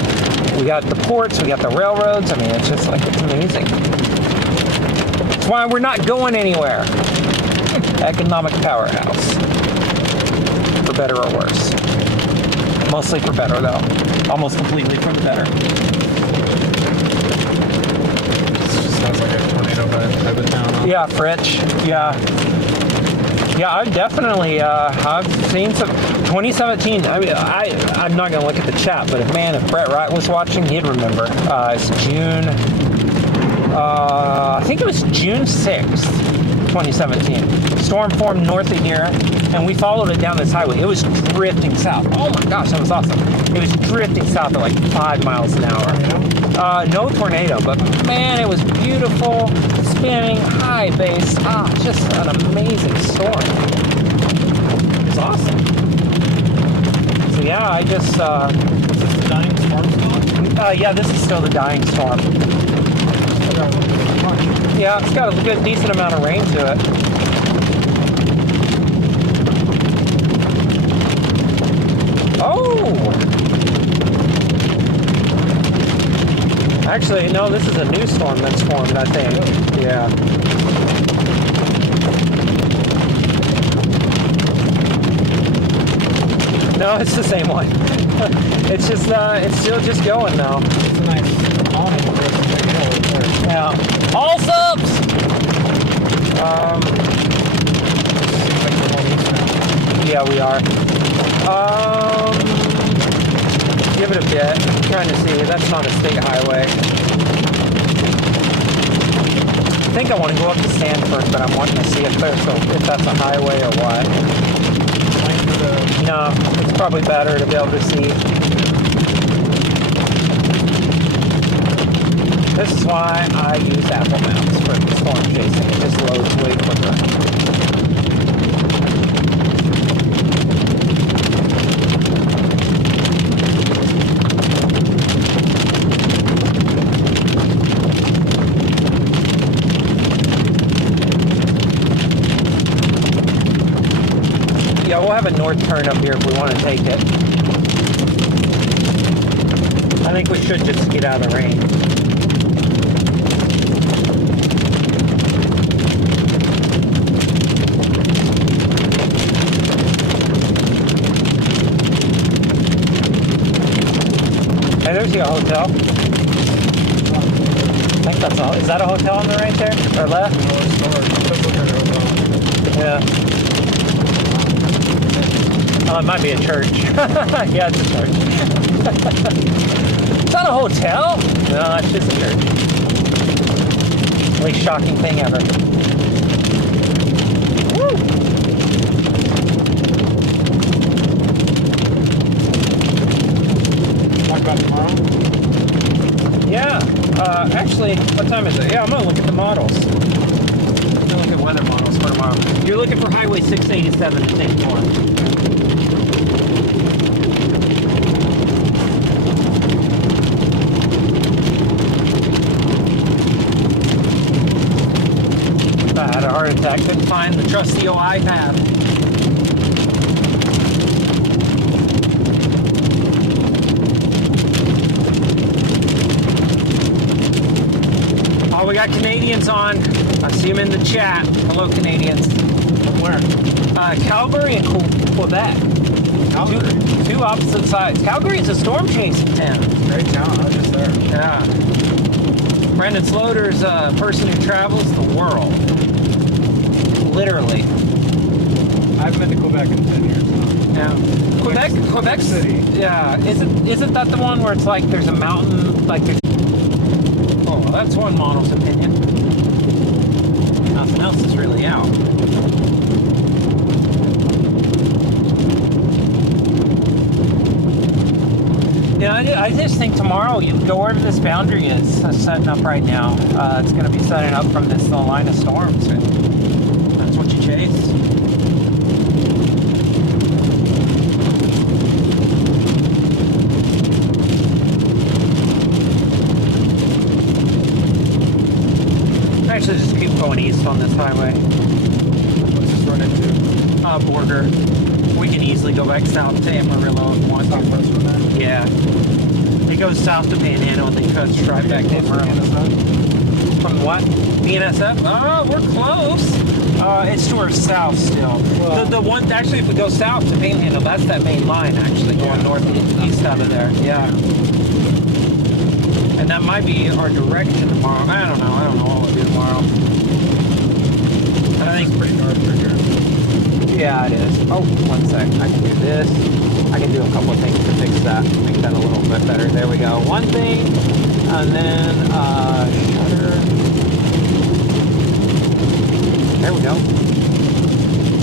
we got the ports, we got the railroads. I mean, it's just like, it's amazing. That's why we're not going anywhere. Economic powerhouse. For better or worse. Mostly for better, though. Almost completely for the better. This just sounds like a tornado type of town. Huh? Yeah, Fritch. Yeah. Yeah, I've definitely, I've seen some, 2017, I mean, I'm not going to look at the chat, but if Brett Wright was watching, he'd remember. It's June, I think it was June 6th, 2017. Storm formed north of here, and we followed it down this highway. It was drifting south. Oh my gosh, that was awesome. It was drifting south at like 5 miles an hour. No tornado, but man, it was beautiful, spinning, high base. Just an amazing storm. It was awesome. So yeah, I just... Is this the dying storm still? yeah, this is still the dying storm. Yeah, it's got a good, decent amount of rain to it. Oh! Actually, no, this is a new storm that's formed, I think. Yeah. No, it's the same one. It's just, it's still just going now. It's a nice awning for us to check it out right there. Yeah. All subs! Seems like we're all east now. Yeah, we are. Give it a bit. I'm trying to see. That's not a state highway. I think I want to go up to Stanford, but I'm wanting to see if that's a highway or what. No, it's probably better to be able to see. This is why I use Apple Maps for storm chasing. It just loads way quicker. Yeah, we'll have a north turn up here if we want to take it. I think we should just get out of the rain. Hey, there's your hotel. I think that's all. Is that a hotel on the right there? Or left? Yeah. Oh, it might be a church. Yeah, it's a church. It's not a hotel. No, it's just a church. Least shocking thing ever. Woo! Talk about tomorrow? Yeah. Actually, what time is it? Yeah, I'm going to look at the models. I'm going to look at weather models for tomorrow. You're looking for Highway 687 to St. Lawrence. I had a heart attack. Couldn't find the trusty old iPad. Oh, we got Canadians on. I see them in the chat. Hello, Canadians. Where? Calgary and Quebec. Calgary. Two opposite sides. Calgary is a storm chasing town. Great town. I was just there. Yeah. Brandon Sloter's a person who travels the world. Literally. I haven't been to Quebec in 10 years now. Yeah. Quebec City. Yeah. Isn't that the one where it's like there's a mountain, like there's... Oh, that's one model's opinion. Nothing else is really out. Yeah, I just think tomorrow you go wherever this boundary is setting up right now. It's going to be setting up from this line of storms, and that's what you chase. Actually, just keep going east on this highway. What's this run into? Border. We can easily go back south to Amarillo if we want to. Southwest from there? Yeah. It goes south to Panhandle and then cuts right back to Amarillo. From what? BNSF? Oh, we're close. It's towards south still. Well, the one, actually, if we go south to Panhandle, that's that main line, actually, going north and east out of there. Yeah. And that might be our direction tomorrow. I don't know what we'll do tomorrow. I think it's pretty dark right here. Yeah, it is. Oh, one sec. I can do this. I can do a couple of things to fix that. Make that a little bit better. There we go. One thing. And then shutter. There we go.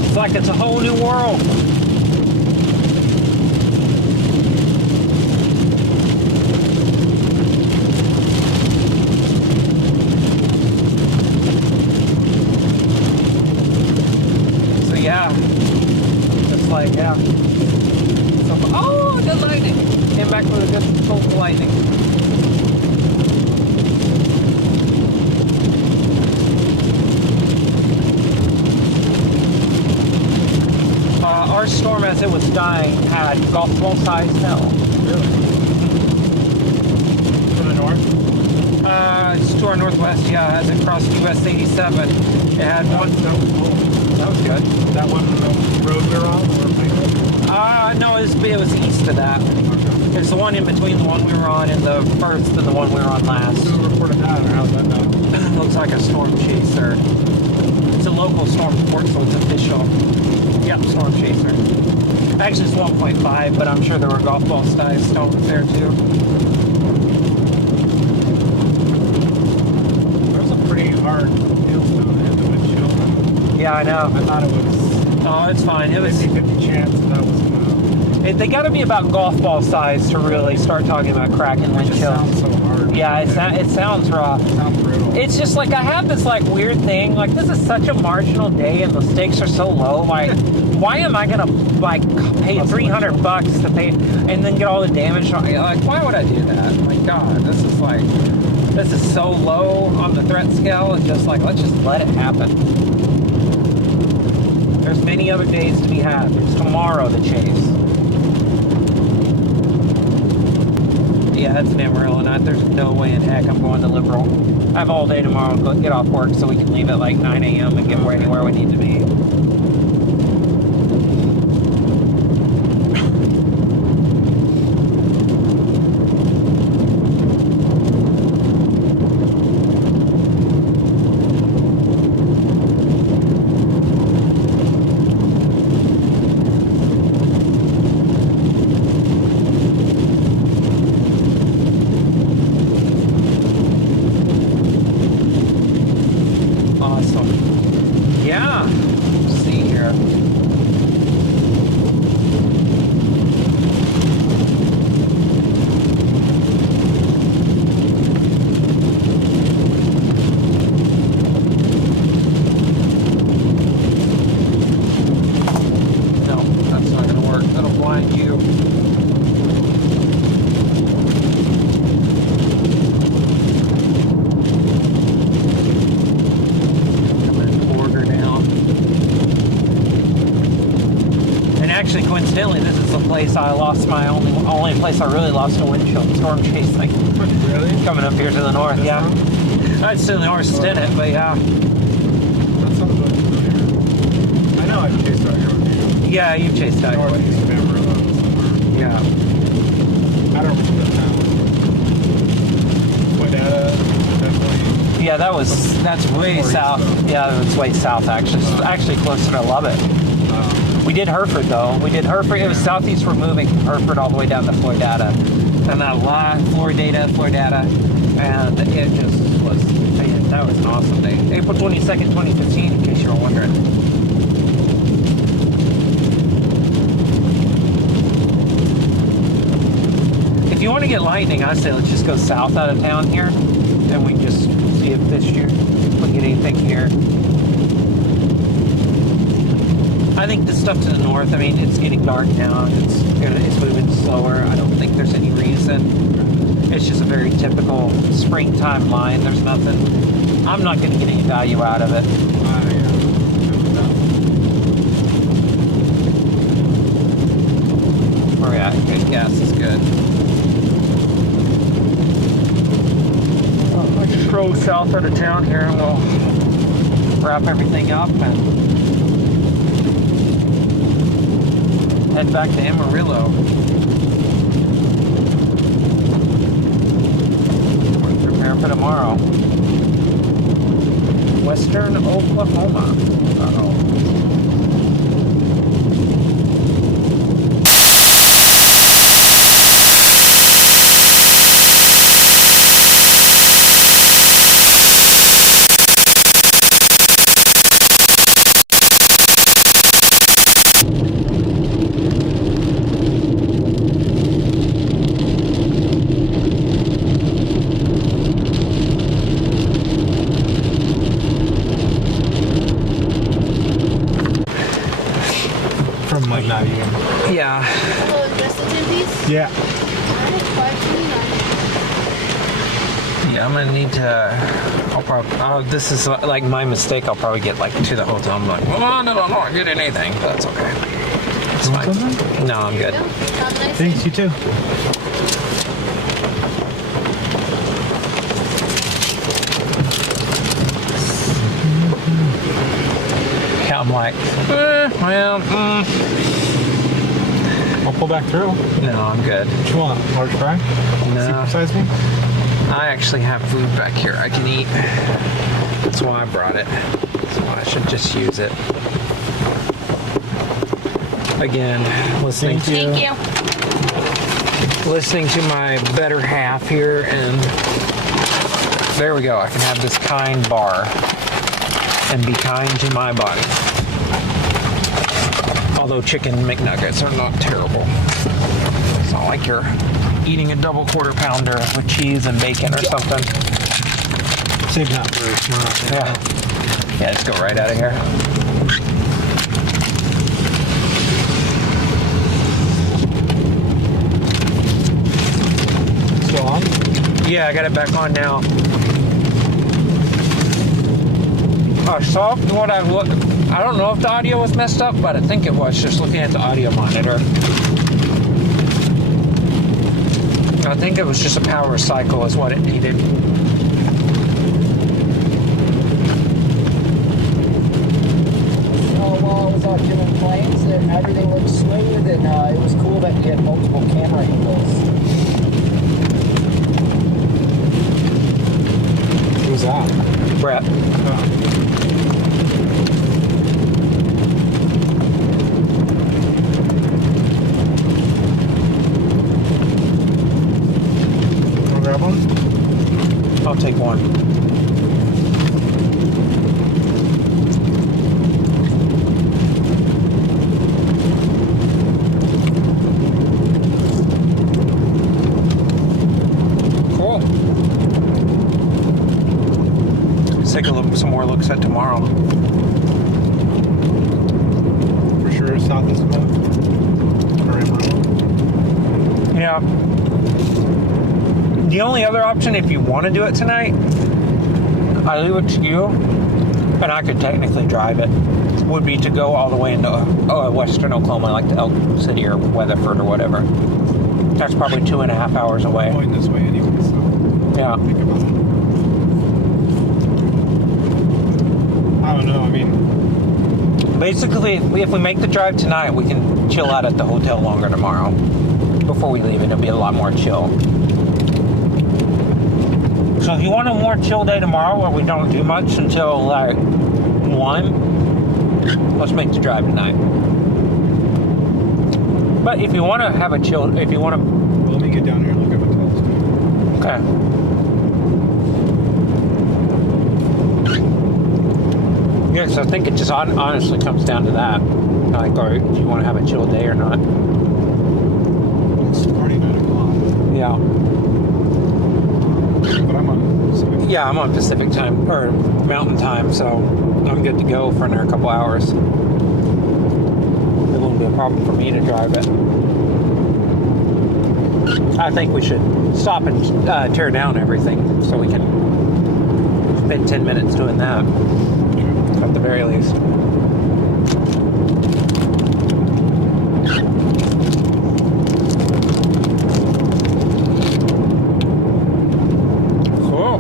It's like it's a whole new world. So yeah, just like yeah. So, oh, good lightning. Came back with a good full lightning. Our storm, as it was dying, had golf ball size snow. Really? To the north? It's to our northwest, yeah, as it crossed US 87. It had one. That was cool. That was good. That one road we were on? No, it was east of that. There's the one in between the one we were on and the first and the one we were on last. Who reported that, or how's that done? Looks like a storm chaser. It's a local storm report, so it's official. Yep, storm chaser. Actually, it's 1.5, but I'm sure there were golf ball size stones there too. There was a pretty hard hailstone in the windshield. Yeah, I know. I thought it was Oh, it's fine. It was. 50-50 chance that was going to... They got to be about golf ball size to really start talking about cracking It just windshield. sounds so hard. Yeah, it sounds rough. It sounds brutal. It's just like I have this like weird thing. Like this is such a marginal day, and the stakes are so low. Like, why am I gonna like pay $300 to pay and then get all the damage? Like, why would I do that? Like, God, this is so low on the threat scale. It's just like let's just let it happen. There's many other days to be had. There's tomorrow to chase. Yeah, it's an Amarillo night. There's no way in heck I'm going to Liberal. I have all day tomorrow to get off work so we can leave at like 9 a.m. and get anywhere we need to be. Coincidentally, this is the place I lost my only place I really lost a windshield storm chasing. Really? Coming up here to the north, yeah. I'd still the horse in it, but yeah. That sounds really familiar. I know I've chased out here with you. Yeah, you've chased out here. Northeast of Amarillo somewhere. Yeah. I don't remember the town. Data, definitely. Yeah, that's way south. Yeah, it's way south actually. It's actually closer to Lubbock. We did Hereford though. We did Hereford. It was southeast. We're moving from Hereford all the way down to Floridata, and that lot Floridata, and it just was. Man, that was an awesome day. April 22nd, 2015. In case you were wondering. If you want to get lightning, I say let's just go south out of town here, and we just see if this year we get anything here. I think the stuff to the north, I mean, it's getting dark now. It's moving slower. I don't think there's any reason. It's just a very typical springtime line. There's nothing. I'm not going to get any value out of it. Where we at? Good gas is good. I just drove south out of town here, and we'll wrap everything up and head back to Amarillo. Prepare for tomorrow. Western Oklahoma. Uh-oh. Yeah. Oh, just the 10 piece? Yeah. Alright, $5.29. Yeah, I'm gonna need to. I'll probably. This is like my mistake. I'll probably get like to the hotel. I'm like, oh no, I get anything. But that's okay. It's fine. Something? No, I'm good. Go. Have a nice Thanks, day. you too. Yeah, I'm like, I'll pull back through. no, I'm good. What you want? Large fry? No. Supersize me? I actually have food back here I can eat. That's why I brought it. So I should just use it. Again, listening Thank you. listening to my better half here, and there we go. I can have this kind bar and be kind to my body. Although chicken McNuggets are not terrible. It's not like you're eating a double quarter pounder with cheese and bacon or something. Save that for tomorrow. Yeah. Yeah, just go right out of here. Still on? Yeah, I got it back on now. I saw what I looked. I don't know if the audio was messed up, but I think it was just looking at the audio monitor. I think it was just a power cycle is what it needed. While I was out doing planes, and everything looked smooth, and it was cool that you had multiple camera angles. Who's that? Brett. Wanna grab one? I'll take one. Cool. Let's take some more looks at tomorrow. For sure, south is about. Or Amarillo. Yeah. The only other option, if you want to do it tonight, I leave it to you, and I could technically drive it, would be to go all the way into western Oklahoma, like to Elk City or Weatherford or whatever. That's probably 2.5 hours away. Going this way anyway, so Yeah. think about it. I don't know, I mean, Basically, if we make the drive tonight, we can chill out at the hotel longer tomorrow. Before we leave, it'll be a lot more chill. So if you want a more chill day tomorrow where we don't do much until like 1, let's make the drive tonight. But if you want to have a chill, if you want to... well, let me get down here and look at hotels. Okay. Yes, I think it just honestly comes down to that. Like, or do you want to have a chill day or not? It's already 9 o'clock, Yeah. but I'm on Pacific. Yeah, I'm on Pacific time, or Mountain time, so I'm good to go for another couple hours. It won't be a problem for me to drive it. I think we should stop and tear down everything so we can spend 10 minutes doing that, at the very least. Cool.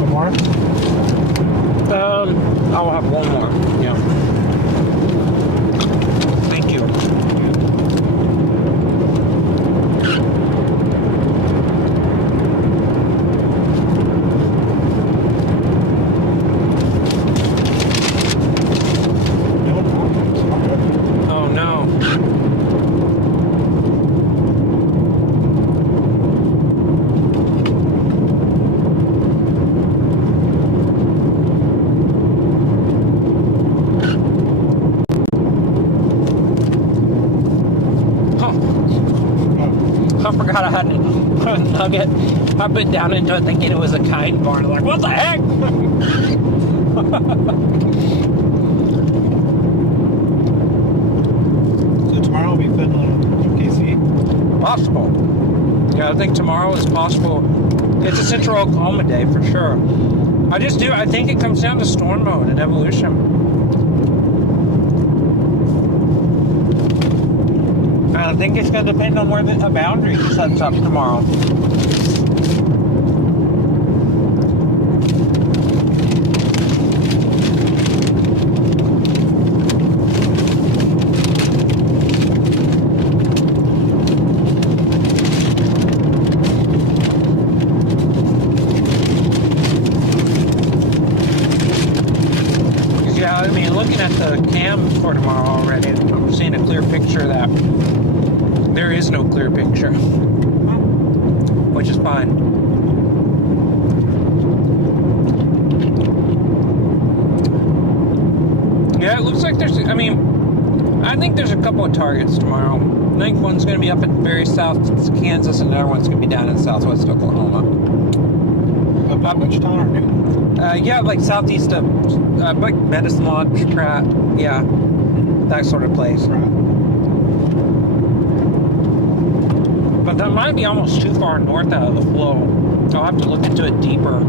One more? I'll have one more. Yeah. Thank you. Oh no. I forgot I had a nugget. I bit down into it thinking it was a kind bar. Like, what the heck? So tomorrow will be Finland, KC. Possible. Yeah, I think tomorrow is possible. It's a Central Oklahoma day for sure. I think it comes down to storm mode and evolution. I think it's going to depend on where the boundary sets up tomorrow. Yeah, I mean, looking at the cam for tomorrow already, I'm seeing a clear picture that there is no clear picture, which is fine. Yeah, it looks like I think there's a couple of targets tomorrow. I think one's going to be up in very south Kansas, and the other one's going to be down in southwest Oklahoma. About which town are you? Yeah, like southeast of, like Medicine Lodge, Pratt, yeah, that sort of place. Right. But that might be almost too far north out of the flow. I'll have to look into it deeper.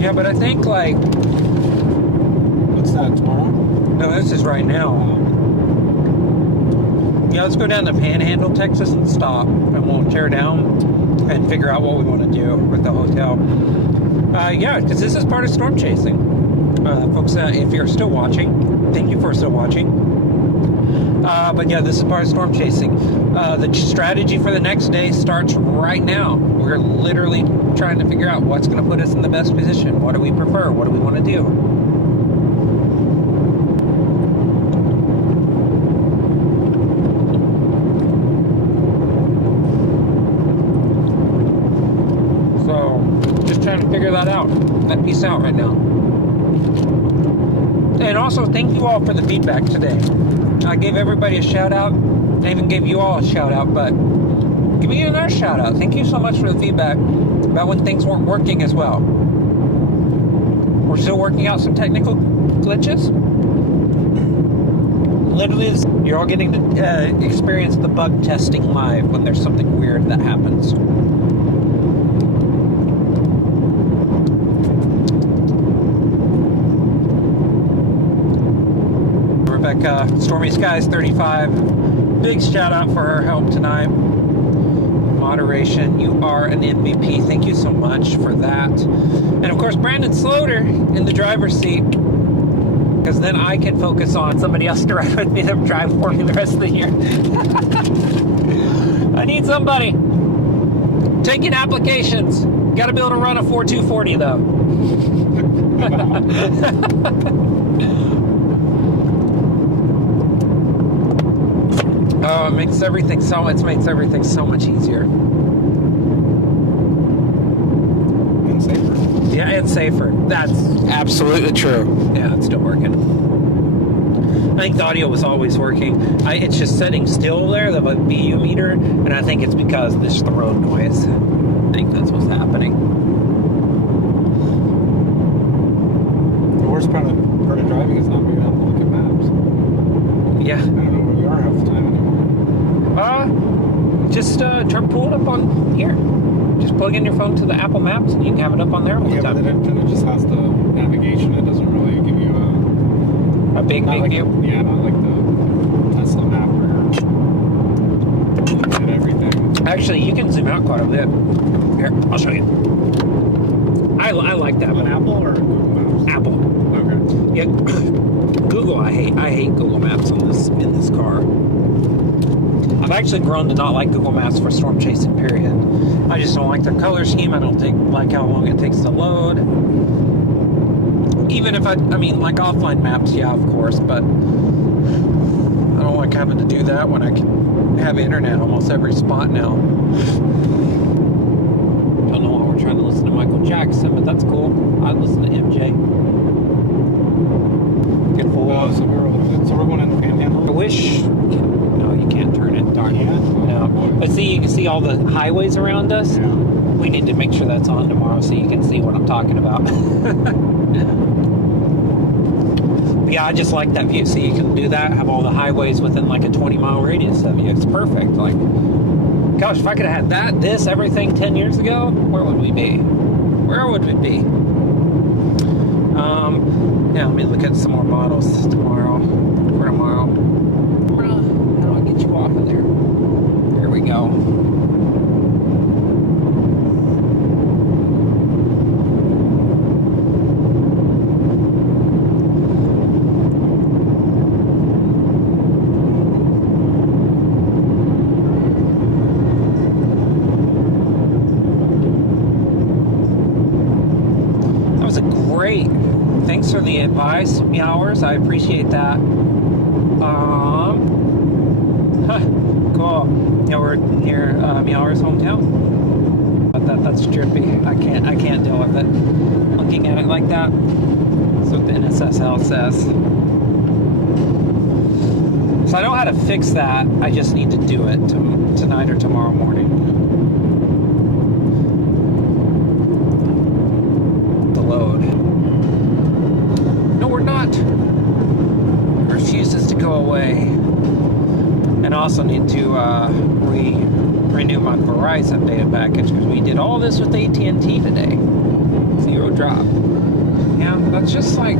Yeah, but I think like... What's that, tomorrow? No, this is right now. Yeah, let's go down to Panhandle, Texas and stop. And we'll tear down and figure out what we want to do with the hotel. Yeah, because this is part of storm chasing. Folks, if you're still watching, thank you for still watching. But yeah, this is part of storm chasing. The strategy for the next day starts right now. We're literally trying to figure out what's going to put us in the best position. What do we prefer? What do we want to do? So, just trying to figure that out. That piece out right now. And also, thank you all for the feedback today. I gave everybody a shout out. I even gave you all a shout out, but give me another shout out. Thank you so much for the feedback about when things weren't working as well. We're still working out some technical glitches. Literally, you're all getting to experience the bug testing live when there's something weird that happens. Rebecca, Stormy Skies 35. Big shout out for her help tonight. Moderation, you are an MVP. Thank you so much for that. And of course, Brandon Sloter in the driver's seat, because then I can focus on somebody else to drive with me, that drive for me the rest of the year. I need somebody. Taking applications. Got to be able to run a 4240 though. Oh, it makes everything so much easier. And safer. Yeah, and safer. That's absolutely true. Yeah, it's still working. I think the audio was always working. It's just sitting still there, the BU meter, and I think it's because this is the road noise. I think that's what's happening. The worst part of driving is not being able to look at maps. Yeah. I don't know where we are half the time anymore. Just pull it up on here. Just plug in your phone to the Apple Maps and you can have it up on there all the Yeah, but time. then it just has the navigation. It doesn't really give you A big like view. Yeah, not like the Tesla map where you're looking at everything. Actually, you can zoom out quite a bit. Here, I'll show you. I like that On one. Apple or Google Maps? Apple. Okay. Yeah, Google. I hate Google Maps in this car. I've actually grown to not like Google Maps for storm chasing. Period. I just don't like their color scheme. I don't like how long it takes to load. Even if I mean, like offline maps, yeah, of course, but I don't like having to do that when I can have internet almost every spot now. I don't know why we're trying to listen to Michael Jackson, but that's cool. I listen to MJ. all the highways around us. Yeah. We need to make sure that's on tomorrow so you can see what I'm talking about. Yeah, I just like that view. So you can do that, have all the highways within like a 20-mile radius of you. It's perfect. Like, gosh, if I could have had everything 10 years ago, where would we be? Where would we be? Yeah, let me look at some more models tomorrow. For tomorrow. How do I get you off of there? Here we go. That was a great. Thanks for the advice, Meowers. I appreciate that. Cool. Yeah, we're near Meower's hometown. But that's trippy. I can't deal with it. Looking at it like that. That's what the NSSL says. So I know how to fix that. I just need to do it tonight or tomorrow morning. The load. No, we're not. It refuses to go away. And I also need to renew my Verizon data package because we did all this with AT&T today. 0 drop. Yeah, that's just like